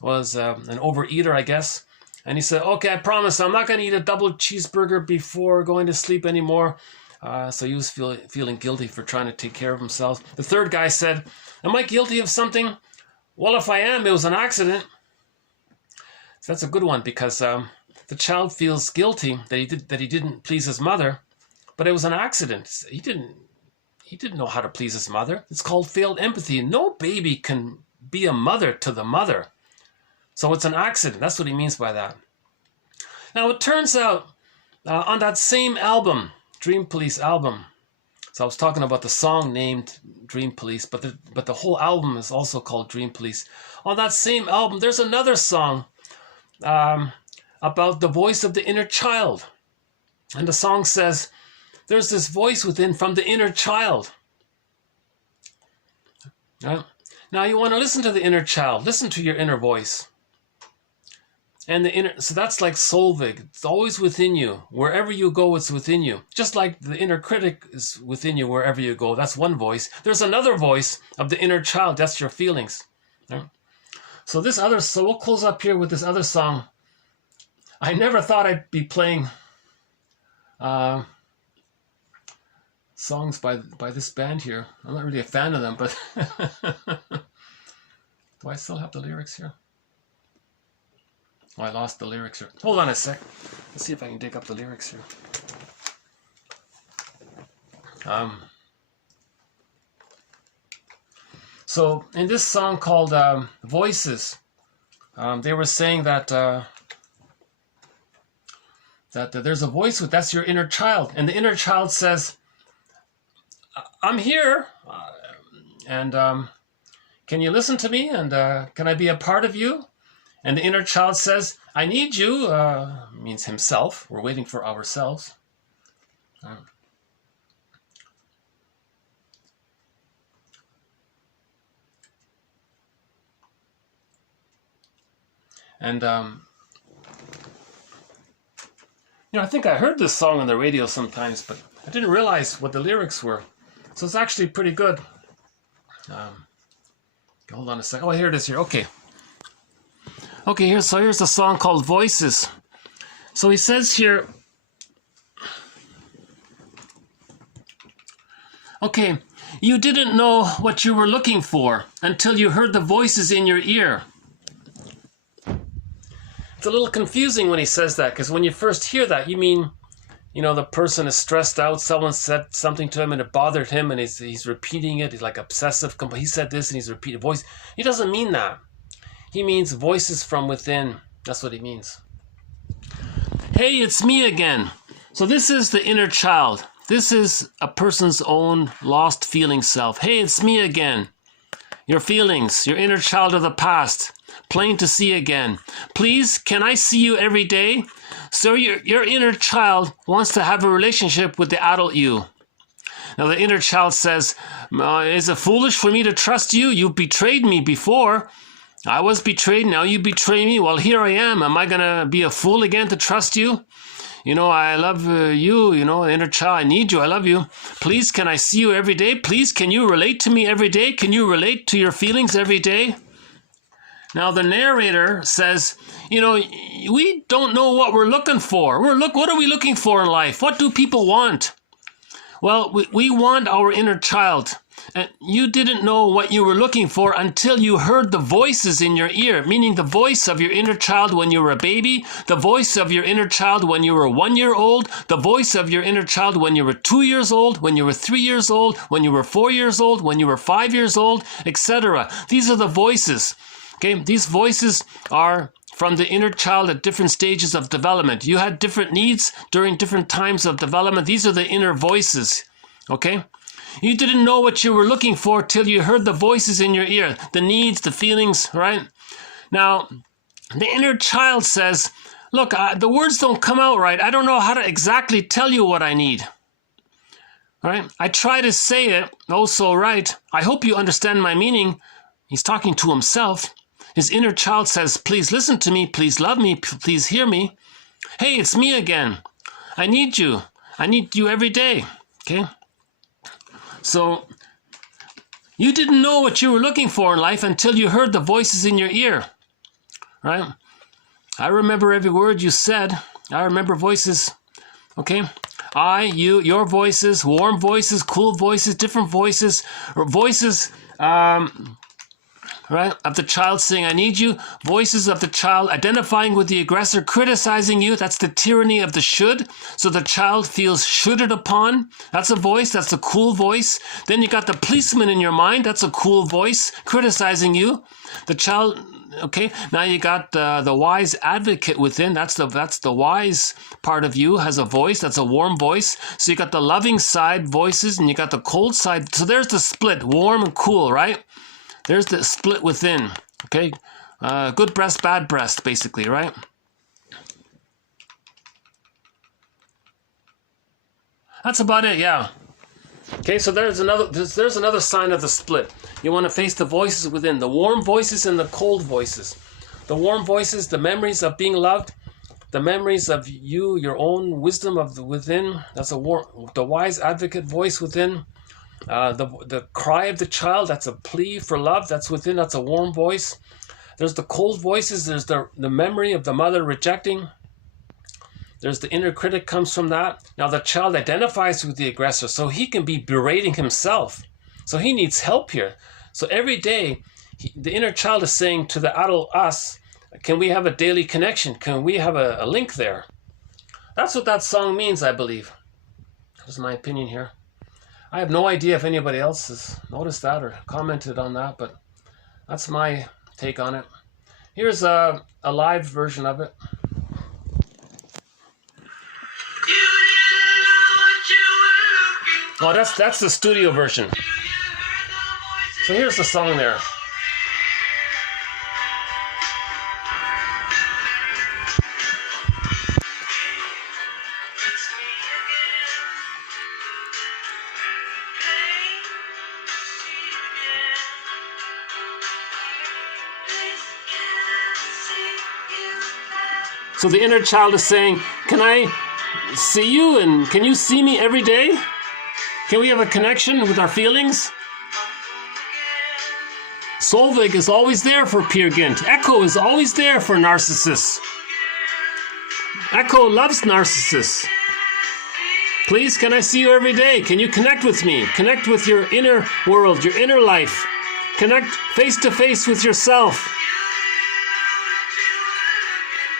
was an overeater, I guess. And he said, okay, I promise I'm not going to eat a double cheeseburger before going to sleep anymore. So he was feeling guilty for trying to take care of himself. The third guy said, am I guilty of something? Well, if I am, it was an accident. So that's a good one, because the child feels guilty that he didn't please his mother, but it was an accident. He didn't know how to please his mother. It's called failed empathy. No baby can be a mother to the mother. So it's an accident. That's what he means by that. Now it turns out on that same album, Dream Police album, so I was talking about the song named Dream Police, but the whole album is also called Dream Police. On that same album, there's another song about the voice of the inner child. And the song says, there's this voice within from the inner child. Right? Now you want to listen to the inner child. Listen to your inner voice. And so that's like Solvig. It's always within you. Wherever you go, it's within you. Just like the inner critic is within you wherever you go. That's one voice. There's another voice of the inner child. That's your feelings. Right? So we'll close up here with this other song. I never thought I'd be playing songs by this band here. I'm not really a fan of them, but do I still have the lyrics here? Oh, I lost the lyrics here. Hold on a sec. Let's see if I can dig up the lyrics here. So in this song called Voices, they were saying that there's a voice that's your inner child, and the inner child says, I'm here, and can you listen to me, and can I be a part of you? And the inner child says, I need you, means himself. We're waiting for ourselves. And I think I heard this song on the radio sometimes, but I didn't realize what the lyrics were. So it's actually pretty good. Hold on a second. Oh, here it is here. Okay. Okay, here's a song called Voices. So he says here, okay, you didn't know what you were looking for until you heard the voices in your ear. It's a little confusing when he says that, because when you first hear that, you mean, the person is stressed out, someone said something to him and it bothered him and he's repeating it, he's like obsessive, he said this and he's repeating voice. He doesn't mean that. He means voices from within. That's what he means. Hey, it's me again. So this is the inner child. This is a person's own lost feeling self. Hey, it's me again. Your feelings, your inner child of the past, plain to see again. Please, can I see you every day? So your inner child wants to have a relationship with the adult you. Now the inner child says, is it foolish for me to trust you? You betrayed me before. I was betrayed, now you betray me. Well, here I am. Am I going to be a fool again to trust you? I love you, inner child, I need you, I love you. Please, can I see you every day? Please, can you relate to me every day? Can you relate to your feelings every day? Now, the narrator says, we don't know what we're looking for. What are we looking for in life? What do people want? Well, we want our inner child. And you didn't know what you were looking for until you heard the voices in your ear, meaning the voice of your inner child when you were a baby, the voice of your inner child when you were 1 year old, the voice of your inner child when you were 2 years old, when you were 3 years old, when you were 4 years old, when you were 5 years old, etc. These are the voices. Okay, these voices are from the inner child at different stages of development. You had different needs during different times of development. These are the inner voices. Okay? You didn't know what you were looking for till you heard the voices in your ear, the needs, the feelings, right? Now, the inner child says, Look, the words don't come out right. I don't know how to exactly tell you what I need. All right? I try to say it, oh so right. I hope you understand my meaning. He's talking to himself. His inner child says, please listen to me, please love me, please hear me. Hey, it's me again. I need you. I need you every day. Okay? So, you didn't know what you were looking for in life until you heard the voices in your ear. Right? I remember every word you said. I remember voices. Okay? I, you, your voices, warm voices, cool voices, different voices, or voices, right, of the child saying, I need you. Voices of the child identifying with the aggressor, criticizing you. That's the tyranny of the should. So the child feels shoulded upon. That's a voice. That's a cool voice. Then you got the policeman in your mind. That's a cool voice criticizing you. The child, okay, now you got the wise advocate within. That's the wise part of you has a voice. That's a warm voice. So you got the loving side voices and you got the cold side. So there's the split, warm and cool, right? There's the split within, okay? Good breast, bad breast, basically, right? That's about it, yeah. Okay, so there's another sign of the split. You want to face the voices within, the warm voices and the cold voices. The warm voices, the memories of being loved, the memories of you, your own wisdom of the within. That's the wise advocate voice within. The cry of the child, that's a plea for love, that's within, that's a warm voice. There's the cold voices, there's the memory of the mother rejecting. There's the inner critic comes from that. Now the child identifies with the aggressor, so he can be berating himself. So he needs help here. So every day, the inner child is saying to the adult us, can we have a daily connection? Can we have a link there? That's what that song means, I believe. That's my opinion here. I have no idea if anybody else has noticed that or commented on that, but that's my take on it. Here's a live version of it. Oh, that's the studio version. So here's the song there. So the inner child is saying, can I see you and can you see me every day? Can we have a connection with our feelings? Solveig is always there for Peer Gynt. Echo is always there for narcissists. Echo loves narcissists. Please, can I see you every day? Can you connect with me? Connect with your inner world, your inner life. Connect face to face with yourself.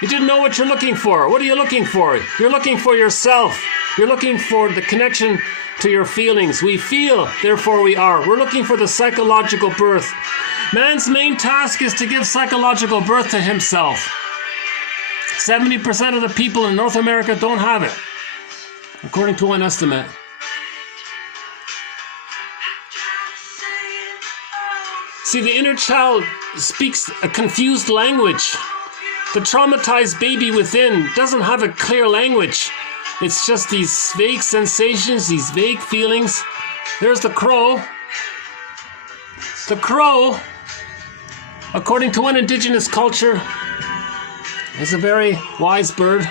You didn't know what you're looking for. What are you looking for? You're looking for yourself. You're looking for the connection to your feelings. We feel, therefore we are. We're looking for the psychological birth. Man's main task is to give psychological birth to himself. 70% of the people in North America don't have it, according to one estimate. See, the inner child speaks a confused language. The traumatized baby within doesn't have a clear language. It's just these vague sensations, these vague feelings. There's the crow. The crow, according to one indigenous culture, is a very wise bird.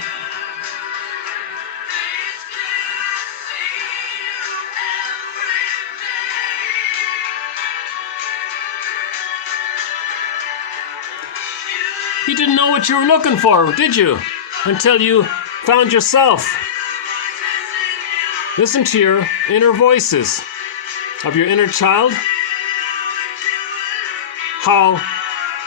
You didn't know what you were looking for, did you? Until you found yourself. Listen to your inner voices of your inner child. How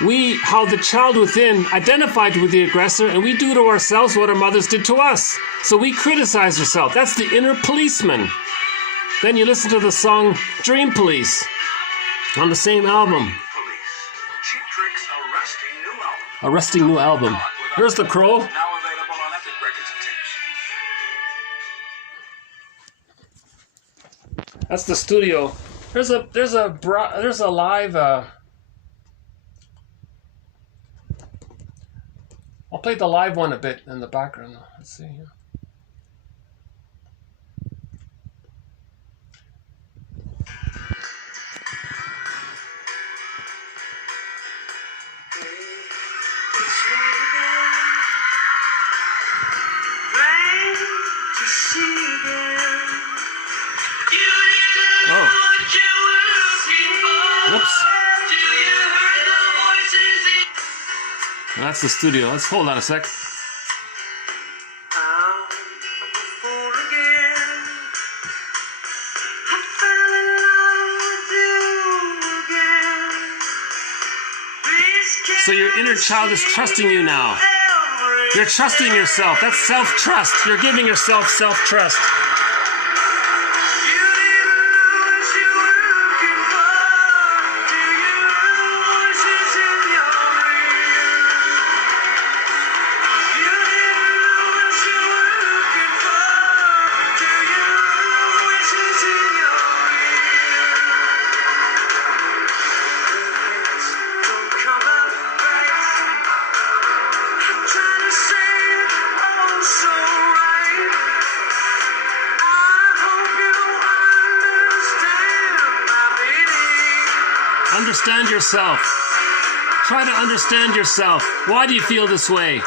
the child within identified with the aggressor, and we do to ourselves what our mothers did to us. So we criticize ourselves. That's the inner policeman. Then you listen to the song Dream Police on the same album. Arresting new album. Here's the crow. Now available on Epic Records and tapes. That's the studio. There's a live. I'll play the live one a bit in the background. Let's see here. Whoops. That's the studio. Let's hold on a sec. So your inner child is trusting you now. You're trusting yourself. That's self-trust. You're giving yourself self-trust. Understand yourself. Try to understand yourself. Why do you feel this way?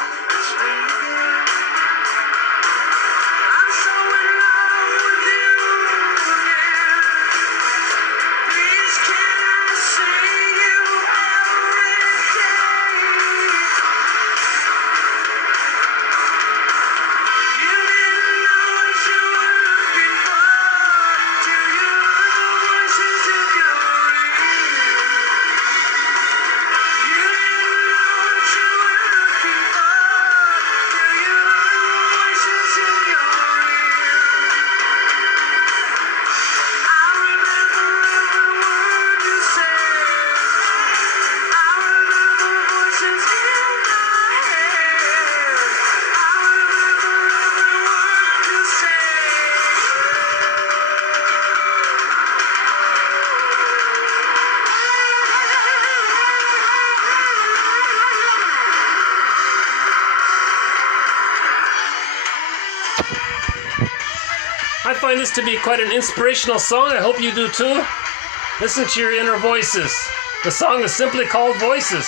I find this to be quite an inspirational song. I hope you do too. Listen to your inner voices. The song is simply called Voices.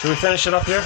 Should we finish it up here?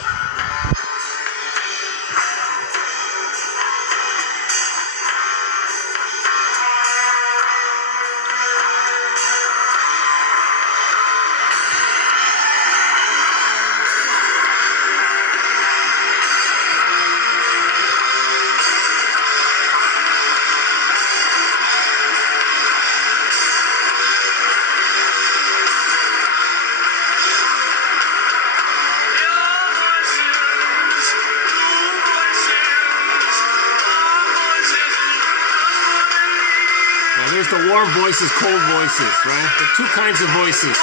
There's the warm voices, cold voices, right? The two kinds of voices.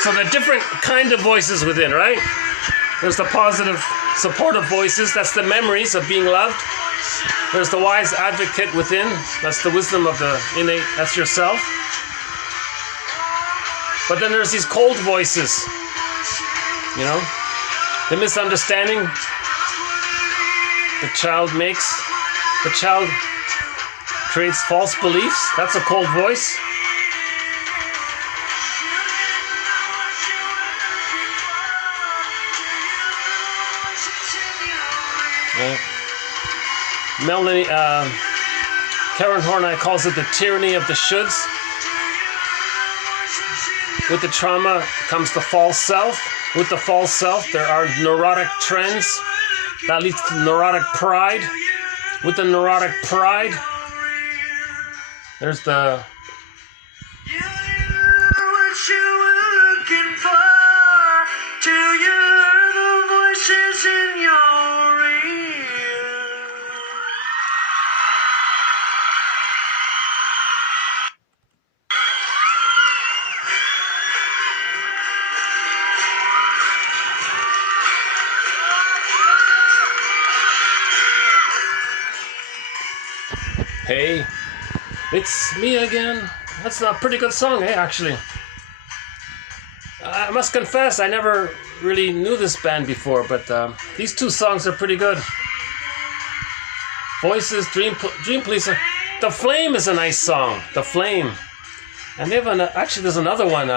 So the different kind of voices within, right? There's the positive, supportive voices. That's the memories of being loved. There's the wise advocate within. That's the wisdom of the innate. That's yourself. But then there's these cold voices. You know? The misunderstanding the child makes. The child creates false beliefs. That's a cold voice. Melanie, Karen Horney calls it the tyranny of the shoulds. With the trauma comes the false self. With the false self, there are neurotic trends. That leads to neurotic pride. With the neurotic pride, there's the what you were looking for. Do you hear the voices in your ear? Hey, it's me again. That's a pretty good song, actually. I must confess, I never really knew this band before, but these two songs are pretty good. Voices, Dream Police. The Flame is a nice song. The Flame. And they have actually there's another one.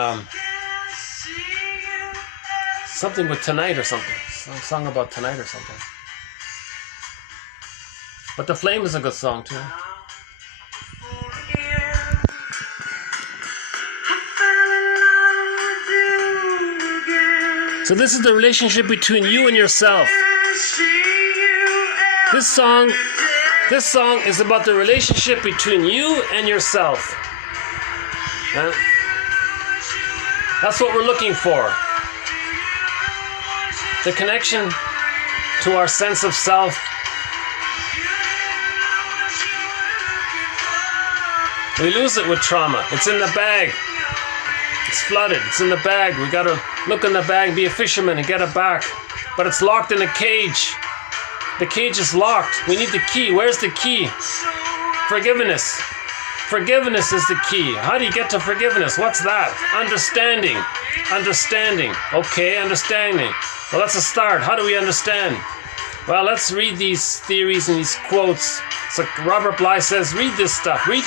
Something with Tonight or something. Some song about tonight or something. But The Flame is a good song too. So this is the relationship between you and yourself. This song is about the relationship between you and yourself. That's what we're looking for. The connection to our sense of self. We lose it with trauma. It's in the bag. It's flooded. It's in the bag. We gotta look in the bag, be a fisherman and get it back. But it's locked in a cage. The cage is locked. We need the key. Where's the key? Forgiveness. Forgiveness is the key. How do you get to forgiveness? What's that? Understanding. Understanding. Okay, understanding. Well, that's a start. How do we understand? Well, let's read these theories and these quotes. So Robert Bly says, read this stuff. Read